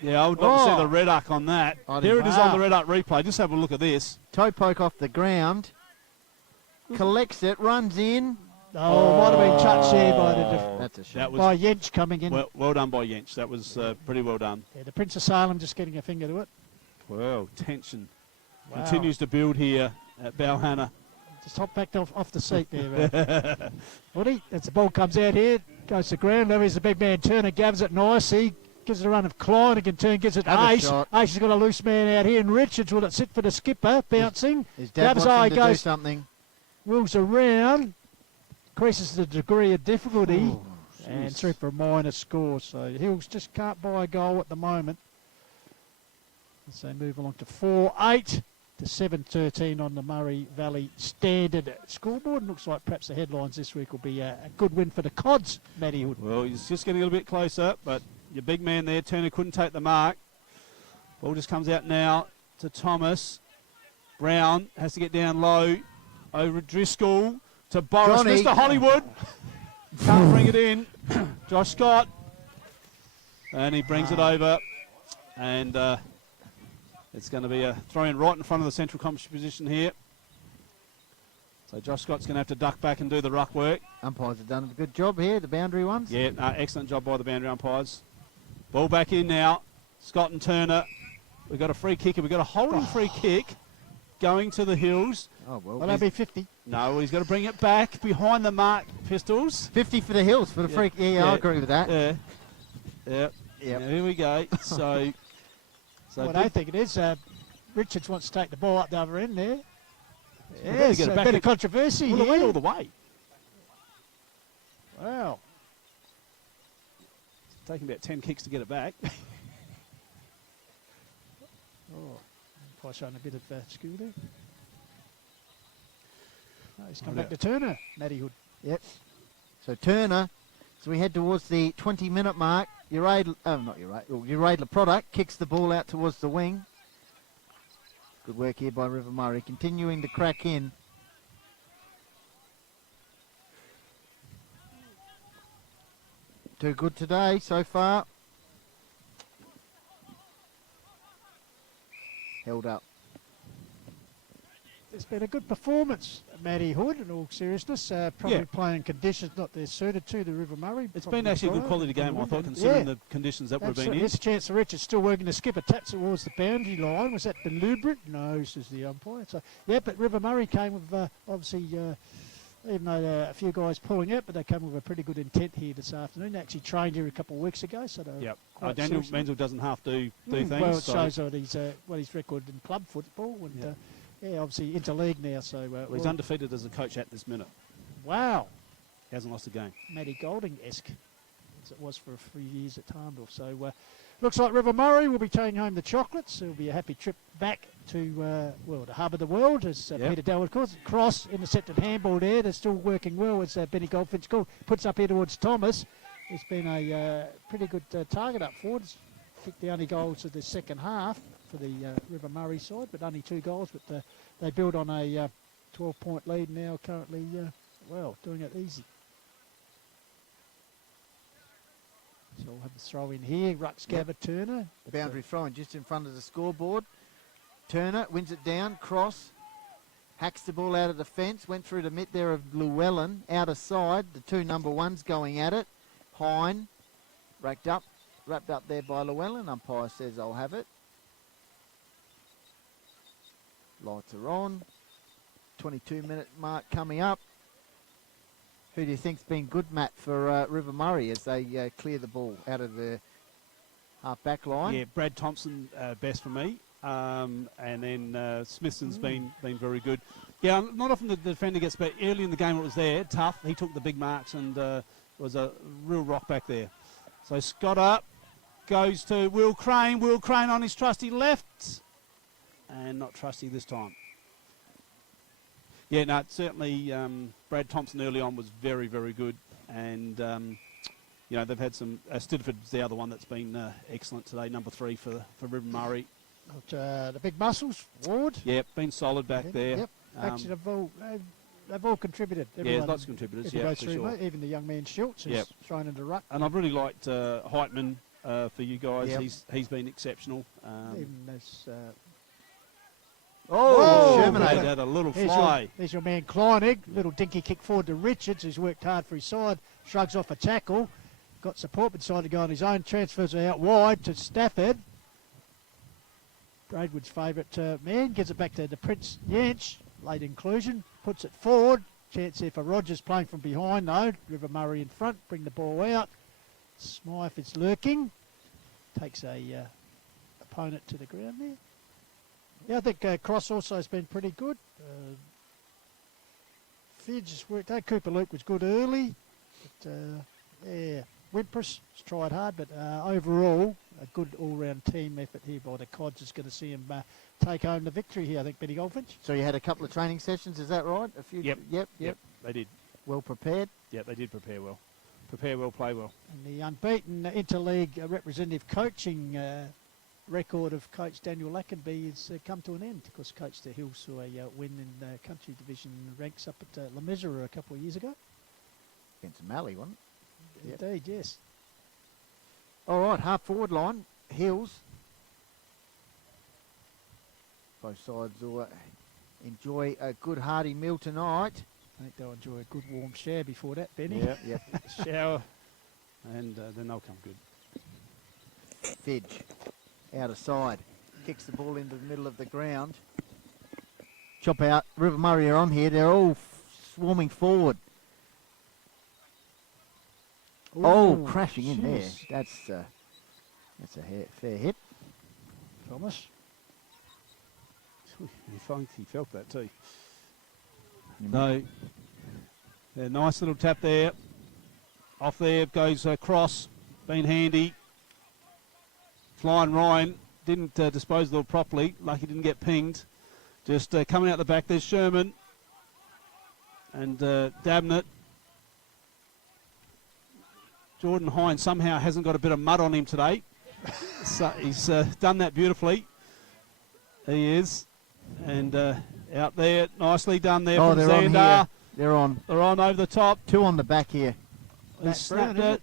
Yeah, I would love to see the red arc on that. There it is on the red arc replay. Just have a look at this. Toe poke off the ground. Collects it, runs in. Oh, might have been touched there by the that's a shame. by Yench coming in. Well done by Yench. That was pretty well done. Yeah, the Prince of Salem just getting a finger to it. Well, tension continues to build here at Balhanna. Just hop back off the seat there. Woody, as the ball comes out here, goes to ground. Levy's the big man. Turner gathers it nicely. Gives it a run of Klein. He can turn, gives it Ace. Ace has got a loose man out here. And Richards, will it sit for the skipper? Bouncing. His dad wants him to do something. wheels around, increases the degree of difficulty, and through for a minor score. So Hills just can't buy a goal at the moment. As they move along to 4-8 to 7-13 on the Murray Valley Standard scoreboard. Looks like perhaps the headlines this week will be a good win for the Cods, Matty Hood. Well, he's just getting a little bit closer, but your big man there, Turner, couldn't take the mark. Ball just comes out now to Thomas. Brown has to get down low over Driscoll to Boris. Johnny. Mr. Hollywood can't bring it in. Josh Scott. And he brings it over. And it's going to be a throw-in right in front of the central commentary position here. So Josh Scott's going to have to duck back and do the ruck work. Umpires have done a good job here, the boundary ones. Yeah, excellent job by the boundary umpires. Ball back in now. Scott and Turner. We've got a free kicker. We've got a holding free kick going to the Hills. Oh, well. Well, that'll be 50. No, he's got to bring it back behind the mark, Pistols. 50 for the Hills for the free. Yeah, I agree with that. Yeah. Yeah. Yep. Now, here we go. So Well, I think it is. Richards wants to take the ball up the other end there. Well, Yes, get it a back bit in. of controversy Well, it went here. all the way. Wow. It's taking about 10 kicks to get it back. Probably showing a bit of skill there. Oh, he's come back to Turner, Matty Hood. Yep. So Turner, as we head towards the 20-minute mark, Uradla product kicks the ball out towards the wing. Good work here by River Murray, continuing to crack in. Too good today so far. Held up. It's been a good performance, Matty Hood, in all seriousness. Probably playing conditions not they're suited to the River Murray. It's been actually a good quality game, I thought, considering the conditions that we've been in. There's a chance that Richard's still working the skipper. Taps towards the boundary line. Was that deliberate? No, says the umpire. So, but River Murray came with, obviously, even though a few guys pulling out, but they came with a pretty good intent here this afternoon. They actually trained here a couple of weeks ago. So Daniel Menzel doesn't have to do things. Well, it shows what his record in club football. And, obviously Interleague now. So he's undefeated as a coach at this minute. Wow. He hasn't lost a game. Matty Golding-esque, as it was for a few years at Tarnville. So looks like River Murray will be taking home the chocolates. It'll be a happy trip back to, the hub of the world, as Peter Dalwood calls it. Cross, intercepted handball there. They're still working well, as Benny Goldfinch puts up here towards Thomas. It's been a pretty good target up forward. It's kicked the only goals of the second half for the River Murray side, but only 2 goals. But they build on a 12-point lead now, currently, doing it easy. So we'll have the throw in here. Rucks Gabba Turner. The boundary throwing just in front of the scoreboard. Turner wins it down, cross, hacks the ball out of the fence, went through the mid there of Llewellyn, outer side, the 2 number 1s going at it. Hine, wrapped up there by Llewellyn. Umpire says I'll have it. Lights are on. 22-minute mark coming up. Who do you think's been good, Matt, for River Murray as they clear the ball out of the half-back line? Yeah, Brad Thompson best for me, and then Smithson's been very good. Yeah, not often the defender gets back. Early in the game it was there, tough. He took the big marks and was a real rock back there. So Scott up, goes to Will Crane. Will Crane on his trusty left, and not trusty this time. Yeah, no, certainly Brad Thompson early on was very, very good. And, they've had some... Stidford's the other one that's been excellent today, number 3 for River Murray. Got, the big muscles, Ward. Yep, been solid back there. Yep, actually they've all contributed. There's lots of contributors, for sure. Even the young man Schultz who's thrown into ruck. And I've really liked Heitman for you guys. Yep. He's been exceptional. Even this... Sherman had a little fly. There's your man Kleinig. Little dinky kick forward to Richards, who's worked hard for his side. Shrugs off a tackle. Got support, but decided to go on his own. Transfers out wide to Stafford. Braidwood's favourite man. Gives it back to the Prince Yanch. Late inclusion. Puts it forward. Chance there for Rogers playing from behind, though. River Murray in front. Bring the ball out. Smythe is lurking. Takes a opponent to the ground there. Yeah, I think Cross also has been pretty good. Fidge has worked. That Cooper Luke was good early. But, yeah, Wimpress has tried hard, but overall, a good all-round team effort here by the Cods is going to see him take home the victory here, I think, Benny Goldfinch. So you had a couple of training sessions, is that right? A few. Yep, they did. Well prepared? Yep, they did prepare well. Prepare well, play well. And the unbeaten Interleague representative coaching record of Coach Daniel Lackenby has come to an end. Of course, Coach the Hills saw a win in the country division ranks up at La Mesura a couple of years ago. Against Malley, wasn't it? Indeed, yes. All right, half forward line, Hills. Both sides will enjoy a good hearty meal tonight. I think they'll enjoy a good warm shower before that, Benny. Yep. Shower, and then they'll come good. Fidge, out of side, kicks the ball into the middle of the ground. Chop out. River Murray are on here. They're all swarming forward. Ooh, oh, crashing in there. That's a fair hit. Thomas. He felt that too. So, a nice little tap there. Off there goes cross. Been handy. Flying Ryan didn't dispose of the ball properly. Lucky didn't get pinged. Just coming out the back. There's Sherman. And Dabnett. Jordan Hines somehow hasn't got a bit of mud on him today. So he's done that beautifully. He is. And out there, nicely done there from they're Xander. on here. They're on. They're on over the top. Two on the back here. He snapped it.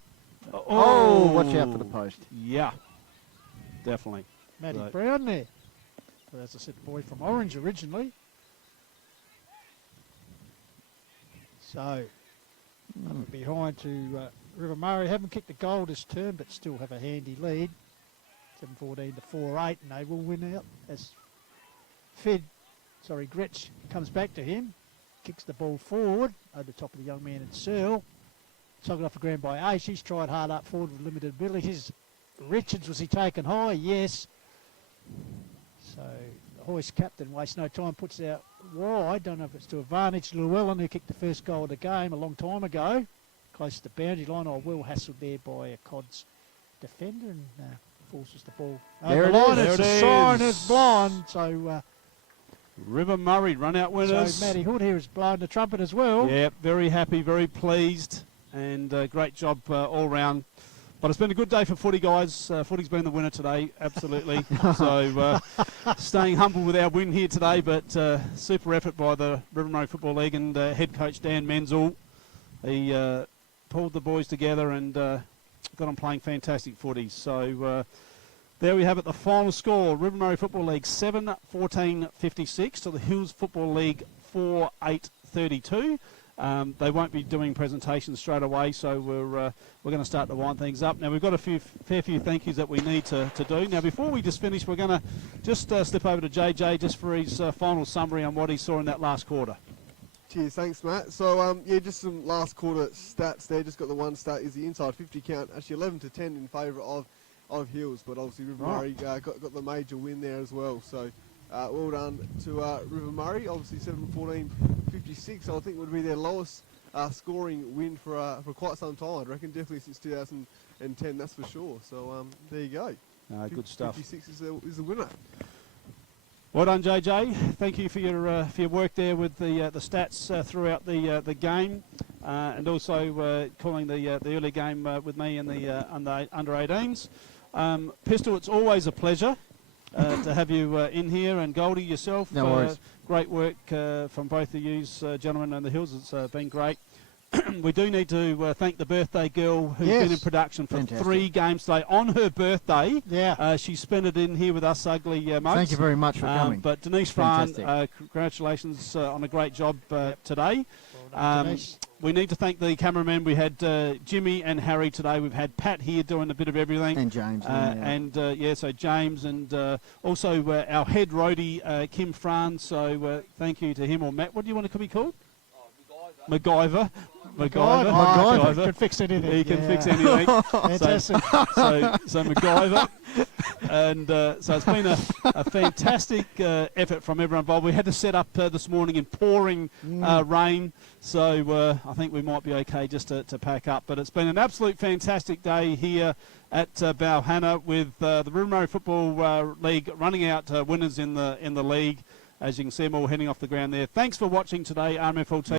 Oh, watch out for the post. Yeah, definitely. Matty Right. Brown there. Well, as I said, the boy from Orange originally. So, behind to River Murray. Haven't kicked a goal this term, but still have a handy lead. 7-14 to 4-8, and they will win out as Gretsch comes back to him. Kicks the ball forward over the top of the young man in Searle. Sogged off the ground by Ace. He's tried hard up forward with limited abilities. Richards, was he taken high? Yes. So the hoist captain wastes no time, puts it out wide. Don't know if it's to advantage Llewellyn, who kicked the first goal of the game a long time ago. Close to the boundary line. Oh, well hassled there by a Cods defender and forces the ball there over the line. There it's it a is. sign is blind. So River Murray run out winners. So Matty Hood here has blown the trumpet as well. Yeah, very happy, very pleased, and great job all round. But it's been a good day for footy, guys. Footy's been the winner today, absolutely. So staying humble with our win here today, but super effort by the River Murray Football League and head coach Dan Menzel. He pulled the boys together and got them playing fantastic footy. So there we have it, the final score. River Murray Football League 7-14-56 to the Hills Football League 4-8-32. They won't be doing presentations straight away, so we're going to start to wind things up. Now, we've got a fair few thank yous that we need to do. Now, before we just finish, we're going to just slip over to JJ just for his final summary on what he saw in that last quarter. Cheers, thanks, Matt. So, yeah, just some last quarter stats there. Just got the one stat is the inside 50 count, actually 11-10 in favour of Hills, but obviously River Murray got the major win there as well. So, well done to River Murray. Obviously 7-14-56, I think would be their lowest scoring win for quite some time. I reckon definitely since 2010, that's for sure. So there you go. Good stuff. 56 is the winner. Well done, JJ. Thank you for your work there with the stats throughout the game, and also calling the early game with me and the under 18s. Pistol, it's always a pleasure to have you in here, and Goldie yourself. No worries. Great work from both of you gentlemen and the Hills. It's been great. We do need to thank the birthday girl who's been in production for 3 games today. On her birthday, she spent it in here with us ugly mates. Thank you very much for coming. But Denise Farn, congratulations on a great job today. We need to thank the cameramen. We had Jimmy and Harry today. We've had Pat here doing a bit of everything. And James. So James and also our head roadie, Kim Fran. So thank you to him, or Matt. What do you want to be called? MacGyver. MacGyver. Can fix anything. He can fix anything. Fantastic. So MacGyver. And so it's been a fantastic effort from everyone involved. We had to set up this morning in pouring rain, so I think we might be okay just to pack up. But it's been an absolute fantastic day here at Balhanna with the River Murray Football League running out winners in the league. As you can see them all heading off the ground there. Thanks for watching today, RMFL TV.